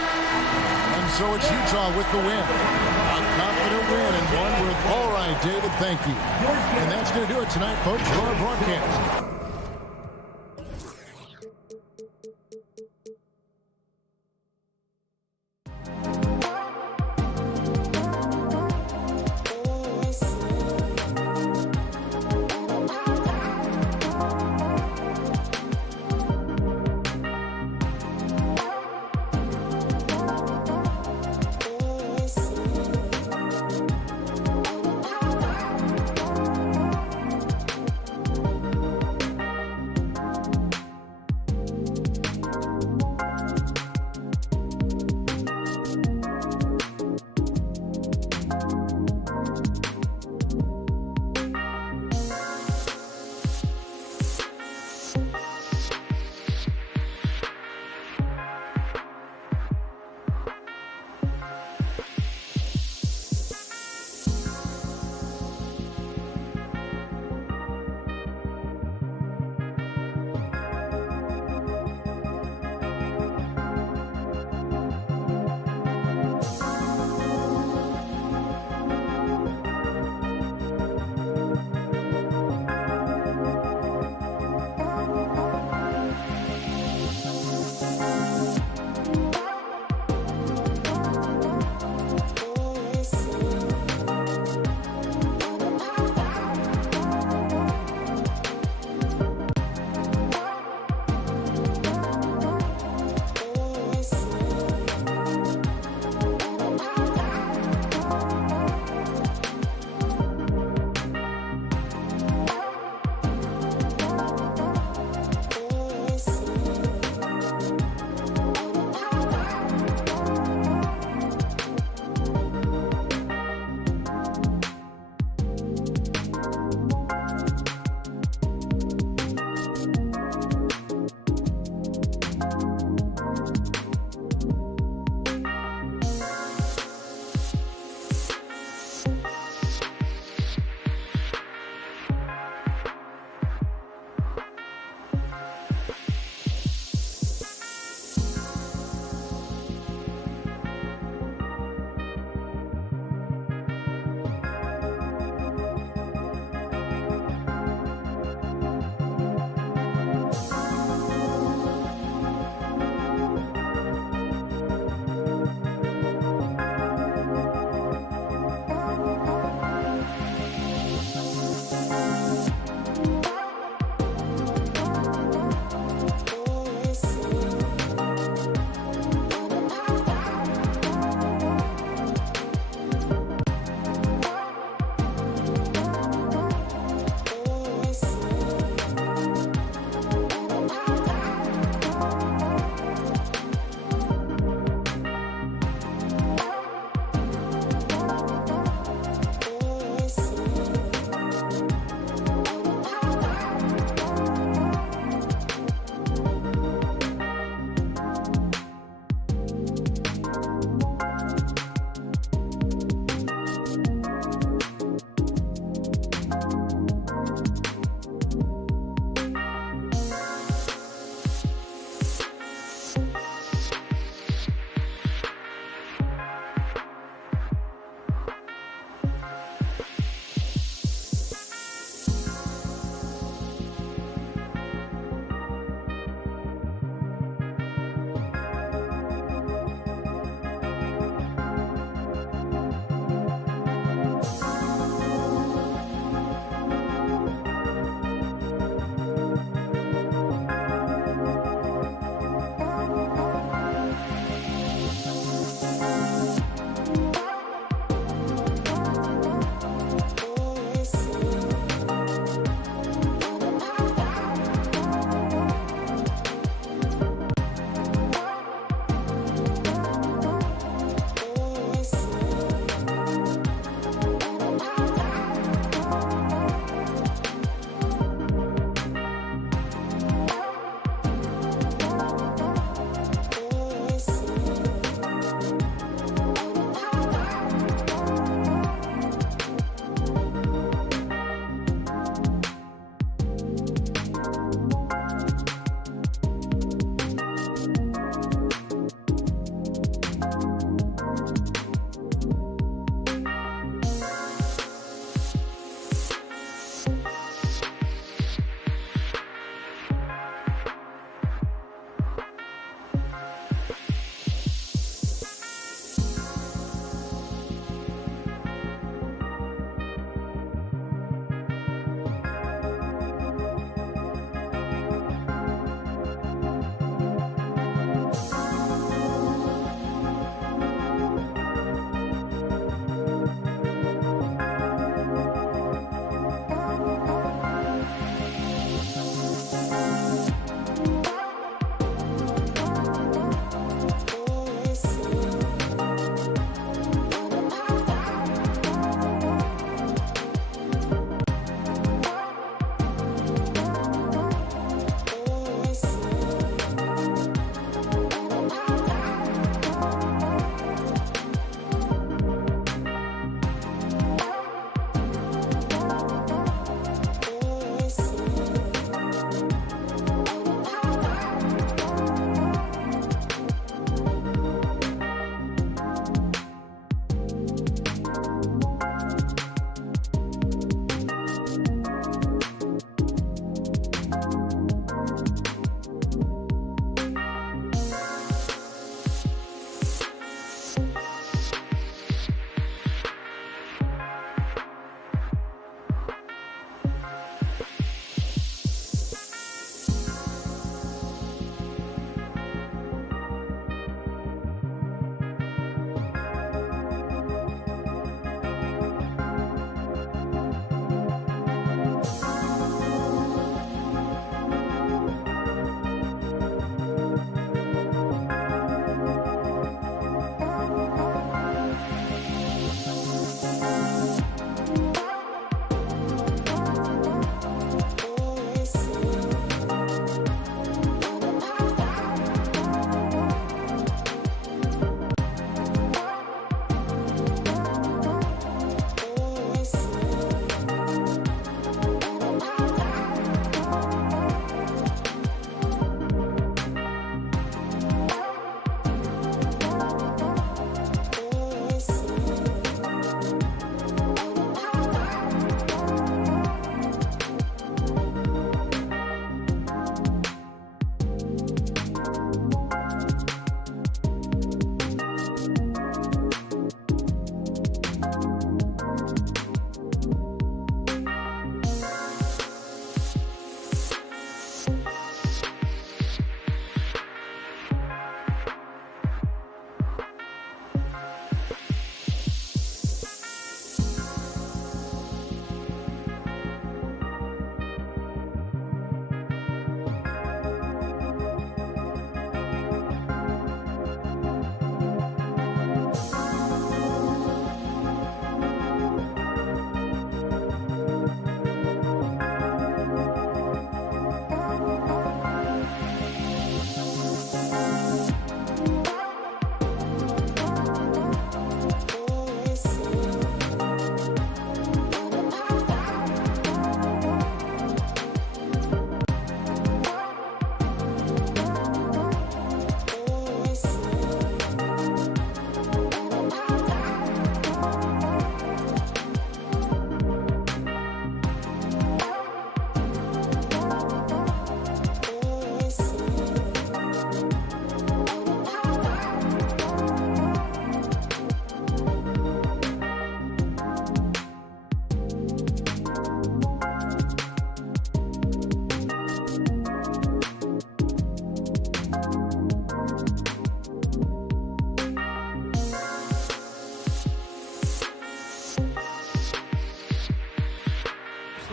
And so it's Utah with the win. A confident win and one with, all right, David, thank you. And that's going to do it tonight, folks, for our broadcast.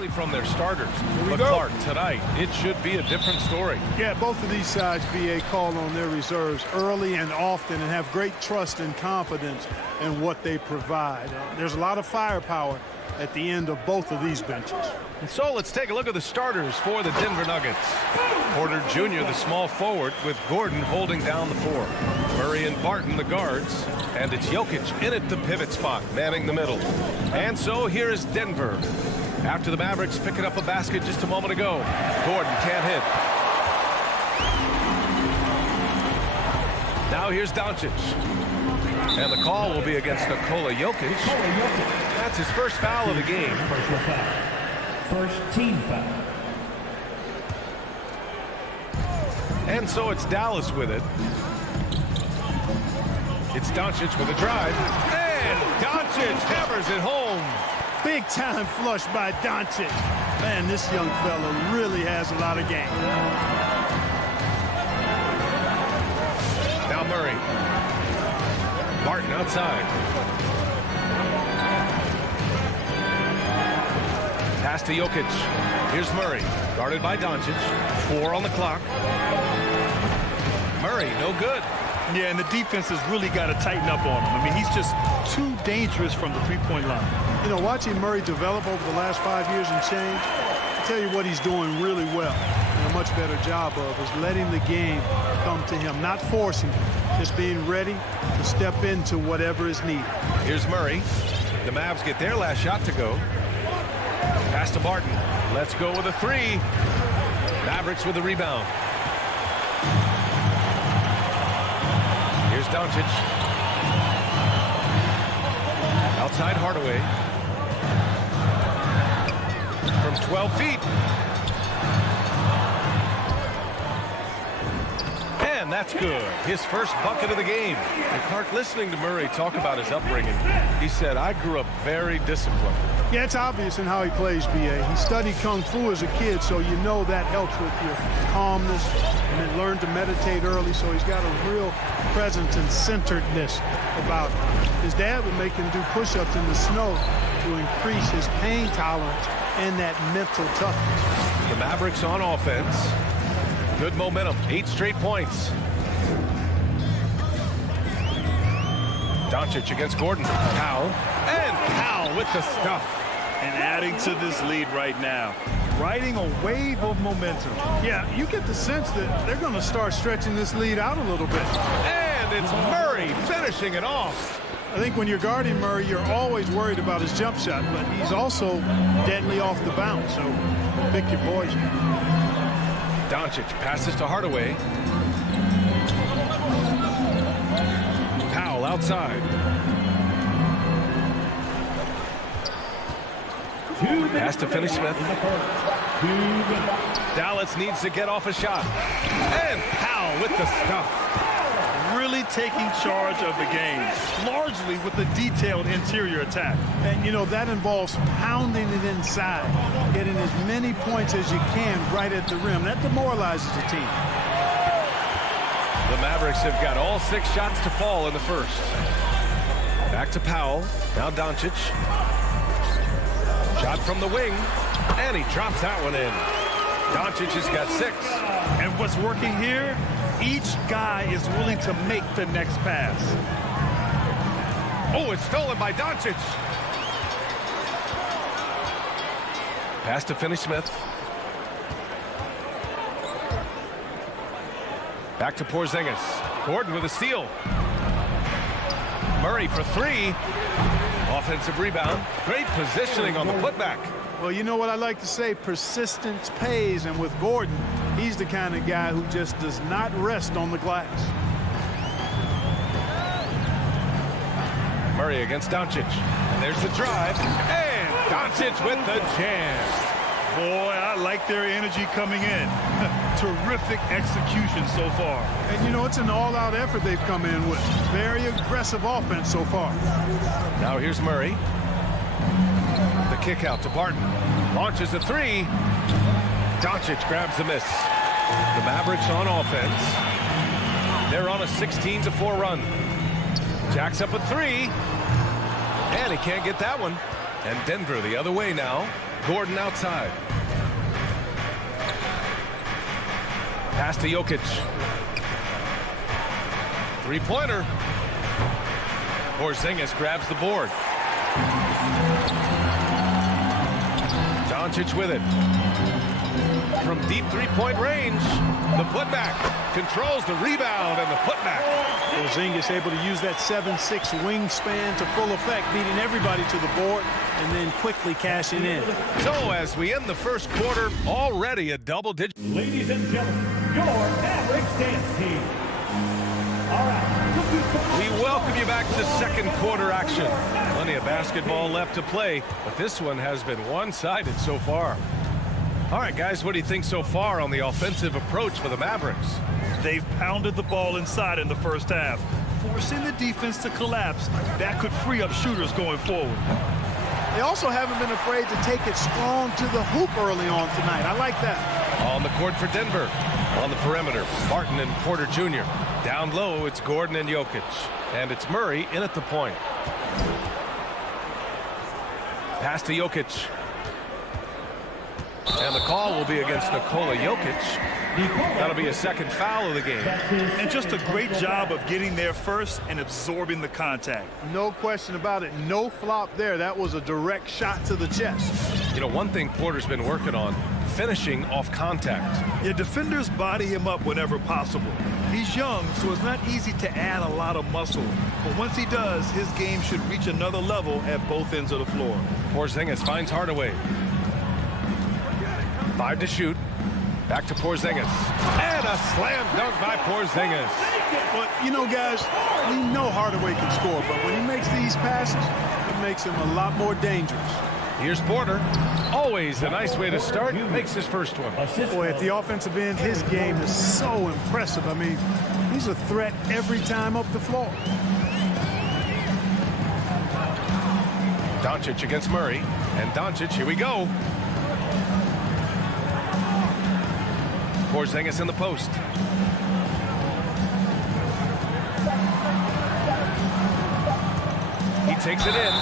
especially from their starters. But go. Clark, tonight, it should be a different story. Yeah, both of these sides, BA, call on their reserves early and often and have great trust and confidence in what they provide. There's a lot of firepower at the end of both of these benches. And so let's take a look at the starters for the Denver Nuggets. Porter Jr., the small forward, with Gordon holding down the 4. Murray and Barton, the guards. And it's Jokic in at the pivot spot, manning the middle. And so here is Denver. After the Mavericks picking up a basket just a moment ago. Gordon can't hit. Now here's Doncic. And the call will be against Nikola Jokic. That's his first foul of the game. First team foul. And so it's Dallas with it. It's Doncic with a drive. And Doncic hammers it home. Big time flush by Doncic. Man, this young fella really has a lot of game. Now Murray. Barton outside. Pass to Jokic. Here's Murray. Guarded by Doncic. 4 on the clock. Murray, no good. Yeah, and the defense has really got to tighten up on him. I mean, he's just too dangerous from the three-point line. You know, watching Murray develop over the last 5 years and change, I tell you what he's doing really well and a much better job of is letting the game come to him, not forcing it, just being ready to step into whatever is needed. Here's Murray. The Mavs get their last shot to go. Pass to Barton. Let's go with a 3. Mavericks with the rebound. Here's Doncic. Outside Hardaway. From 12 feet. And that's good. His first bucket of the game. And Clark, listening to Murray talk about his upbringing, he said, I grew up very disciplined. Yeah, it's obvious in how he plays, B.A. He studied Kung Fu as a kid, so you know that helps with your calmness, and then learned to meditate early, so he's got a real presence and centeredness about him. His dad would make him do push-ups in the snow to increase his pain tolerance and that mental toughness. The Mavericks on offense. Good momentum, 8 straight points. Doncic against Gordon. Powell. And Powell with the stuff. And adding to this lead right now. Riding a wave of momentum. Yeah, you get the sense that they're going to start stretching this lead out a little bit. And it's Murray finishing it off. I think when you're guarding Murray, you're always worried about his jump shot, but he's also deadly off the bounce, so pick your poison. Doncic passes to Hardaway. Powell outside. Has to finish Smith. Dallas needs to get off a shot. And Powell with the stuff. Really taking charge of the game, largely with the detailed interior attack. And, you know, that involves pounding it inside, getting as many points as you can right at the rim. That demoralizes the team. The Mavericks have got all 6 shots to fall in the first. Back to Powell. Now Doncic. Shot from the wing. And he drops that one in. Doncic has got 6. And what's working here? Each guy is willing to make the next pass. Oh, it's stolen by Doncic. Pass to Finney-Smith. Back to Porzingis. Gordon with a steal. Murray for 3. Offensive rebound. Great positioning on the putback. Well, you know what I like to say, persistence pays, and with Gordon, he's the kind of guy who just does not rest on the glass. Murray against Doncic. And there's the drive. And Doncic with the jam. Boy, I like their energy coming in. Terrific execution so far. And, you know, it's an all-out effort they've come in with. Very aggressive offense so far. Now here's Murray. The kick out to Barton. Launches a 3. Doncic grabs the miss. The Mavericks on offense. They're on a 16-4 run. Jacks up a 3. And he can't get that one. And Denver the other way now. Gordon outside. Pass to Jokic. Three-pointer. Porzingis grabs the board. Doncic with it. From deep three-point range, the putback. Controls the rebound and the putback. Porzingis able to use that 7'6" wingspan to full effect, beating everybody to the board and then quickly cashing in. So as we end the first quarter, already a double-digit. Ladies and gentlemen, your Mavericks dance team. All right. We welcome you back to second quarter action. Plenty of basketball left to play, but this one has been one-sided so far. All right, guys, what do you think so far on the offensive approach for the Mavericks? They've pounded the ball inside in the first half, forcing the defense to collapse. That could free up shooters going forward. They also haven't been afraid to take it strong to the hoop early on tonight. I like that. On the court for Denver. On the perimeter, Barton and Porter Jr. Down low, it's Gordon and Jokic. And it's Murray in at the point. Pass to Jokic. And the call will be against Nikola Jokic. That'll be a second foul of the game. And just a great job of getting there first and absorbing the contact. No question about it. No flop there. That was a direct shot to the chest. You know, one thing Porter's been working on, finishing off contact. Yeah, defenders body him up whenever possible. He's young, so it's not easy to add a lot of muscle. But once he does, his game should reach another level at both ends of the floor. Porzingis finds Hardaway. 5 to shoot. Back to Porzingis. And a slam dunk by Porzingis. But, you know, guys, we know Hardaway can score, but when he makes these passes, it makes him a lot more dangerous. Here's Porter. Always a nice way to start. Makes his first one. Boy, at the offensive end, his game is so impressive. I mean, he's a threat every time up the floor. Doncic against Murray. And Doncic, here we go. Porzingis in the post. He takes it in.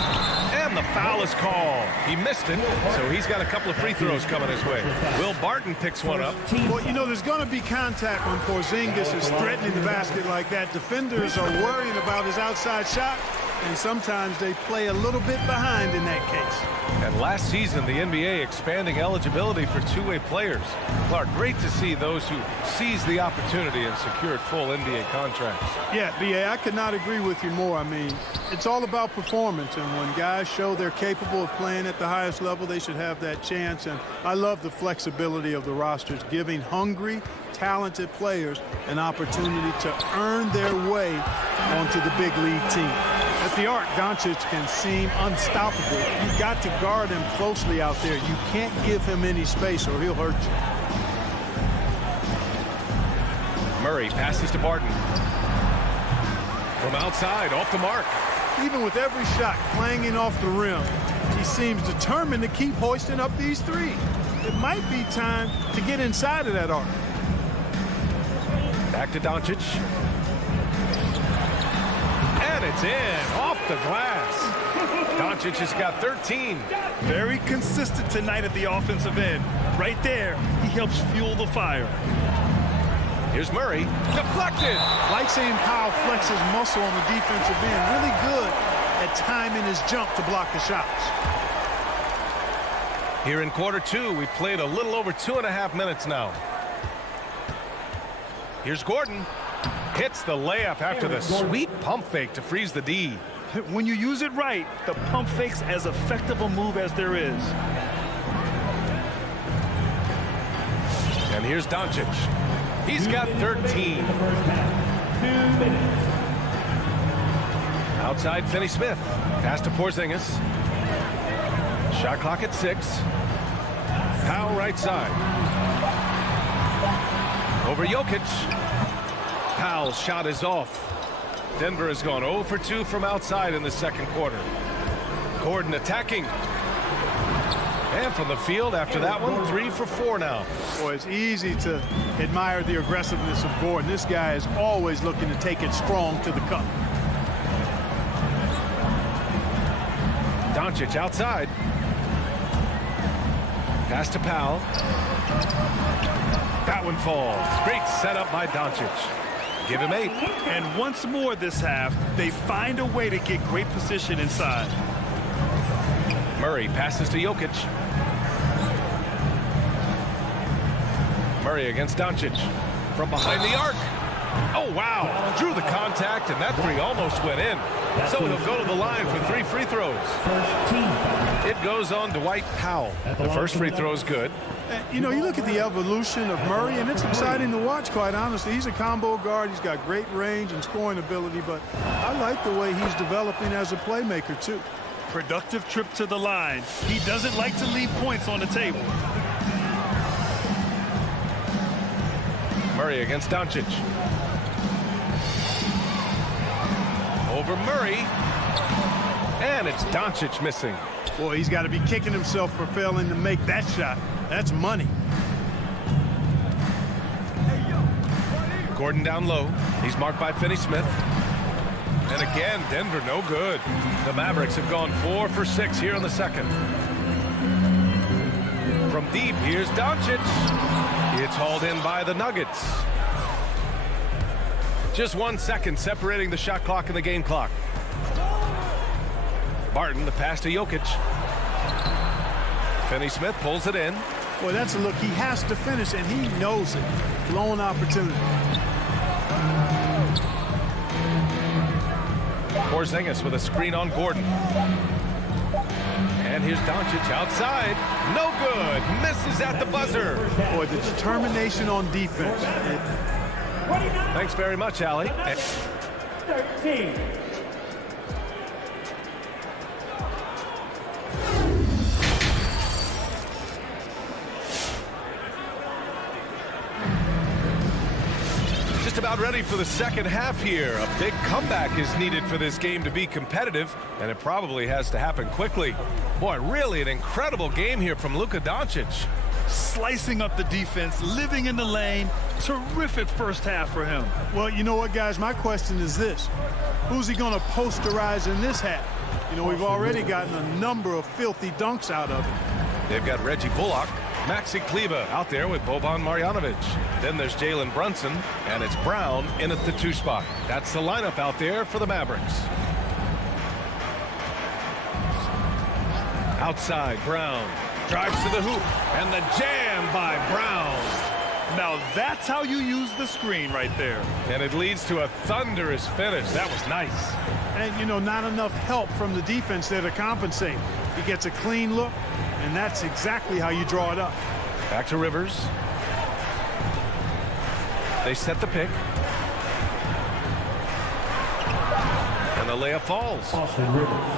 And the foul is called. He missed it, so he's got a couple of free throws coming his way. Will Barton picks one up. Well, you know, there's going to be contact when Porzingis is threatening the basket like that. Defenders are worrying about his outside shot, and sometimes they play a little bit behind in that case. And last season, the NBA expanding eligibility for two-way players. Clark, great to see those who seized the opportunity and secured full NBA contracts. Yeah, B.A., I could not agree with you more. I mean, it's all about performance, and when guys show they're capable of playing at the highest level, they should have that chance. And I love the flexibility of the rosters, giving hungry, talented players an opportunity to earn their way onto the big league team. At the arc, Doncic can seem unstoppable. You've got to guard him closely out there. You can't give him any space or he'll hurt you. Murray passes to Barton. From outside, off the mark. Even with every shot clanging off the rim, he seems determined to keep hoisting up these threes. It might be time to get inside of that arc. Back to Doncic. And it's in, off the glass. Doncic has got 13. Very consistent tonight at the offensive end. Right there, he helps fuel the fire. Here's Murray, deflected. Like seeing Powell flex his muscle on the defensive end. Really good at timing his jump to block the shots. Here in quarter two, we played a little over 2.5 minutes now. Here's Gordon. Hits the layup after the sweet pump fake to freeze the D. When you use it right, the pump fake's as effective a move as there is. And here's Doncic. He's got 13. Outside, Finney-Smith. Pass to Porzingis. Shot clock at 6. Powell right side. Over Jokic. Powell's shot is off. Denver has gone 0 for 2 from outside in the second quarter. Gordon attacking. And from the field after that one, 3 for 4 now. Boy, it's easy to admire the aggressiveness of Gordon. This guy is always looking to take it strong to the cup. Doncic outside. Pass to Powell. That one falls. Great setup by Doncic. Give him 8. And once more this half, they find a way to get great position inside. Murray passes to Jokic. Murray against Doncic. From behind the arc. Oh, wow. Drew the contact, and that 3 almost went in. So he'll go to the line for 3 free throws. It goes on Dwight Powell. The first free throw is good. You know, you look at the evolution of Murray, and it's exciting to watch, quite honestly. He's a combo guard. He's got great range and scoring ability, but I like the way he's developing as a playmaker, too. Productive trip to the line. He doesn't like to leave points on the table. Murray against Doncic. Over Murray. And it's Doncic missing. Boy, he's got to be kicking himself for failing to make that shot. That's money. Gordon down low. He's marked by Finney-Smith. And again, Denver no good. The Mavericks have gone 4 for 6 here in the second. From deep, here's Doncic. It's hauled in by the Nuggets. Just 1 second separating the shot clock and the game clock. Barton, the pass to Jokic. Finney-Smith pulls it in. Boy, that's a look he has to finish, and he knows it. Blown opportunity. Porzingis with a screen on Gordon. And here's Doncic outside. No good. Misses at the buzzer. Boy, the determination on defense. Thanks very much, Allie. 13. Just about ready for the second half here. A big comeback is needed for this game to be competitive, and it probably has to happen quickly. Boy, really an incredible game here from Luka Doncic. Slicing up the defense, living in the lane. Terrific first half for him. Well, you know what, guys? My question is this. Who's he going to posterize in this half? You know, we've already gotten a number of filthy dunks out of him. They've got Reggie Bullock, Maxi Kleber out there with Boban Marjanovic. Then there's Jalen Brunson, and it's Brown in at the 2 spot. That's the lineup out there for the Mavericks. Outside, Brown drives to the hoop, and the jam by Brown. Now that's how you use the screen right there. And it leads to a thunderous finish. That was nice. And, you know, not enough help from the defense there to compensate. He gets a clean look, and that's exactly how you draw it up. Back to Rivers. They set the pick. And the layup falls.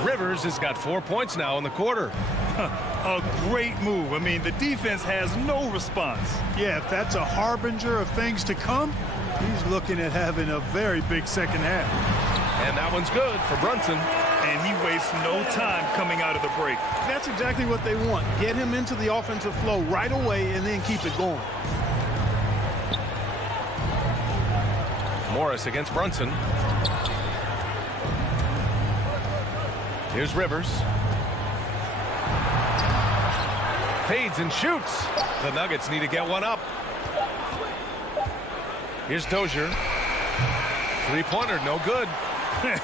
Rivers has got 4 points now in the quarter. A great move. I mean, the defense has no response. Yeah, if that's a harbinger of things to come, he's looking at having a very big second half. And that one's good for Brunson. And he wastes no time coming out of the break. That's exactly what they want. Get him into the offensive flow right away and then keep it going. Morris against Brunson. Here's Rivers. Fades and shoots. The Nuggets need to get one up. Here's Dozier. Three-pointer, no good.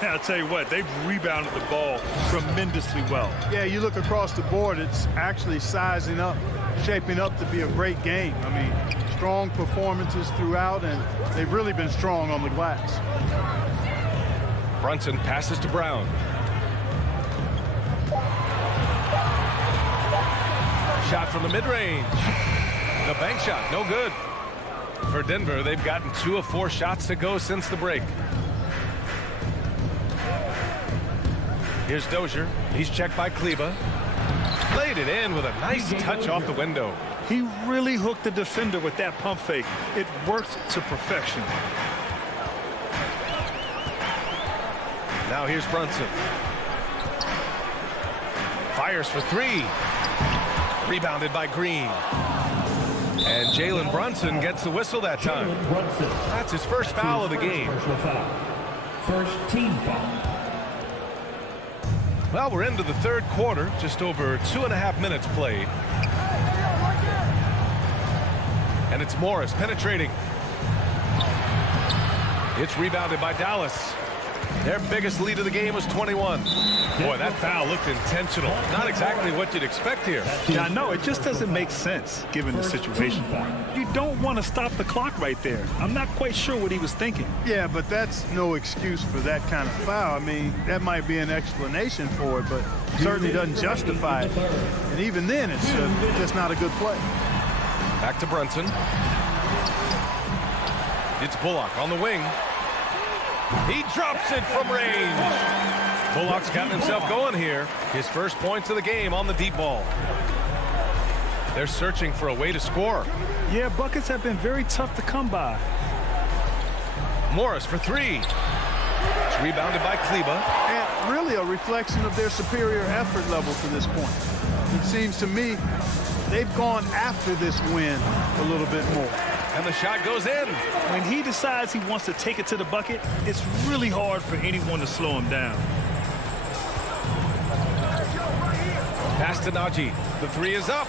I'll tell you what, they've rebounded the ball tremendously well. Yeah, you look across the board, it's actually sizing up, shaping up to be a great game. I mean, strong performances throughout, and they've really been strong on the glass. Brunson passes to Brown. Shot from the mid-range. The bank shot, no good. For Denver, they've gotten 2 of 4 shots to go since the break. Here's Dozier. He's checked by Kleber. Laid it in with a nice touch off the window. He really hooked the defender with that pump fake. It worked to perfection. Now here's Brunson. Fires for 3. Rebounded by Green. And Jalen Brunson gets the whistle that time. That's his first foul of the game. First team foul. Well, we're into the third quarter, just over 2.5 minutes played. And it's Morris penetrating. It's rebounded by Dallas. Their biggest lead of the game was 21. Boy, that foul looked intentional. Not exactly what you'd expect here. Yeah, I know. It just doesn't make sense given the situation. You don't want to stop the clock right there. I'm not quite sure what he was thinking. Yeah, but that's no excuse for that kind of foul. I mean, that might be an explanation for it, but certainly doesn't justify it. And even then, it's just not a good play. Back to Brunson. It's Bullock on the wing. He drops it from range. Bullock's gotten himself going here. His first points of the game on the deep ball. They're searching for a way to score. Yeah, buckets have been very tough to come by. Morris for three. It's rebounded by Kleba. And really a reflection of their superior effort level to this point. It seems to me they've gone after this win a little bit more. And the shot goes in. When he decides he wants to take it to the bucket, it's really hard for anyone to slow him down. Pass to Najee. The three is up.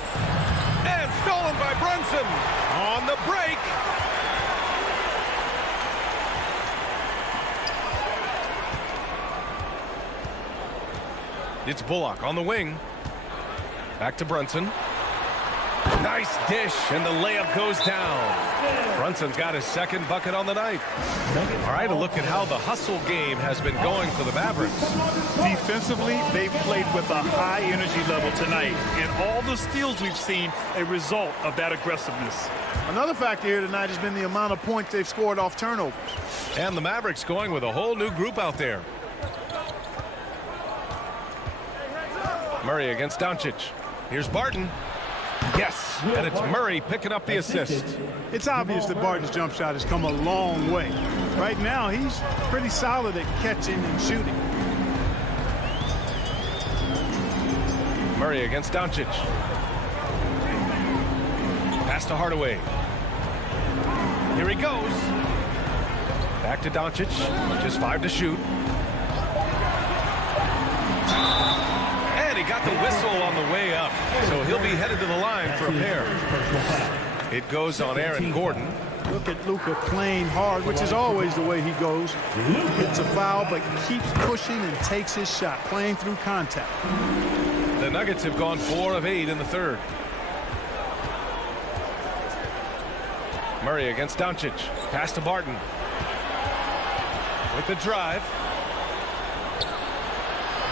And stolen by Brunson. On the break. It's Bullock on the wing. Back to Brunson. Nice dish, and the layup goes down. Brunson's got his second bucket on the night. All right, a look at how the hustle game has been going for the Mavericks. Defensively, they've played with a high energy level tonight, and all the steals we've seen a result of that aggressiveness. Another factor here tonight has been the amount of points they've scored off turnovers. And the Mavericks going with a whole new group out there. Murray against Doncic. Here's Barton. Yes, and it's Murray picking up the assist. It's obvious that Barton's jump shot has come a long way. Right now, he's pretty solid at catching and shooting. Murray against Doncic. Pass to Hardaway. Here he goes. Back to Doncic. Just 5 to shoot. And he got the whistle on the way up. So he'll be headed to the line for a pair. It goes on Aaron Gordon. Look at Luka playing hard, which is always the way he goes. Gets a foul, but keeps pushing and takes his shot, playing through contact. The Nuggets have gone 4 of 8 in the third. Murray against Doncic. Pass to Barton. With the drive.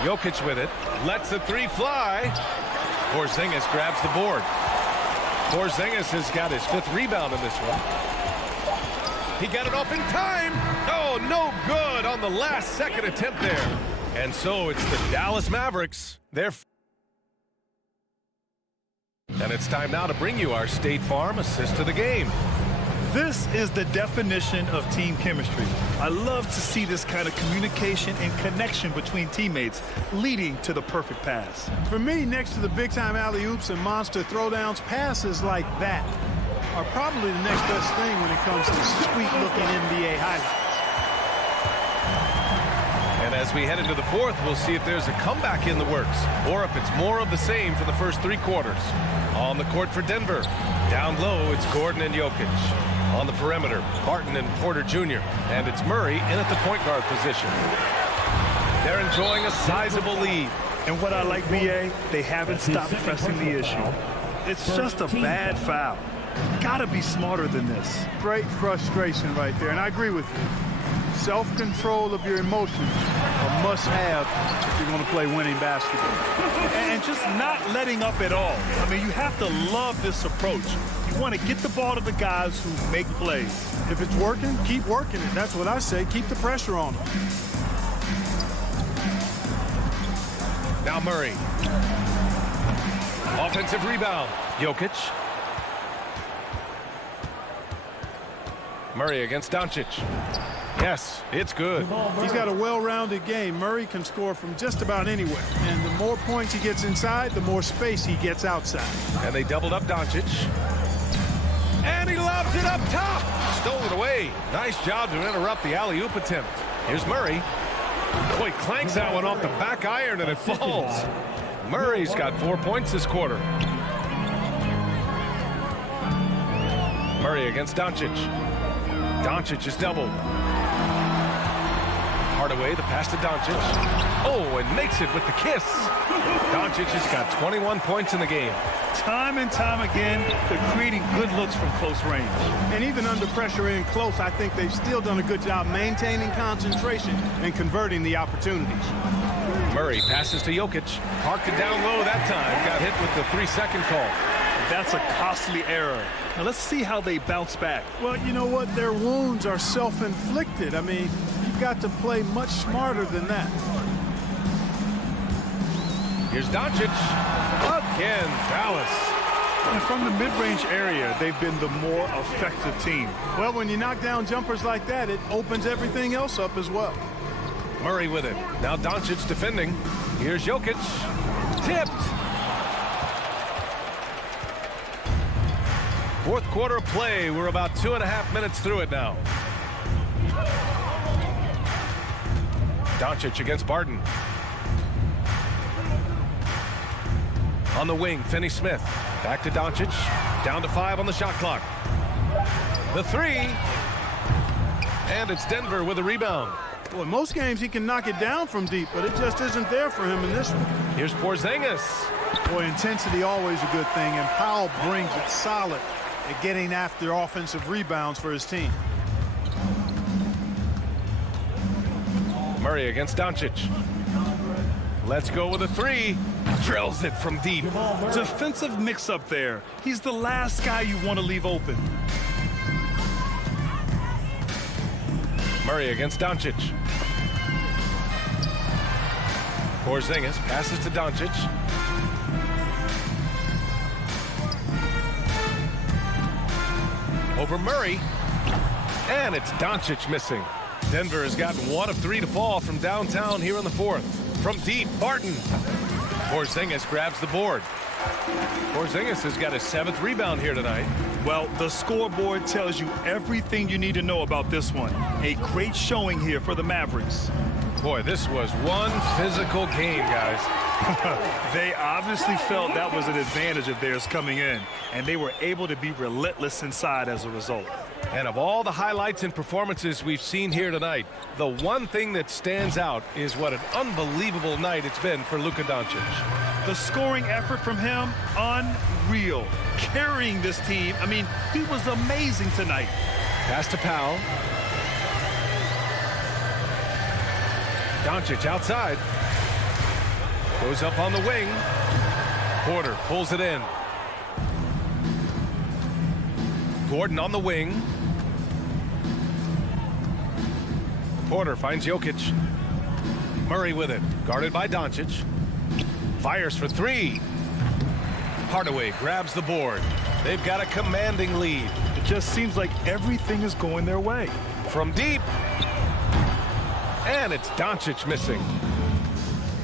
Jokic with it. Lets the three fly. Porzingis grabs the board. Porzingis has got his 5th rebound in this one. He got it off in time. Oh, no good on the last second attempt there. And so it's the Dallas Mavericks. And it's time now to bring you our State Farm assist of the game. This is the definition of team chemistry. I love to see this kind of communication and connection between teammates leading to the perfect pass. For me, next to the big-time alley-oops and monster throwdowns, passes like that are probably the next best thing when it comes to sweet-looking NBA highlights. And as we head into the fourth, we'll see if there's a comeback in the works or if it's more of the same for the first 3 quarters. On the court for Denver. Down low, it's Gordon and Jokic. On the perimeter, Barton and Porter Jr. And it's Murray in at the point guard position. They're enjoying a sizable lead. And what I like, BA, they haven't stopped pressing the issue. It's just a bad foul. Gotta be smarter than this. Great frustration right there, and I agree with you. Self-control of your emotions a must-have if you're going to play winning basketball. And just not letting up at all. I mean, you have to love this approach. You want to get the ball to the guys who make plays. If it's working, keep working it. That's what I say. Keep the pressure on them. Now Murray. Offensive rebound. Jokic. Murray against Doncic. Yes, it's good. He's got a well-rounded game. Murray can score from just about anywhere. And the more points he gets inside, the more space he gets outside. And they doubled up Doncic. And he lobs it up top. Stole it away. Nice job to interrupt the alley-oop attempt. Here's Murray. Boy, clanks that one off the back iron and it falls. Murray's got 4 points this quarter. Murray against Doncic. Doncic is doubled. Hardaway, the pass to Doncic. Oh, and makes it with the kiss. Doncic has got 21 points in the game. Time and time again, they're creating good looks from close range. And even under pressure in close, I think they've still done a good job maintaining concentration and converting the opportunities. Murray passes to Jokic. Parked it down low that time. Got hit with the 3-second call. That's a costly error. Now let's see how they bounce back. Well, you know what? Their wounds are self-inflicted. I mean, you've got to play much smarter than that. Here's Doncic. Again, Dallas. And from the mid-range area, they've been the more effective team. Well, when you knock down jumpers like that, it opens everything else up as well. Murray with it. Now Doncic defending. Here's Jokic. Tipped. Fourth quarter of play. We're about 2.5 minutes through it now. Doncic against Barton. On the wing, Finney-Smith. Back to Doncic. Down to 5 on the shot clock. The 3. And it's Denver with a rebound. Well, in most games he can knock it down from deep, but it just isn't there for him in this one. Here's Porzingis. Boy, intensity always a good thing, and Powell brings it solid at getting after offensive rebounds for his team. Murray against Doncic. Let's go with a 3. Drills it from deep. Defensive mix-up there. He's the last guy you want to leave open. Murray against Doncic. Porzingis passes to Doncic. Over Murray. And it's Doncic missing. Denver has gotten 1 of 3 to fall from downtown here in the fourth. From deep, Barton. Porzingis grabs the board. Porzingis has got his 7th rebound here tonight. Well, the scoreboard tells you everything you need to know about this one. A great showing here for the Mavericks. Boy, this was one physical game, guys. They obviously felt that was an advantage of theirs coming in, and they were able to be relentless inside as a result. And of all the highlights and performances we've seen here tonight, the one thing that stands out is what an unbelievable night it's been for Luka Doncic. The scoring effort from him, unreal. Carrying this team, I mean, he was amazing tonight. Pass to Powell. Doncic outside. Goes up on the wing. Porter pulls it in. Gordon on the wing. Porter finds Jokic. Murray with it. Guarded by Doncic. Fires for 3. Hardaway grabs the board. They've got a commanding lead. It just seems like everything is going their way. From deep. And it's Doncic missing.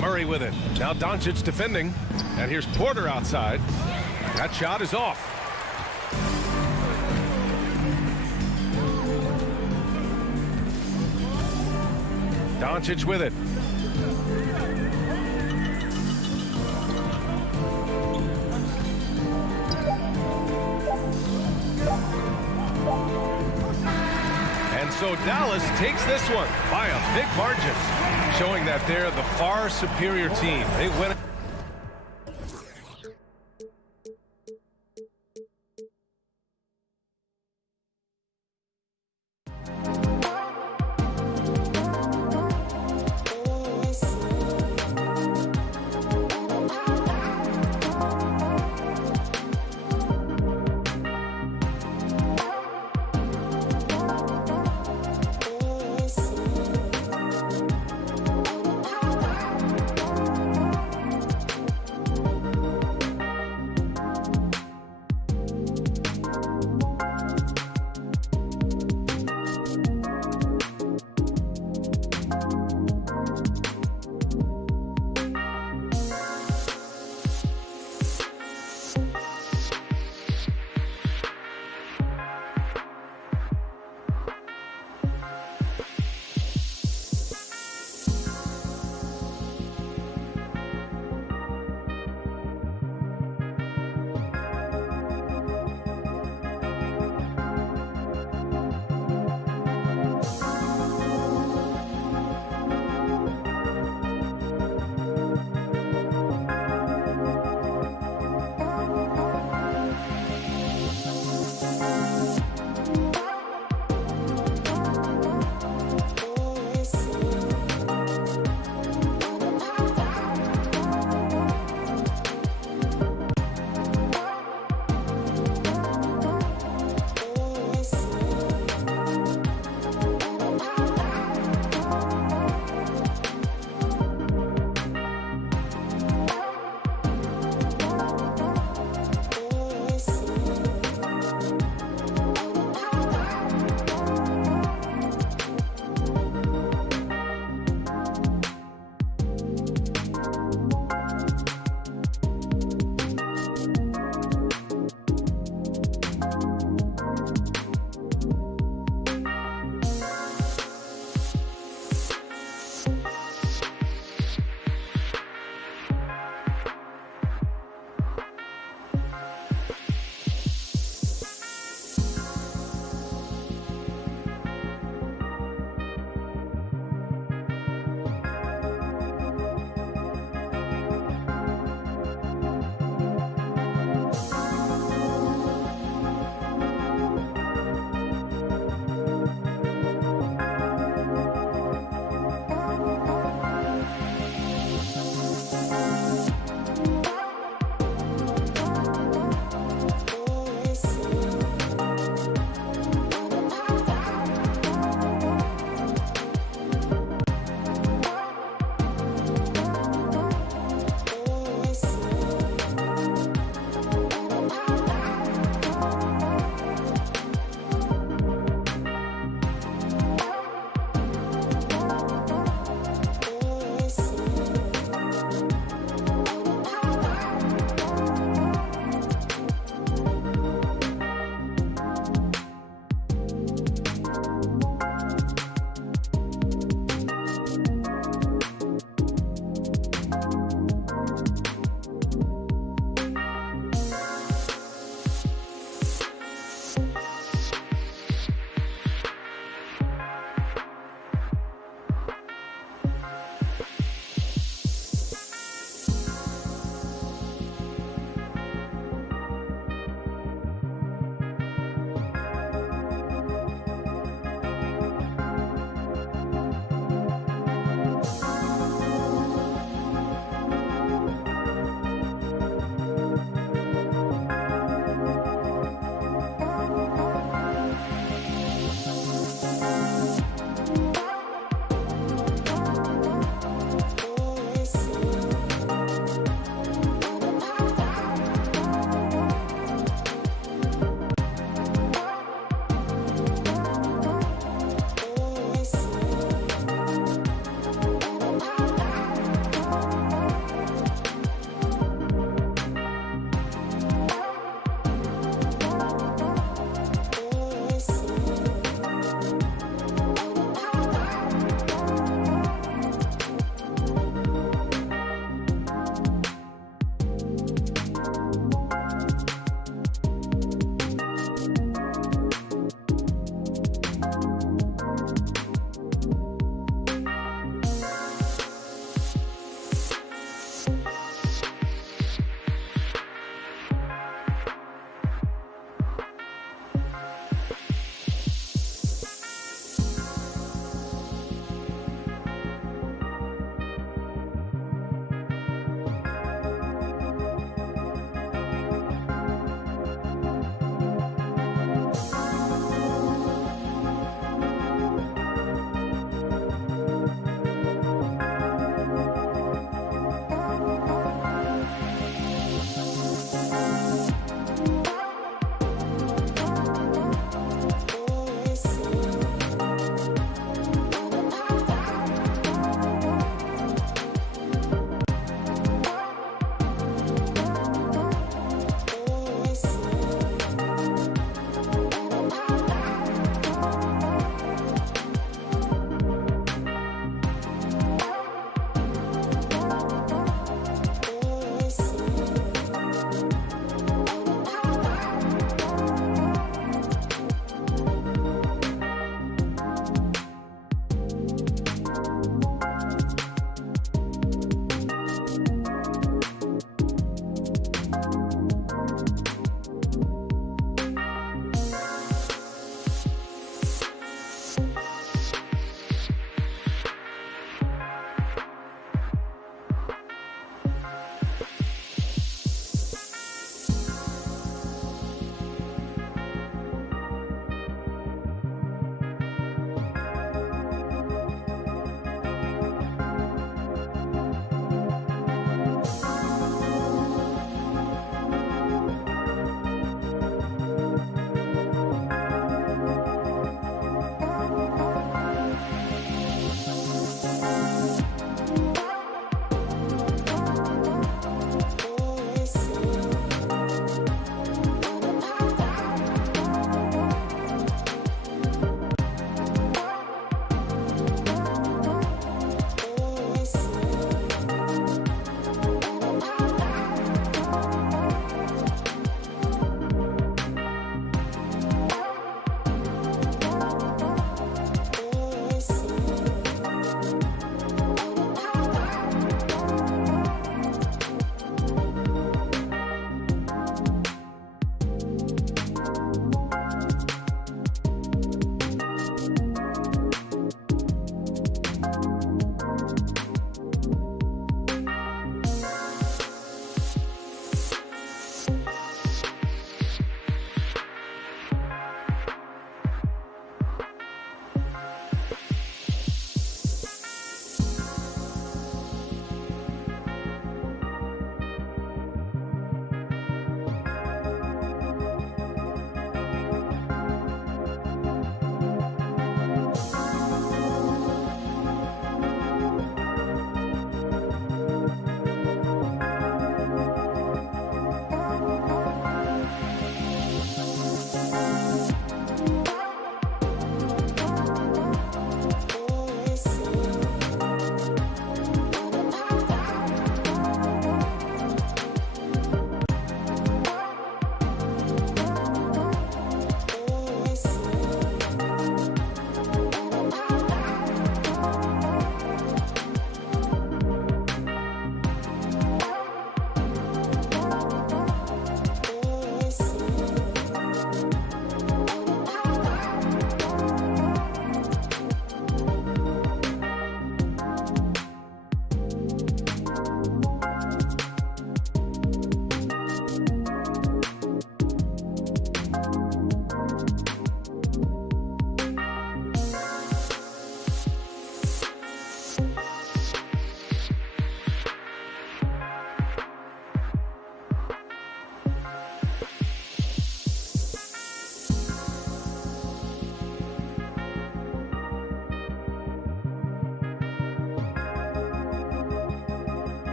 Murray with it. Now Doncic defending. And here's Porter outside. That shot is off. Doncic with it. And so Dallas takes this one by a big margin, showing that they're the far superior team. They win it.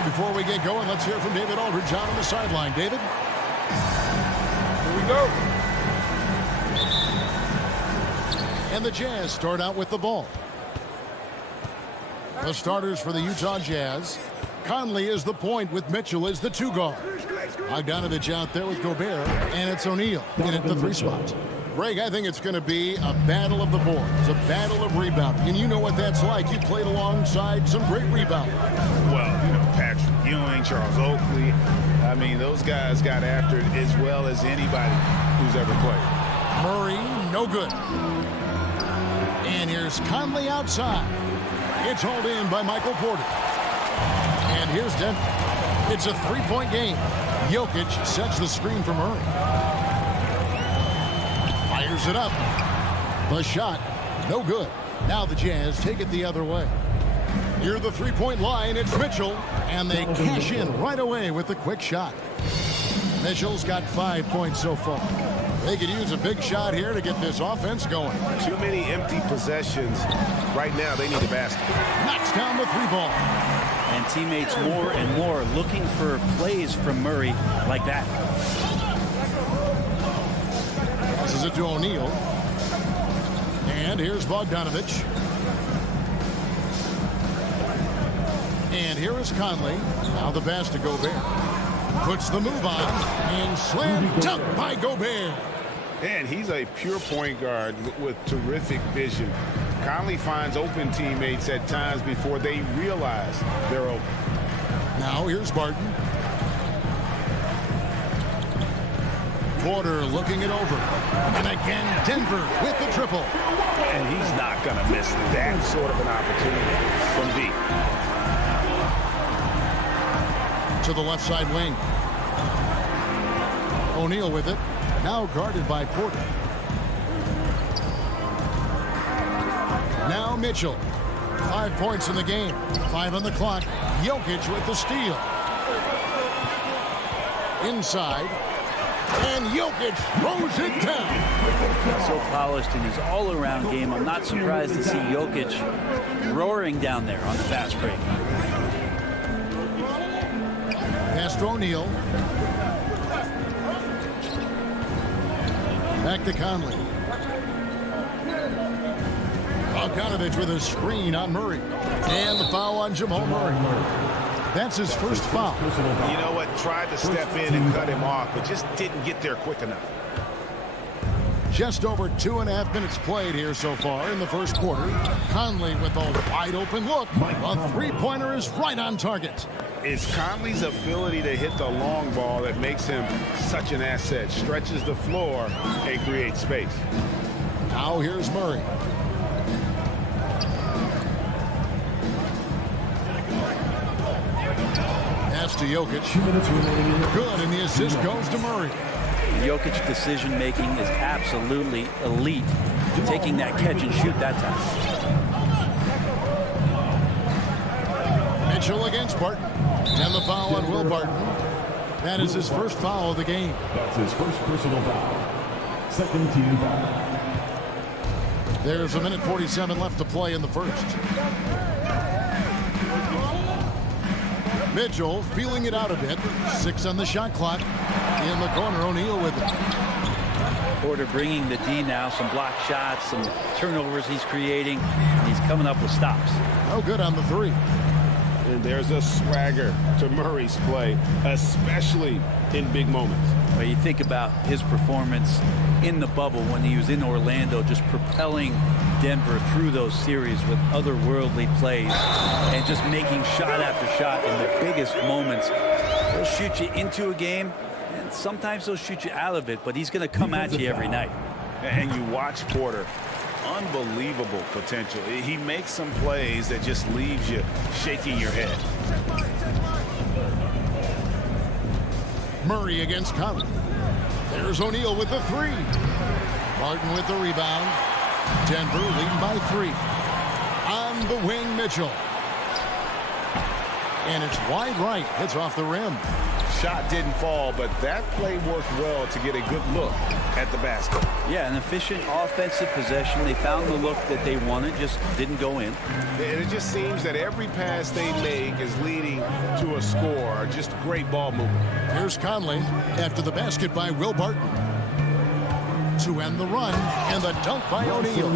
And before we get going, let's hear from David Aldridge on the sideline. David? Here we go. And the Jazz start out with the ball. The starters for the Utah Jazz. Conley is the point with Mitchell as the 2 guard. Bogdanovich out there with Gobert, and it's O'Neal in at the 3 spot. Greg, I think it's going to be a battle of the boards, a battle of rebounding. And you know what that's like. You played alongside some great rebounders. Well, Patrick Ewing, Charles Oakley. I mean, those guys got after it as well as anybody who's ever played. Murray, no good. And here's Conley outside. It's hauled in by Michael Porter. And here's Denver. It's a 3-point game. Jokic sets the screen for Murray. Fires it up. The shot, no good. Now the Jazz take it the other way. Near the 3-point line, it's Mitchell. And they cash in right away with the quick shot. Mitchell's got 5 points so far. They could use a big shot here to get this offense going. Too many empty possessions. Right now, they need a basket. Knocks down the 3-ball. And teammates more and more looking for plays from Murray like that. Passes it to O'Neal. And here's Bogdanovich. And here is Conley. Now the pass to Gobert. Puts the move on. And slam dunk by Gobert. And he's a pure point guard with terrific vision. Conley finds open teammates at times before they realize they're open. Now here's Barton. Porter looking it over. And again, Denver with the triple. And he's not going to miss that sort of an opportunity from deep. To the left side wing. O'Neal with it. Now guarded by Porter. Now Mitchell. 5 points in the game. 5 on the clock. Jokic with the steal. Inside. And Jokic throws it down. So polished in his all-around game. I'm not surprised to see Jokic roaring down there on the fast break. Pass to O'Neal. Back to Conley. Bogdanovich with a screen on Murray. And the foul on Jamal Murray. That's his first foul. You know what? Tried to step in and cut him off, but just didn't get there quick enough. Just over 2.5 minutes played here so far in the first quarter. Conley with a wide open look. A 3-pointer is right on target. It's Conley's ability to hit the long ball that makes him such an asset. Stretches the floor and creates space. Now here's Murray. Pass to Jokic. Good, and the assist goes to Murray. Jokic's decision-making is absolutely elite. Taking that catch and shoot that time. Mitchell against Barton. And the foul on Will Barton. That is his first foul of the game. That's his first personal foul. Second team foul. There's 1:47 left to play in the first. Mitchell feeling it out a bit. 6 on the shot clock. In the corner, O'Neal with it. Porter bringing the D now. Some block shots, some turnovers he's creating. And he's coming up with stops. No good on the 3. And there's a swagger to Murray's play, especially in big moments. But you think about his performance in the bubble when he was in Orlando, just propelling Denver through those series with otherworldly plays and just making shot after shot in the biggest moments. He'll shoot you into a game, and sometimes he'll shoot you out of it, but he's going to come at you every night. And you watch Porter. Unbelievable potential. He makes some plays that just leaves you shaking your head. Murray against Conley. There's O'Neal with the 3. Barton with the rebound. Denver leading by 3. On the wing, Mitchell. And it's wide right. It's off the rim. Shot didn't fall, but that play worked well to get a good look at the basket. Yeah, an efficient offensive possession. They found the look that they wanted, just didn't go in. And it just seems that every pass they make is leading to a score. Just great ball movement. Here's Conley after the basket by Will Barton. To end the run, and the dunk by O'Neal.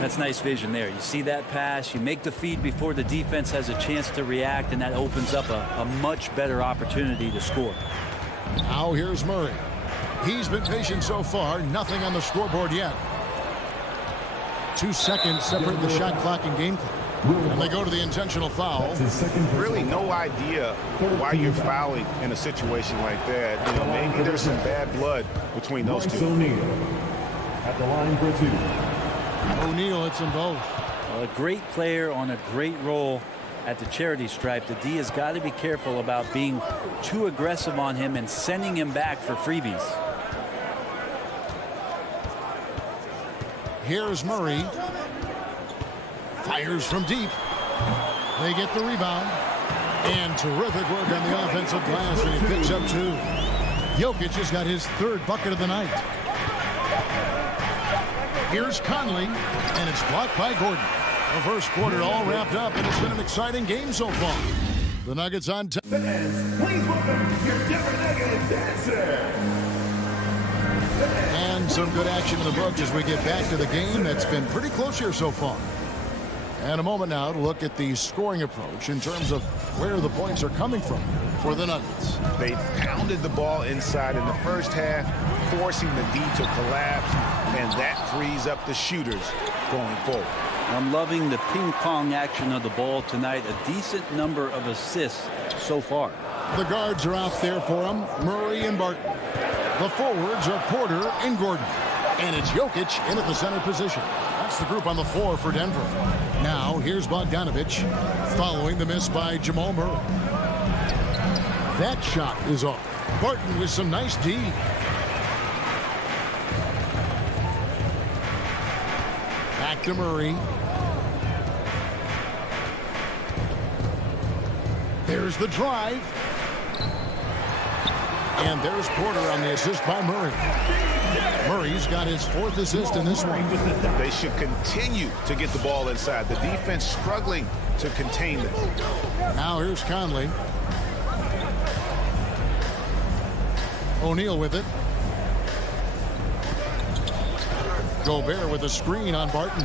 That's nice vision there. You see that pass, you make the feed before the defense has a chance to react, and that opens up a much better opportunity to score. Now here's Murray. He's been patient so far, nothing on the scoreboard yet. 2 seconds separate the shot clock and game clock. And they go to the intentional foul. Really no idea why you're fouling in a situation like that. You know, maybe there's some bad blood between those two. At the line for 2. O'Neal hits them both. Well, a great player on a great role at the charity stripe. The D has got to be careful about being too aggressive on him and sending him back for freebies. Here's Murray. Fires from deep. They get the rebound. And terrific work on the offensive glass, and he picks up 2. Jokic has got his 3rd bucket of the night. Here's Conley, and it's blocked by Gordon. The first quarter all wrapped up, and it's been an exciting game so far. The Nuggets on top. Please welcome your Denver Nuggets dancer. And some good action in the books as we get back to the game that's been pretty close here so far. And a moment now to look at the scoring approach in terms of where the points are coming from for the Nuggets. They pounded the ball inside in the first half, forcing the D to collapse, and that frees up the shooters going forward. I'm loving the ping pong action of the ball tonight. A decent number of assists so far. The guards are out there for them, Murray and Barton. The forwards are Porter and Gordon. And it's Jokic in at the center position. That's the group on the floor for Denver. Now, here's Bogdanovic following the miss by Jamal Murray. That shot is off. Barton with some nice D. Back to Murray. There's the drive. And there's Porter on the assist by Murray. Murray's got his 4th assist in this one. They should continue to get the ball inside. The defense struggling to contain them. Now here's Conley. O'Neal with it. Gobert with a screen on Barton.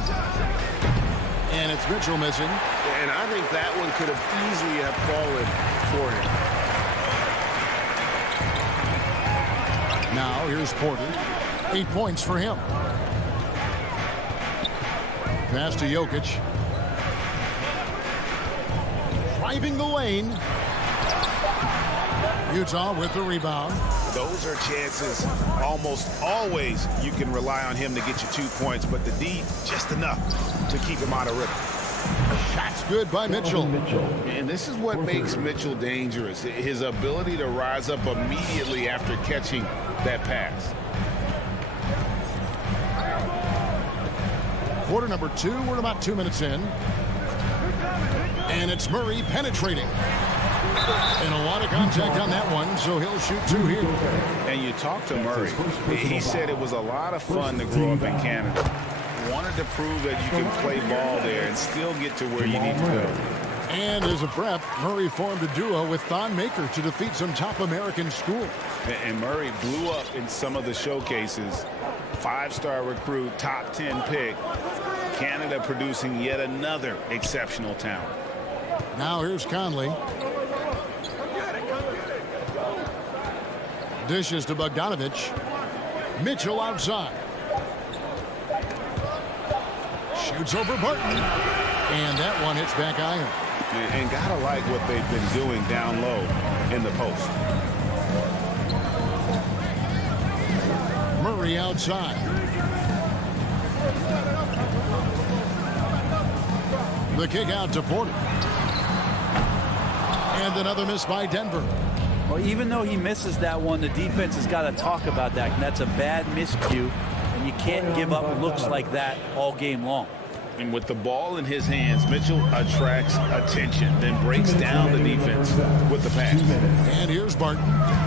And it's Mitchell missing. And I think that one could have easily have fallen for him. Now here's Porter. 8 points for him. Pass to Jokic. Driving the lane. Utah with the rebound. Those are chances almost always you can rely on him to get you 2 points, but the D just enough to keep him out of rhythm. Shot's good by Mitchell. And this is what makes Mitchell dangerous. His ability to rise up immediately after catching that pass. Quarter number 2. We're about 2 minutes in. And it's Murray penetrating. And a lot of contact on that one, so he'll shoot 2 here. And you talk to Murray. He said it was a lot of fun to grow up in Canada. Wanted to prove that you can play ball there and still get to where you need to go. And as a prep, Murray formed a duo with Thon Maker to defeat some top American schools. And Murray blew up in some of the showcases. 5-star recruit, top 10 pick. Canada producing yet another exceptional talent. Now here's Conley. Dishes to Bogdanovic. Mitchell outside. Shoots over Barton. And that one hits back iron. And gotta like what they've been doing down low in the post. Murray outside. The kick out to Porter. And another miss by Denver. Well, even though he misses that one, the defense has got to talk about that. And that's a bad miscue. And you can't give up looks like that all game long. And with the ball in his hands, Mitchell attracts attention, then breaks down the defense with the pass. And here's Barton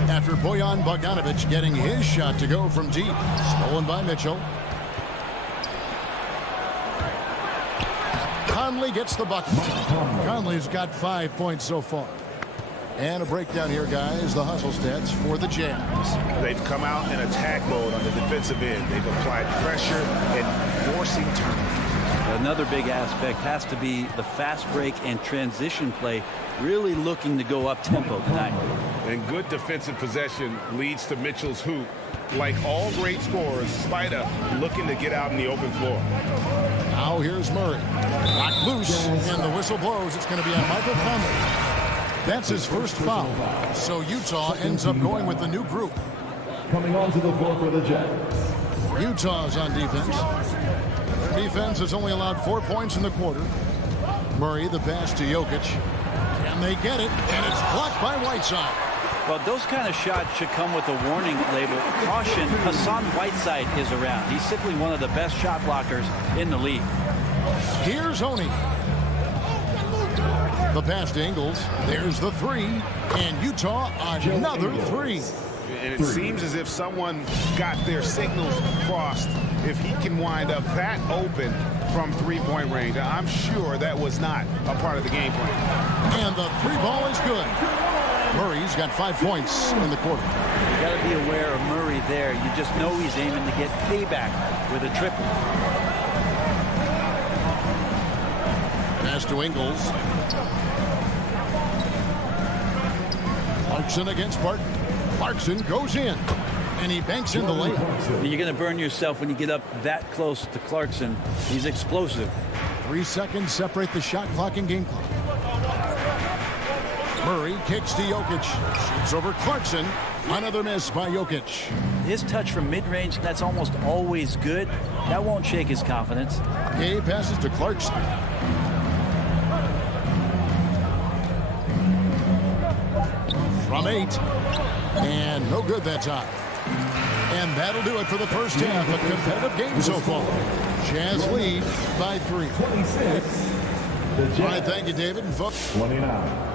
after Bojan Bogdanovic getting his shot to go from deep. Stolen by Mitchell. Conley gets the bucket. Conley's got 5 points so far. And a breakdown here, guys. The hustle stats for the Jazz. They've come out in attack mode on the defensive end. They've applied pressure and forcing turnovers. Another big aspect has to be the fast break and transition play, really looking to go up tempo tonight. And good defensive possession leads to Mitchell's hoop. Like all great scorers, Spider looking to get out in the open floor. Now here's Murray. Locked loose, and the whistle blows. It's going to be on Michael Conley. That's his first foul. So Utah ends up going with the new group. Coming onto the floor for the Jazz. Utah's on defense. Their defense has only allowed 4 points in the quarter. Murray, the pass to Jokic. Can they get it? And it's blocked by Whiteside. Well, those kind of shots should come with a warning label. Caution, Hassan Whiteside is around. He's simply one of the best shot blockers in the league. Here's Oni. The pass to Ingles. There's the three. And Utah another three. And it seems as if someone got their signals crossed. If he can wind up that open from three-point range, I'm sure that was not a part of the game plan. And the three ball is good. Murray's got 5 points in the quarter. You got to be aware of Murray there. You just know he's aiming to get payback with a triple. Pass to Ingles. Clarkson against Barton. Clarkson goes in, and he banks in the lane. You're going to burn yourself when you get up that close to Clarkson. He's explosive. 3 seconds separate the shot clock and game clock. Murray kicks to Jokic. Shoots over Clarkson. Another miss by Jokic. His touch from mid-range, that's almost always good. That won't shake his confidence. Gay passes to Clarkson. From 8. And no good that time. And that'll do it for the first half. A competitive game so far. Jazz lead by 3. 26. All right, thank you, David. And folks. 29.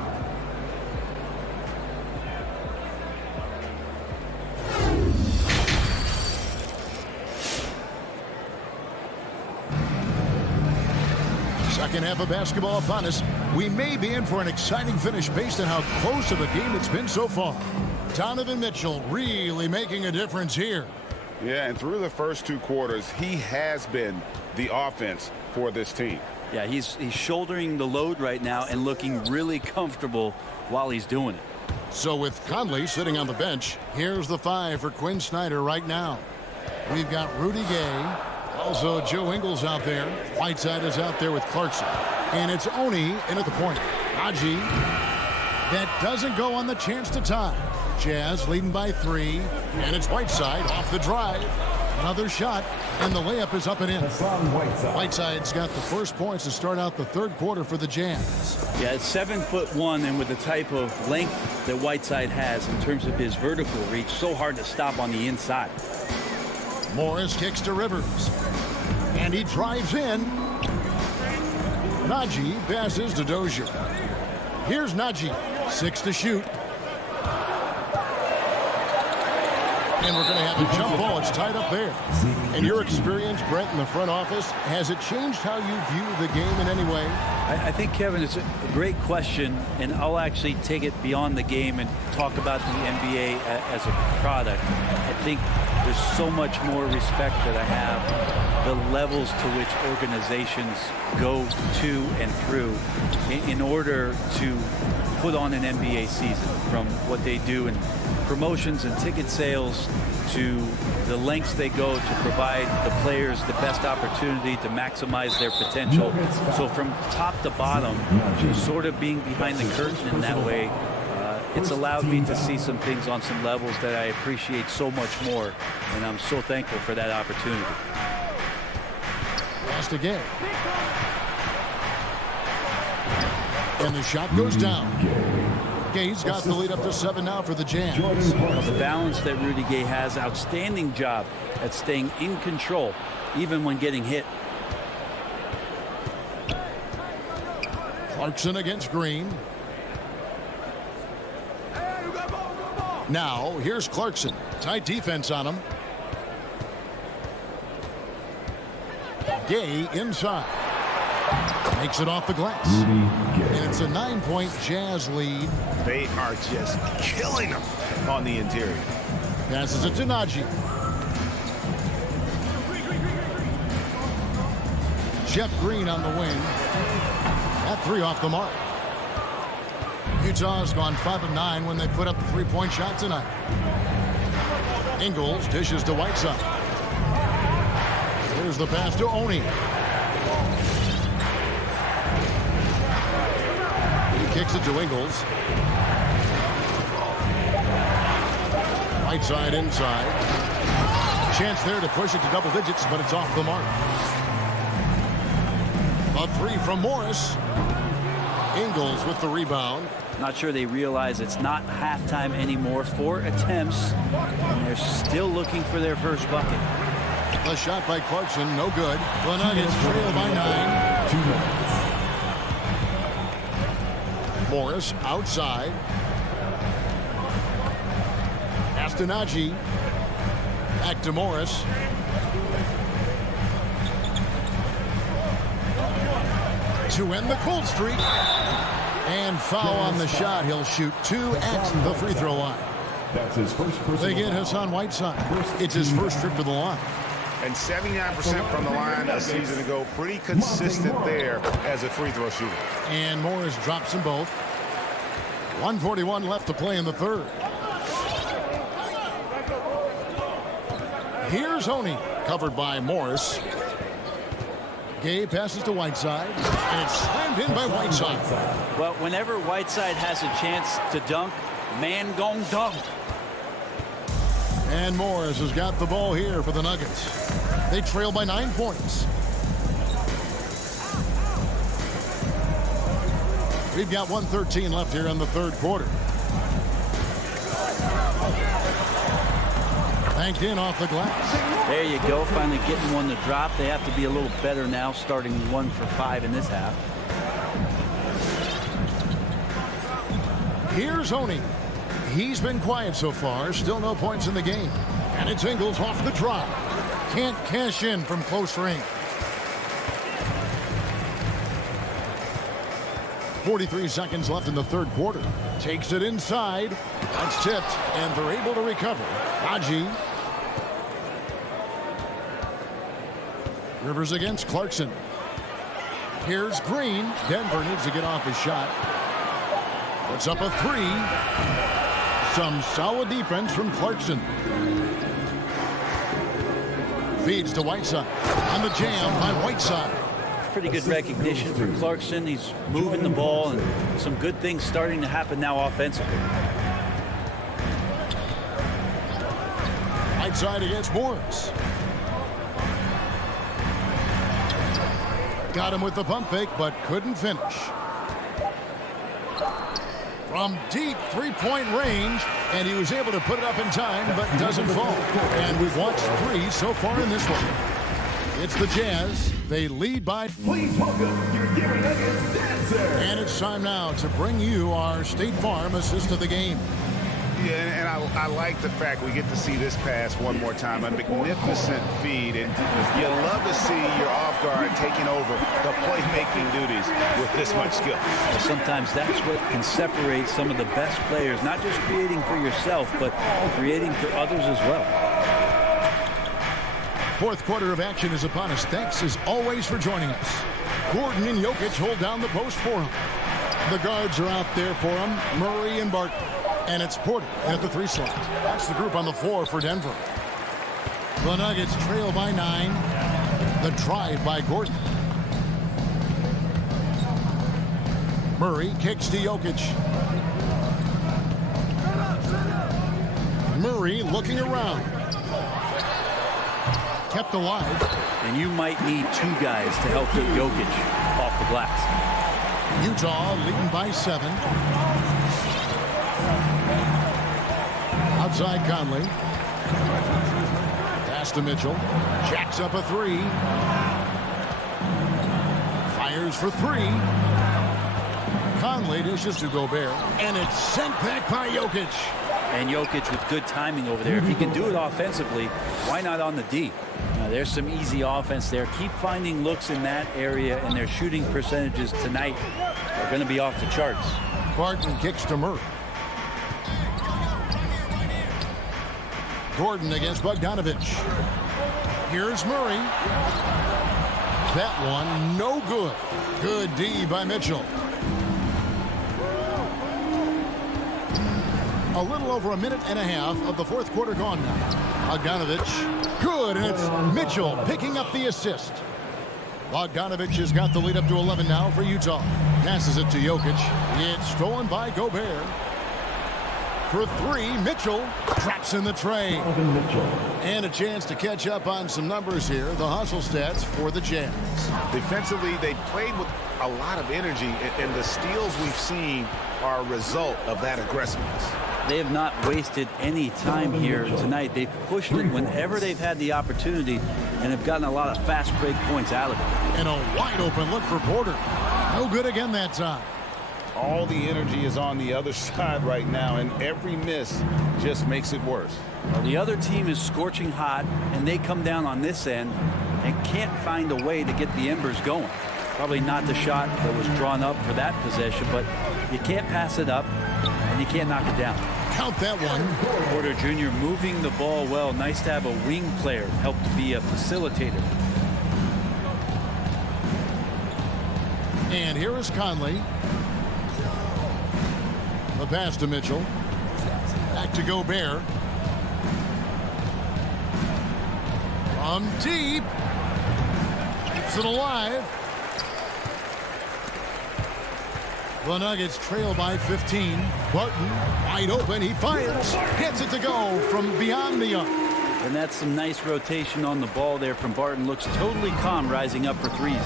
Second half of basketball upon us. We may be in for an exciting finish based on how close of a game it's been so far. Donovan Mitchell really making a difference here. Yeah, and through the first 2 quarters, he has been the offense for this team. Yeah, he's shouldering the load right now and looking really comfortable while he's doing it. So with Conley sitting on the bench, here's the 5 for Quinn Snyder right now. We've got Rudy Gay. Also, Joe Ingles out there. Whiteside is out there with Clarkson. And it's Oni in at the point. Haji. That doesn't go on the chance to tie. Jazz leading by 3. And it's Whiteside off the drive. Another shot. And the layup is up and in. Whiteside's got the first points to start out the third quarter for the Jazz. Yeah, it's 7'1", and with the type of length that Whiteside has in terms of his vertical reach, so hard to stop on the inside. Morris kicks to Rivers. And he drives in. Najee passes to Dozier. Here's Najee. 6 to shoot. And we're going to have a jump ball. It's tied up there. In your experience, Brent, in the front office, has it changed how you view the game in any way? I think, Kevin, it's a great question, and I'll actually take it beyond the game and talk about the NBA as a product. I think there's so much more respect that I have, the levels to which organizations go to and through in order to put on an NBA season, from what they do in promotions and ticket sales to the lengths they go to provide the players the best opportunity to maximize their potential. So from top to bottom, sort of being behind the curtain in that way, it's allowed me to see some things on some levels that I appreciate so much more, and I'm so thankful for that opportunity. Last again. And the shot goes down. Gay's got the lead up to 7 now for the Jazz. The balance that Rudy Gay has, outstanding job at staying in control, even when getting hit. Clarkson against Green. Now, here's Clarkson. Tight defense on him. Gay inside. Makes it off the glass. And it's a 9-point Jazz lead. They are just killing them on the interior. Passes it to Najee. Jeff Green on the wing. That 3 off the mark. Utah's gone 5 of 9 when they put up the 3-point shot tonight. Ingles dishes to Whiteside. Here's the pass to Oni. He kicks it to Ingles. Whiteside inside. Chance there to push it to double digits, but it's off the mark. A 3 from Morris. Ingles with the rebound. Not sure they realize it's not halftime anymore. 4 attempts, and they're still looking for their first bucket. A shot by Clarkson, no good. The Nuggets trail by 9. Morris outside. Astonagi. Back to Morris. To end the cold streak. And foul on the shot. He'll shoot 2 at the free throw line. That's his first personal. They get Hassan Whiteside. It's his first trip to the line. And 79% from the line a season ago. Pretty consistent there as a free throw shooter. And Morris drops them both. 1:41 left to play in the third. Here's Honey, covered by Morris. Gay passes to Whiteside, and it's slammed in by Whiteside. Well, whenever Whiteside has a chance to dunk, man gon' dunk. And Morris has got the ball here for the Nuggets. They trail by 9 points. We've got 1:13 left here in the third quarter. Banked in off the glass. There you go, finally getting one to drop. They have to be a little better now, starting 1 for 5 in this half. Here's Honey. He's been quiet so far, still no points in the game. And it's Ingles off the drop. Can't cash in from close range. 43 seconds left in the third quarter. Takes it inside. That's tipped, and they're able to recover. Najee. Rivers against Clarkson. Here's Green. Denver needs to get off his shot. Puts up a 3. Some solid defense from Clarkson. Feeds to Whiteside. On the jam by Whiteside. Pretty good recognition for Clarkson. He's moving the ball, and some good things starting to happen now offensively. Whiteside against Morris. Got him with the pump fake, but couldn't finish. From deep three-point range, and he was able to put it up in time, but doesn't fall. And we've watched 3 so far in this one. It's the Jazz. They lead by... Please welcome your Gary Nuggets dancer. And it's time now to bring you our State Farm assist of the game. Yeah, and I like the fact we get to see this pass one more time. A magnificent feed, and you love to see your off guard taking over the playmaking duties with this much skill. Well, sometimes that's what can separate some of the best players, not just creating for yourself, but creating for others as well. Fourth quarter of action is upon us. Thanks as always for joining us. Gordon and Jokic hold down the post for him. The guards are out there for him. Murray and Barton. And it's Porter at the 3 slot. That's the group on the floor for Denver. The Nuggets trail by 9. The drive by Gordon. Murray kicks to Jokic. Murray looking around. Kept alive. And you might need 2 guys to help get Jokic off the glass. Utah leading by 7. Outside Conley. Pass to Mitchell. Jacks up a 3. Fires for 3. Conley dishes to Gobert, and it's sent back by Jokic. And Jokic with good timing over there. If he can do it offensively, why not on the D? There's some easy offense there. Keep finding looks in that area, and their shooting percentages tonight are going to be off the charts. Barton kicks to Murray. Gordon against Bogdanovich. Here's Murray. That one, no good. Good D by Mitchell. A little over a minute and a half of the fourth quarter gone now. Bogdanovich, good, and it's Mitchell picking up the assist. Bogdanovich has got the lead up to 11 now for Utah. Passes it to Jokic. It's stolen by Gobert. For three, Mitchell traps in the tray. And a chance to catch up on some numbers here. The hustle stats for the Jazz. Defensively, they played with a lot of energy, and the steals we've seen are a result of that aggressiveness. They have not wasted any time here tonight. They've pushed it whenever they've had the opportunity and have gotten a lot of fast break points out of it. And a wide open look for Porter. No good again that time. All the energy is on the other side right now, and every miss just makes it worse. Well, the other team is scorching hot, and they come down on this end and can't find a way to get the embers going. Probably not the shot that was drawn up for that possession, but you can't pass it up, and you can't knock it down. Count that one. Porter Jr. moving the ball well. Nice to have a wing player help to be a facilitator. And here is Conley. The pass to Mitchell. Back to Gobert. From deep. Keeps it alive. The Nuggets trail by 15. Barton wide open. He fires. Gets it to go from beyond the arc. And that's some nice rotation on the ball there from Barton. Looks totally calm rising up for threes.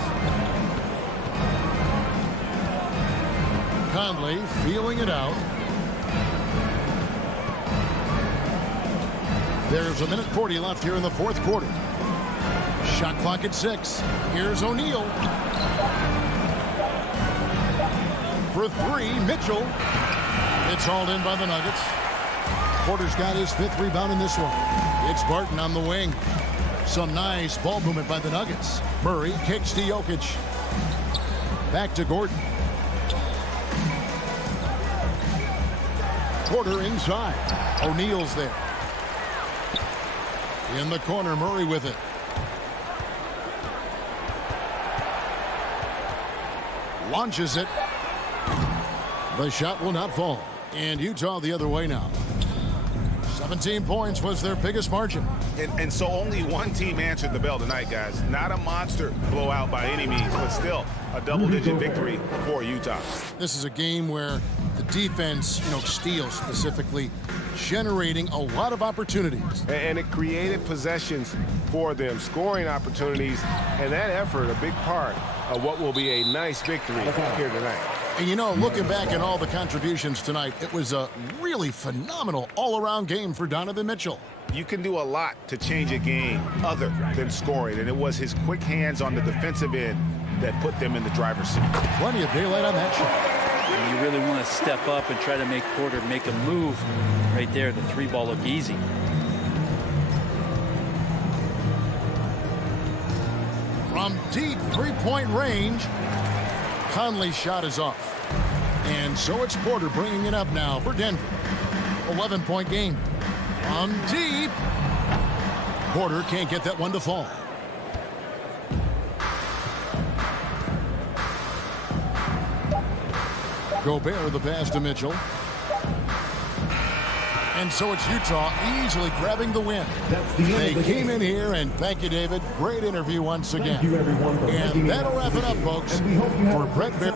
Conley feeling it out. There's a minute 40 left here in the fourth quarter. Shot clock at 6. Here's O'Neal. For three, Mitchell. It's hauled in by the Nuggets. Porter's got his 5th rebound in this one. It's Barton on the wing. Some nice ball movement by the Nuggets. Murray kicks to Jokic. Back to Gordon. Porter inside. O'Neal's there. In the corner, Murray with it. Launches it. The shot will not fall. And Utah the other way now. 17 points was their biggest margin. And so only one team answered the bell tonight, guys. Not a monster blowout by any means, but still a double-digit victory for Utah. This is a game where the defense, steals specifically, generating a lot of opportunities. And it created possessions for them, scoring opportunities, and that effort a big part of what will be a nice victory here tonight. And looking back at all the contributions tonight, it was a really phenomenal all-around game for Donovan Mitchell. You can do a lot to change a game other than scoring, and it was his quick hands on the defensive end that put them in the driver's seat. Plenty of daylight on that shot. And you really want to step up and try to make Porter make a move right there. The 3-ball looked easy. From deep 3-point range, Conley's shot is off. And so it's Porter bringing it up now for Denver. 11-point game. From deep. Porter can't get that one to fall. Gobert the pass to Mitchell. And so it's Utah easily grabbing the win. They came in here, and thank you, David. Great interview once again. Thank you, everyone, and that'll wrap it up, folks. For Brett Baer.